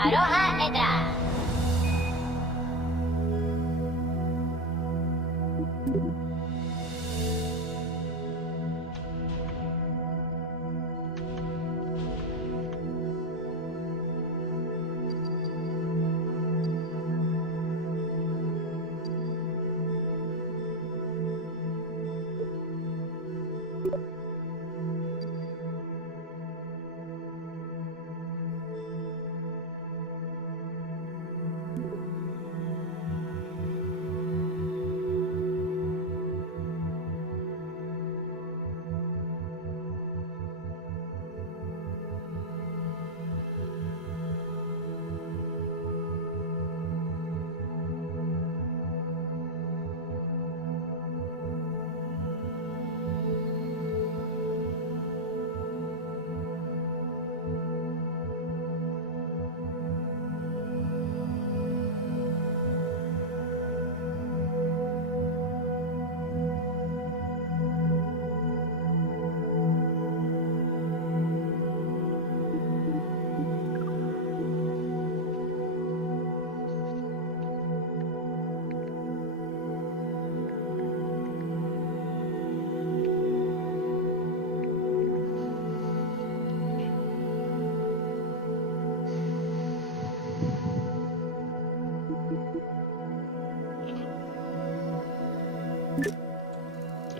Aloha Edra.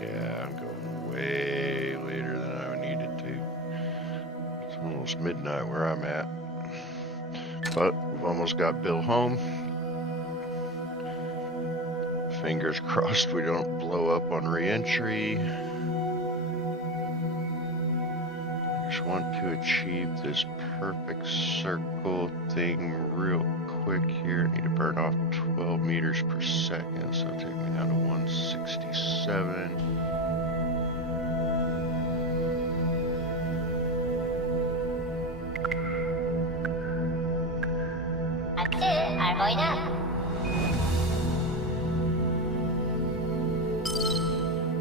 Yeah, I'm going way later than I needed to. It's almost midnight where I'm at. But we've almost got Bill home. Fingers crossed we don't blow up on re-entry. Just want to achieve this perfect circle thing real quick here. I need to burn off 12 meters per second, so it'll take me down to 167.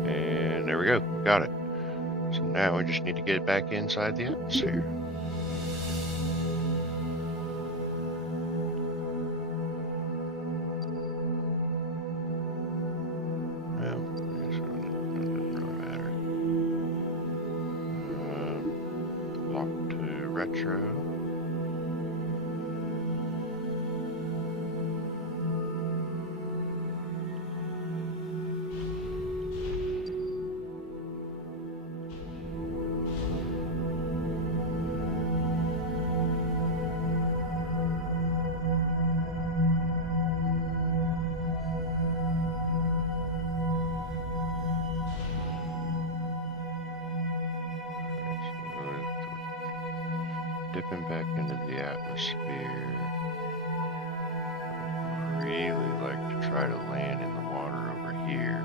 And there we go, got it. So now we just need to get it back inside the atmosphere. Well, it doesn't really matter. Lock to retro. back into the atmosphere. I'd really like to try to land in the water over here.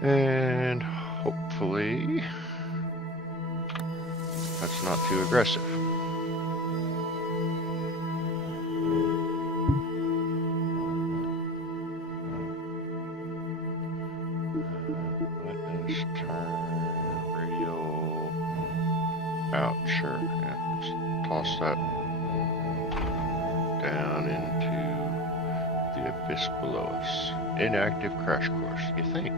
And hopefully that's not too aggressive. Let us turn radio out. Sure. Yeah, let's toss that down into the abyss below us. Inactive crash course, you think?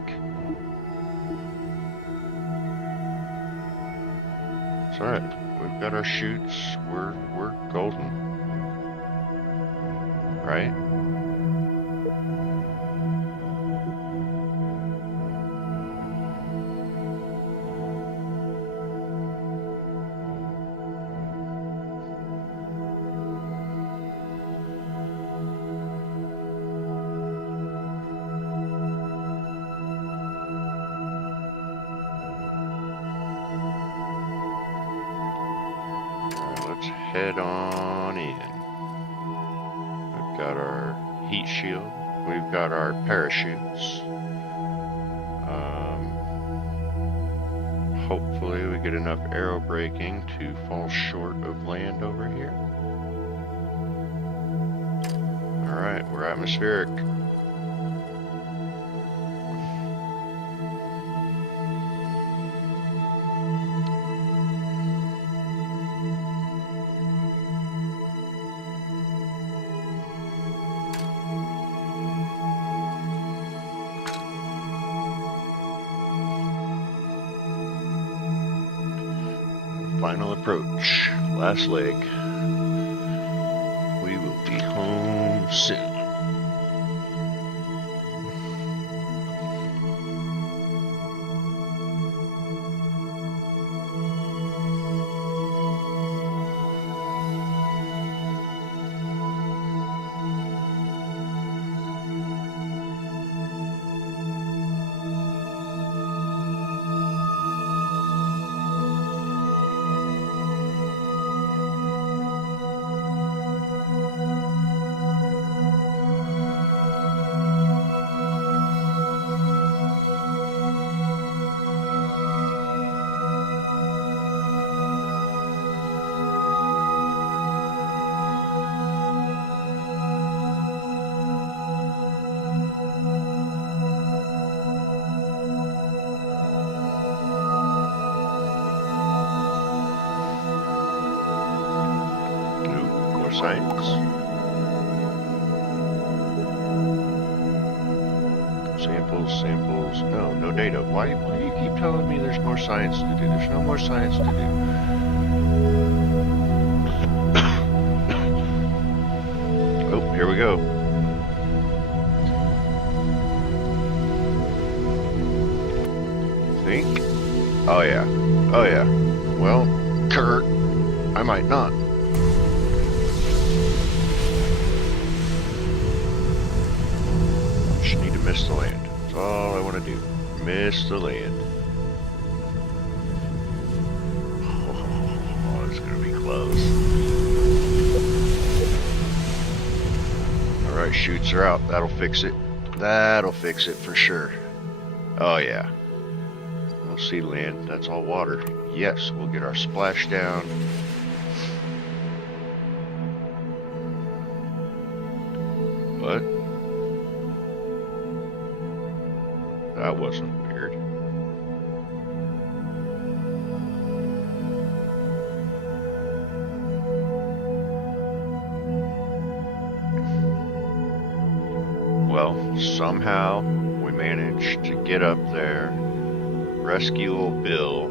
It's alright. We've got our chutes. We're golden. Right? Let's head on in. We've got our heat shield. We've got our parachutes. Hopefully we get enough aero braking to fall short of land over here. Alright, we're atmospheric. Final approach, last leg. We will be home soon. Science. Samples. No data. Why do you keep telling me there's more science to do? There's no more science to do. Oh, here we go. Think? Oh yeah. Well, Kurt, I might not. Miss the land. That's all I want to do. Miss the land. Oh, it's going to be close. Alright, chutes are out. That'll fix it. That'll fix it for sure. Oh yeah. We'll see land. That's all water. Yes, we'll get our splash down. What? That wasn't weird. Well, somehow we managed to get up there, rescue old Bill,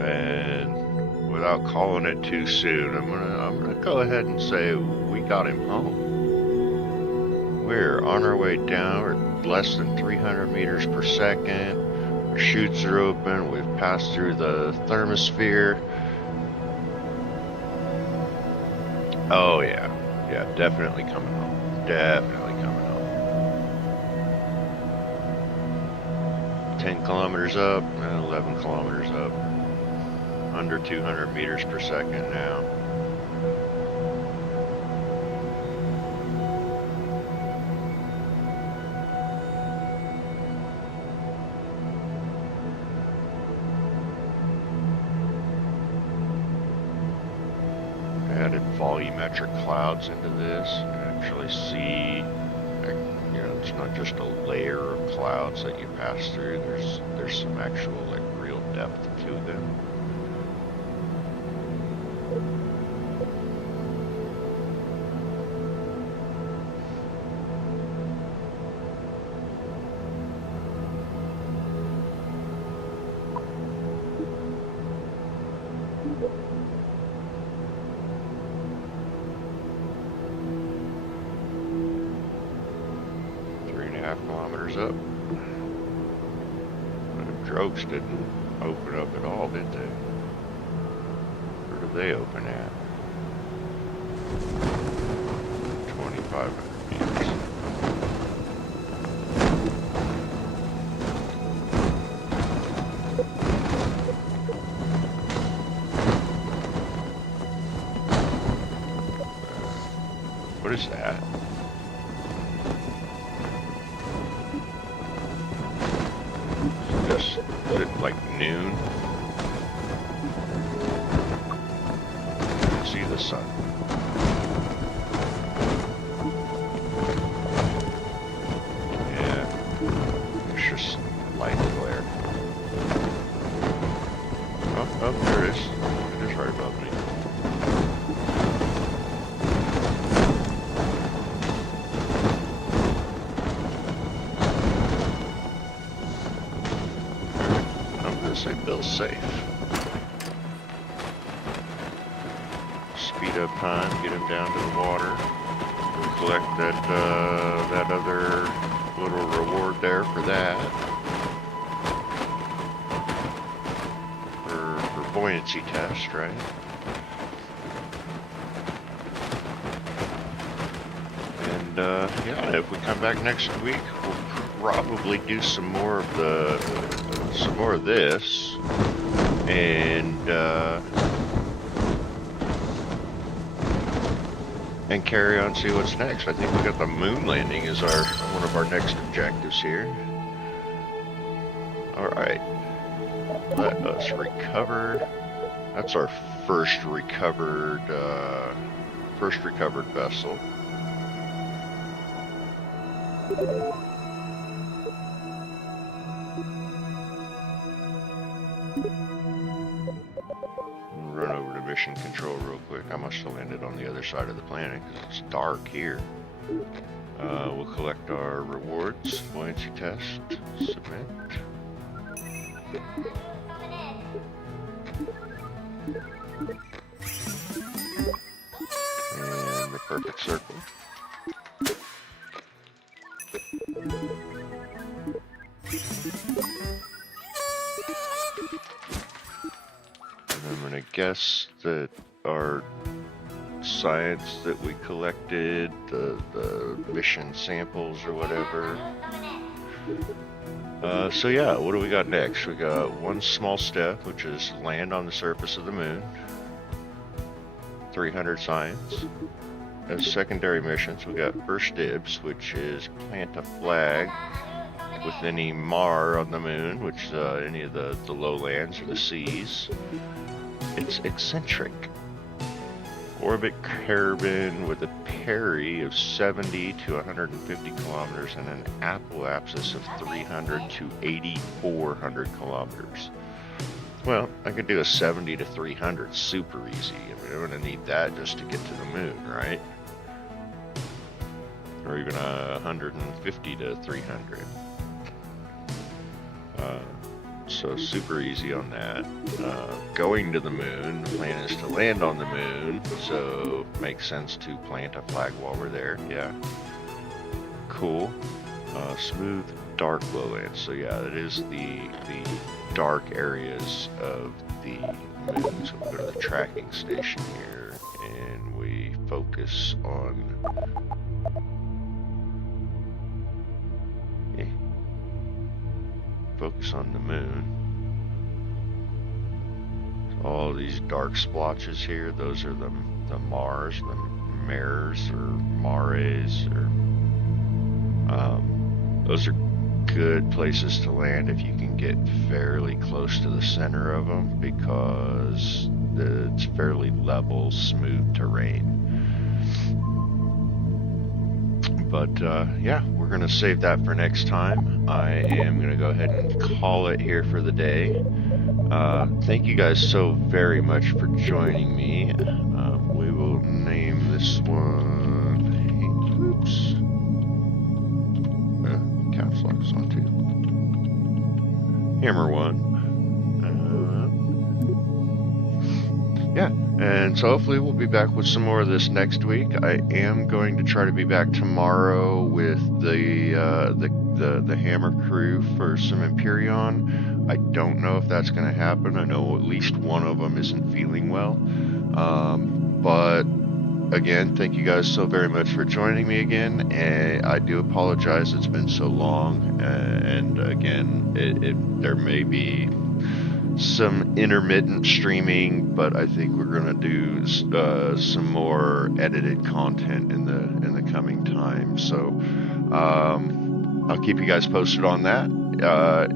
and without calling it too soon, I'm gonna go ahead and say we got him home. We're on our way down. We're less than 300 meters per second. Our chutes are open. We've passed through the thermosphere. Oh yeah, definitely coming home. Definitely coming home. 10 kilometers up, 11 kilometers up. Under 200 meters per second now. Added volumetric clouds into this. You can actually see, it's not just a layer of clouds that you pass through. There's some actual real depth to them. Kilometers up. The drogues didn't open up at all, did they? Where did they open at? 2,500 meters. What is that? Is it like noon? I can see the sun. Yeah, it's just light glare. Oh, there it is. It is right above me. Say Bill's safe. Speed up time, get him down to the water. We'll collect that other little reward there for that. For buoyancy test, right? And yeah, if we come back next week, we'll probably do some more of this, and carry on, see what's next. I think we got the moon landing as one of our next objectives here. All right, let us recover. That's our first recovered vessel. Run over to mission control real quick. I must have landed on the other side of the planet because it's dark here. We'll collect our rewards. Buoyancy test. Submit. And the perfect circle. I'm gonna guess that our science that we collected, the mission samples or whatever. So yeah, what do we got next? We got one small step, which is land on the surface of the moon. 300 science. As secondary missions, we got first dibs, which is plant a flag with any mar on the moon, which any of the lowlands or the seas. It's eccentric. Orbit Kerbal with a peri of 70 to 150 kilometers and an apoapsis of 300 to 8,400 kilometers. Well, I could do a 70 to 300 super easy. I mean, I'm going to need that just to get to the moon, right? or even 150 to 300. So super easy on that. Going to the moon, the plan is to land on the moon, so makes sense to plant a flag while we're there. Yeah, cool. Smooth, dark lowlands. So yeah, it is the dark areas of the moon. So we go to the tracking station here, and we focus on. Focus on the moon. So all these dark splotches here, those are the Mars, the Mares or Mares, or those are good places to land if you can get fairly close to the center of them, because it's fairly level, smooth terrain. But yeah, we're going to save that for next time. I am going to go ahead and call it here for the day. Thank you guys so very much for joining me. We will name this one. Hey, oops. Caps lock is on too. Hammer one. Yeah, and so hopefully we'll be back with some more of this next week. I am going to try to be back tomorrow with the Hammer crew for some Empyrean. I don't know if that's going to happen. I know at least one of them isn't feeling well. But again, thank you guys so very much for joining me again. And I do apologize it's been so long. And again, there may be some intermittent streaming, but I think we're going to do some more edited content in the coming time. So I'll keep you guys posted on that.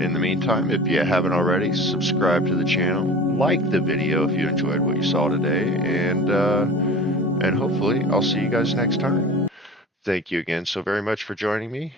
In the meantime, if you haven't already, subscribe to the channel, like the video if you enjoyed what you saw today, and hopefully I'll see you guys next time. Thank you again so very much for joining me.